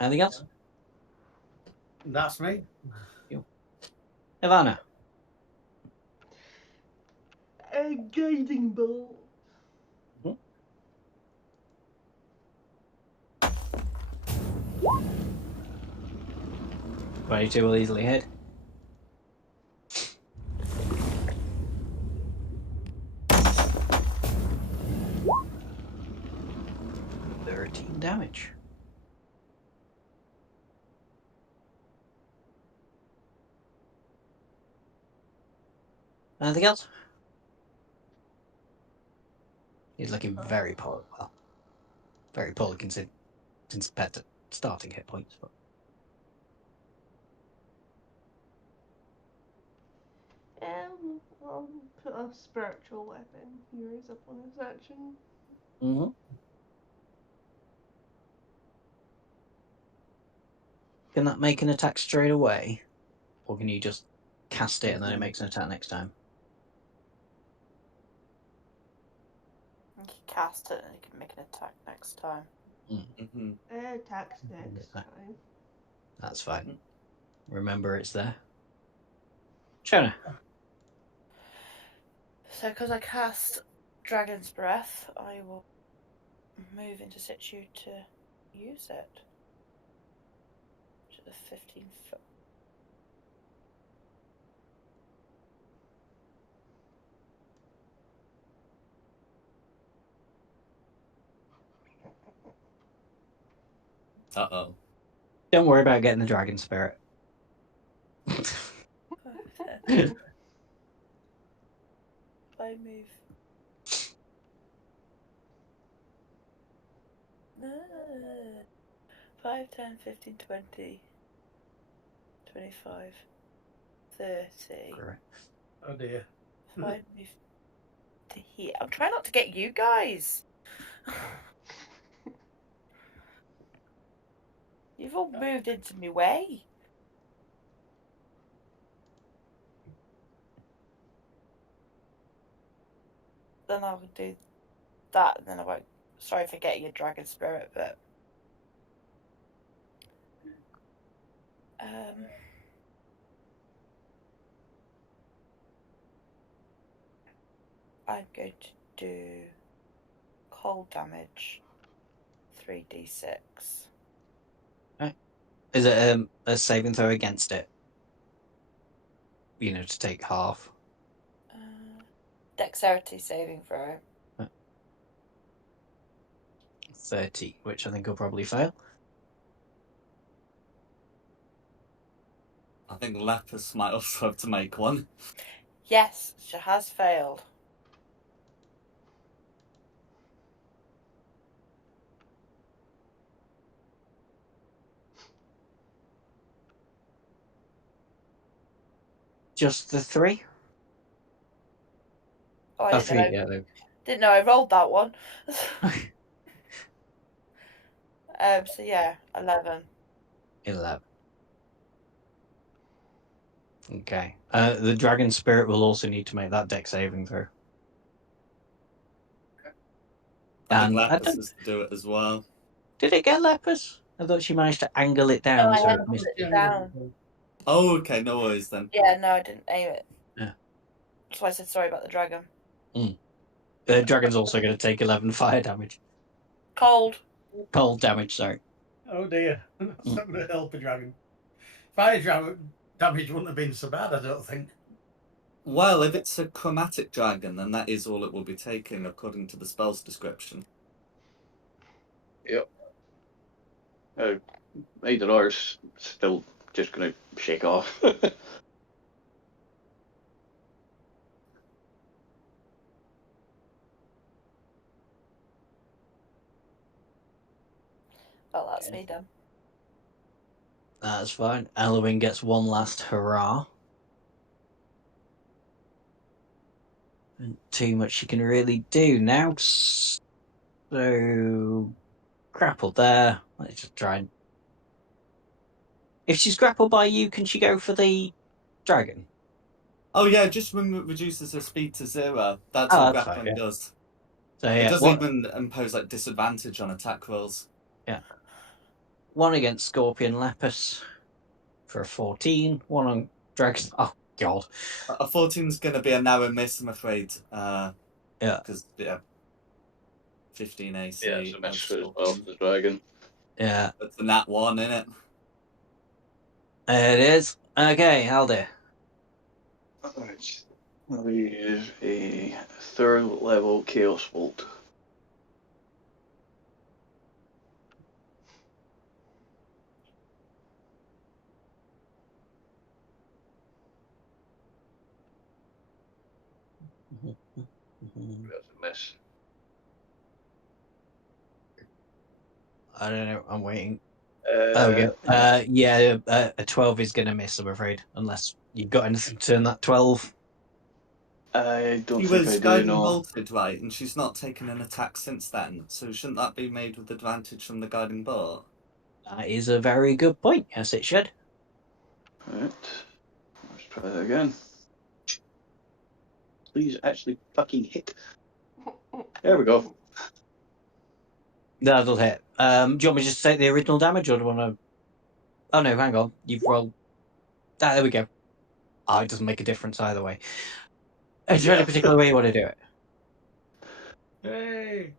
Anything else? That's me. Ivana. A guiding bolt. 22 will easily hit. 13 damage. Anything else? He's looking very poor. Well, very poorly considered compared to starting hit points. But I'll put a spiritual weapon here as a bonus action. mm-hmm. Can that make an attack straight away, or can you just cast it and then it makes an attack next time? You can cast it and you can make an attack next time. Mm-hmm. Attacks next time. That's fine. Remember, it's there. Shona. So, because I cast Dragon's Breath, I will move into situ to use it. To the 15 foot. Uh-oh. Don't worry about getting the dragon spirit. I move. 5, 10, 15, 20, 25, 30. Correct. Oh dear. I move to here. I'm trying not to get you guys. You've all moved into my way. Then I'll do that, and then I won't. Sorry for getting your dragon spirit, but I'm going to do cold damage, 3d6. Is it a saving throw against it? You know, to take half. Dexterity saving throw. 30, which I think will probably fail. I think Lepus might also have to make one. Yes, she has failed. Just the 3? Oh, I didn't know I rolled that one. So yeah, 11. 11. Okay. The dragon spirit will also need to make that dex saving throw. I think And Lepus has to do it as well. Did it get lepers? I thought she managed to angle it down. No, I so had it missed. it down. Oh, okay, no worries then. Yeah, no, I didn't aim it. Yeah. That's why I said sorry about the dragon. The dragon's also going to take 11 fire damage. Cold damage, sorry. Oh dear. That's not going to help a dragon. Fire damage wouldn't have been so bad, I don't think. Well, if it's a chromatic dragon, then that is all it will be taking, according to the spell's description. Yep. Either or is still just going to shake off. Well, that's me done. That's fine. Elwyn gets one last hurrah. And too much she can really do now. So grappled there. Let's just try and... If she's grappled by you, can she go for the dragon? Oh yeah, just reduces her speed to 0. That's Oh, what that's grappling fine, yeah. does. So It yeah, doesn't even impose like disadvantage on attack rolls. Yeah. One against Scorpion Lepus for a 14. One on Dragon. Oh god. A 14's going to be a narrow miss, I'm afraid. Yeah. Because 15 AC. Yeah, it's a miss as well for the dragon. Yeah. That's a nat 1, innit? It is. Okay, Aldir. Alright. I'll use a 3rd level Chaos Bolt. I don't know. I'm waiting. Yeah. A 12 is going to miss, I'm afraid, unless you've got anything to turn that 12. I don't She think was I do, guiding no. bolted, right? And she's not taken an attack since then. So shouldn't that be made with advantage from the guiding bolt? That is a very good point. Yes, it should. Right. Let's try that again. Please actually fucking hit. There we go. That'll hit. Do you want me just to take the original damage, or do you want to? Oh no, hang on. You've rolled. Ah, there we go. Oh, it doesn't make a difference either way. Is there any particular way you want to do it? Hey!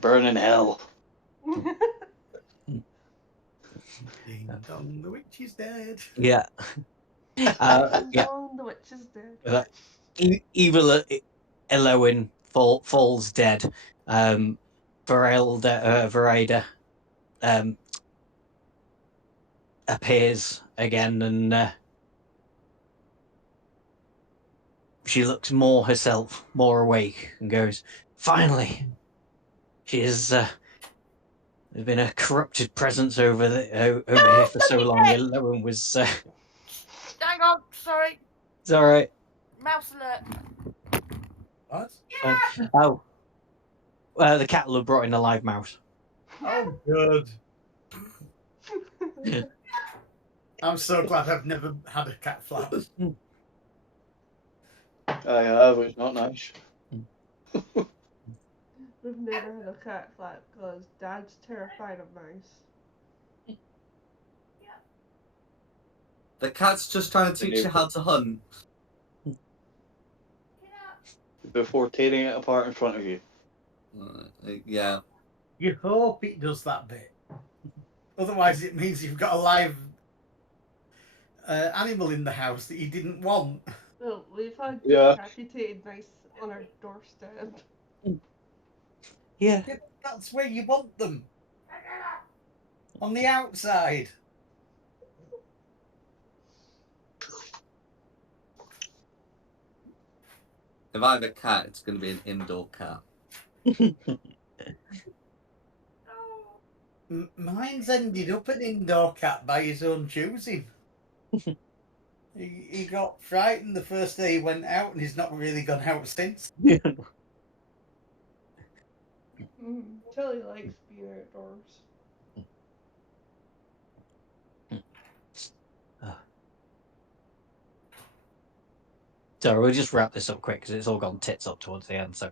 Burning hell. Ding dong, the witch is dead. Yeah. Yeah. The witch is dead. Evil Eloin falls dead. Verada appears again, and she looks more herself, more awake, and goes, "Finally, she is. There's been a corrupted presence over here for so long. Eloin was. Hang on, sorry. It's all right. Mouse alert. What? Oh, the cat will have brought in a live mouse. Oh, good. I'm so glad I've never had a cat flap. I have, it's not nice. We've never had a cat flap because Dad's terrified of mice. The cat's just trying to teach you how to hunt. Before tearing it apart in front of you. Yeah. You hope it does that bit. Otherwise, it means you've got a live animal in the house that you didn't want. Well, we've had Yeah. decapitated mice on our doorstep. Yeah. That's where you want them. On the outside. If I have a cat, it's going to be an indoor cat. Mine's ended up an indoor cat by his own choosing. He got frightened the first day he went out, and he's not really gone out since. Tilly likes being outdoors. So we'll just wrap this up quick because it's all gone tits up towards the end. So,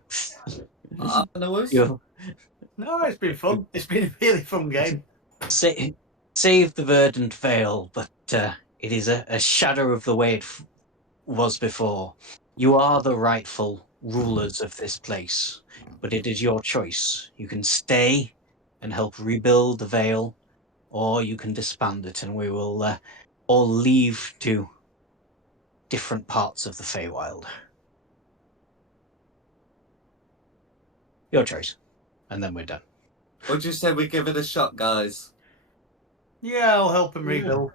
No worries. you'll No, it's been fun. It's been a really fun game. save the Verdant Vale, but it is a shadow of the way it was before. You are the rightful rulers of this place, but it is your choice. You can stay and help rebuild the Vale, or you can disband it, and we will all leave to different parts of the Feywild. Your choice. And then we're done. Would you say we give it a shot, guys? Yeah, I'll help him rebuild.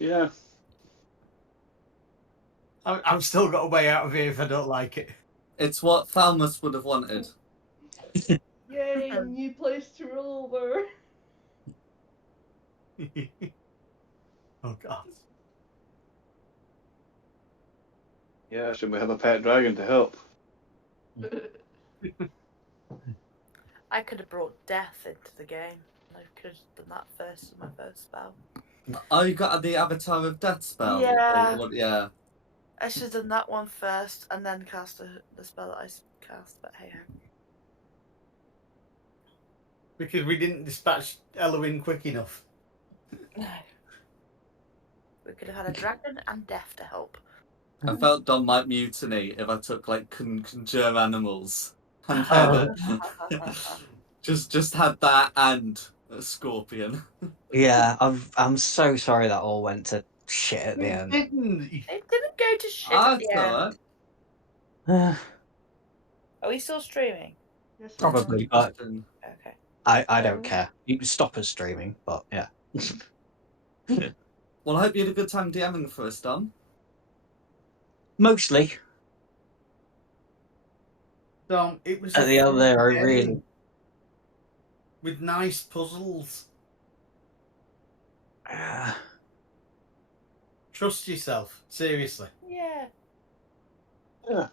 Yeah. I've still got a way out of here if I don't like it. It's what Thalmus would have wanted. Yay, new place to roll over. Oh, God. Yeah, should we have a pet dragon to help? I could have brought death into the game. I could have done that first as my first spell. Oh, you got the Avatar of Death spell? Yeah. Yeah. I should have done that one first and then cast the spell that I cast, but hey. Because we didn't dispatch Eloin quick enough. No. We could have had a dragon and death to help. I felt Don might mutiny if I took like conjure animals and had just had that and a scorpion. Yeah, I'm so sorry that all went to shit at the end. It didn't go to shit at the end. Alright. Are we still streaming? Yes, we Probably, are. but Okay. I don't care. You can stop us streaming, but yeah. Well, I hope you had a good time DMing for us, Dom. Mostly. So it was At the end there, I really... with nice puzzles. Trust yourself, seriously. Yeah. Yeah.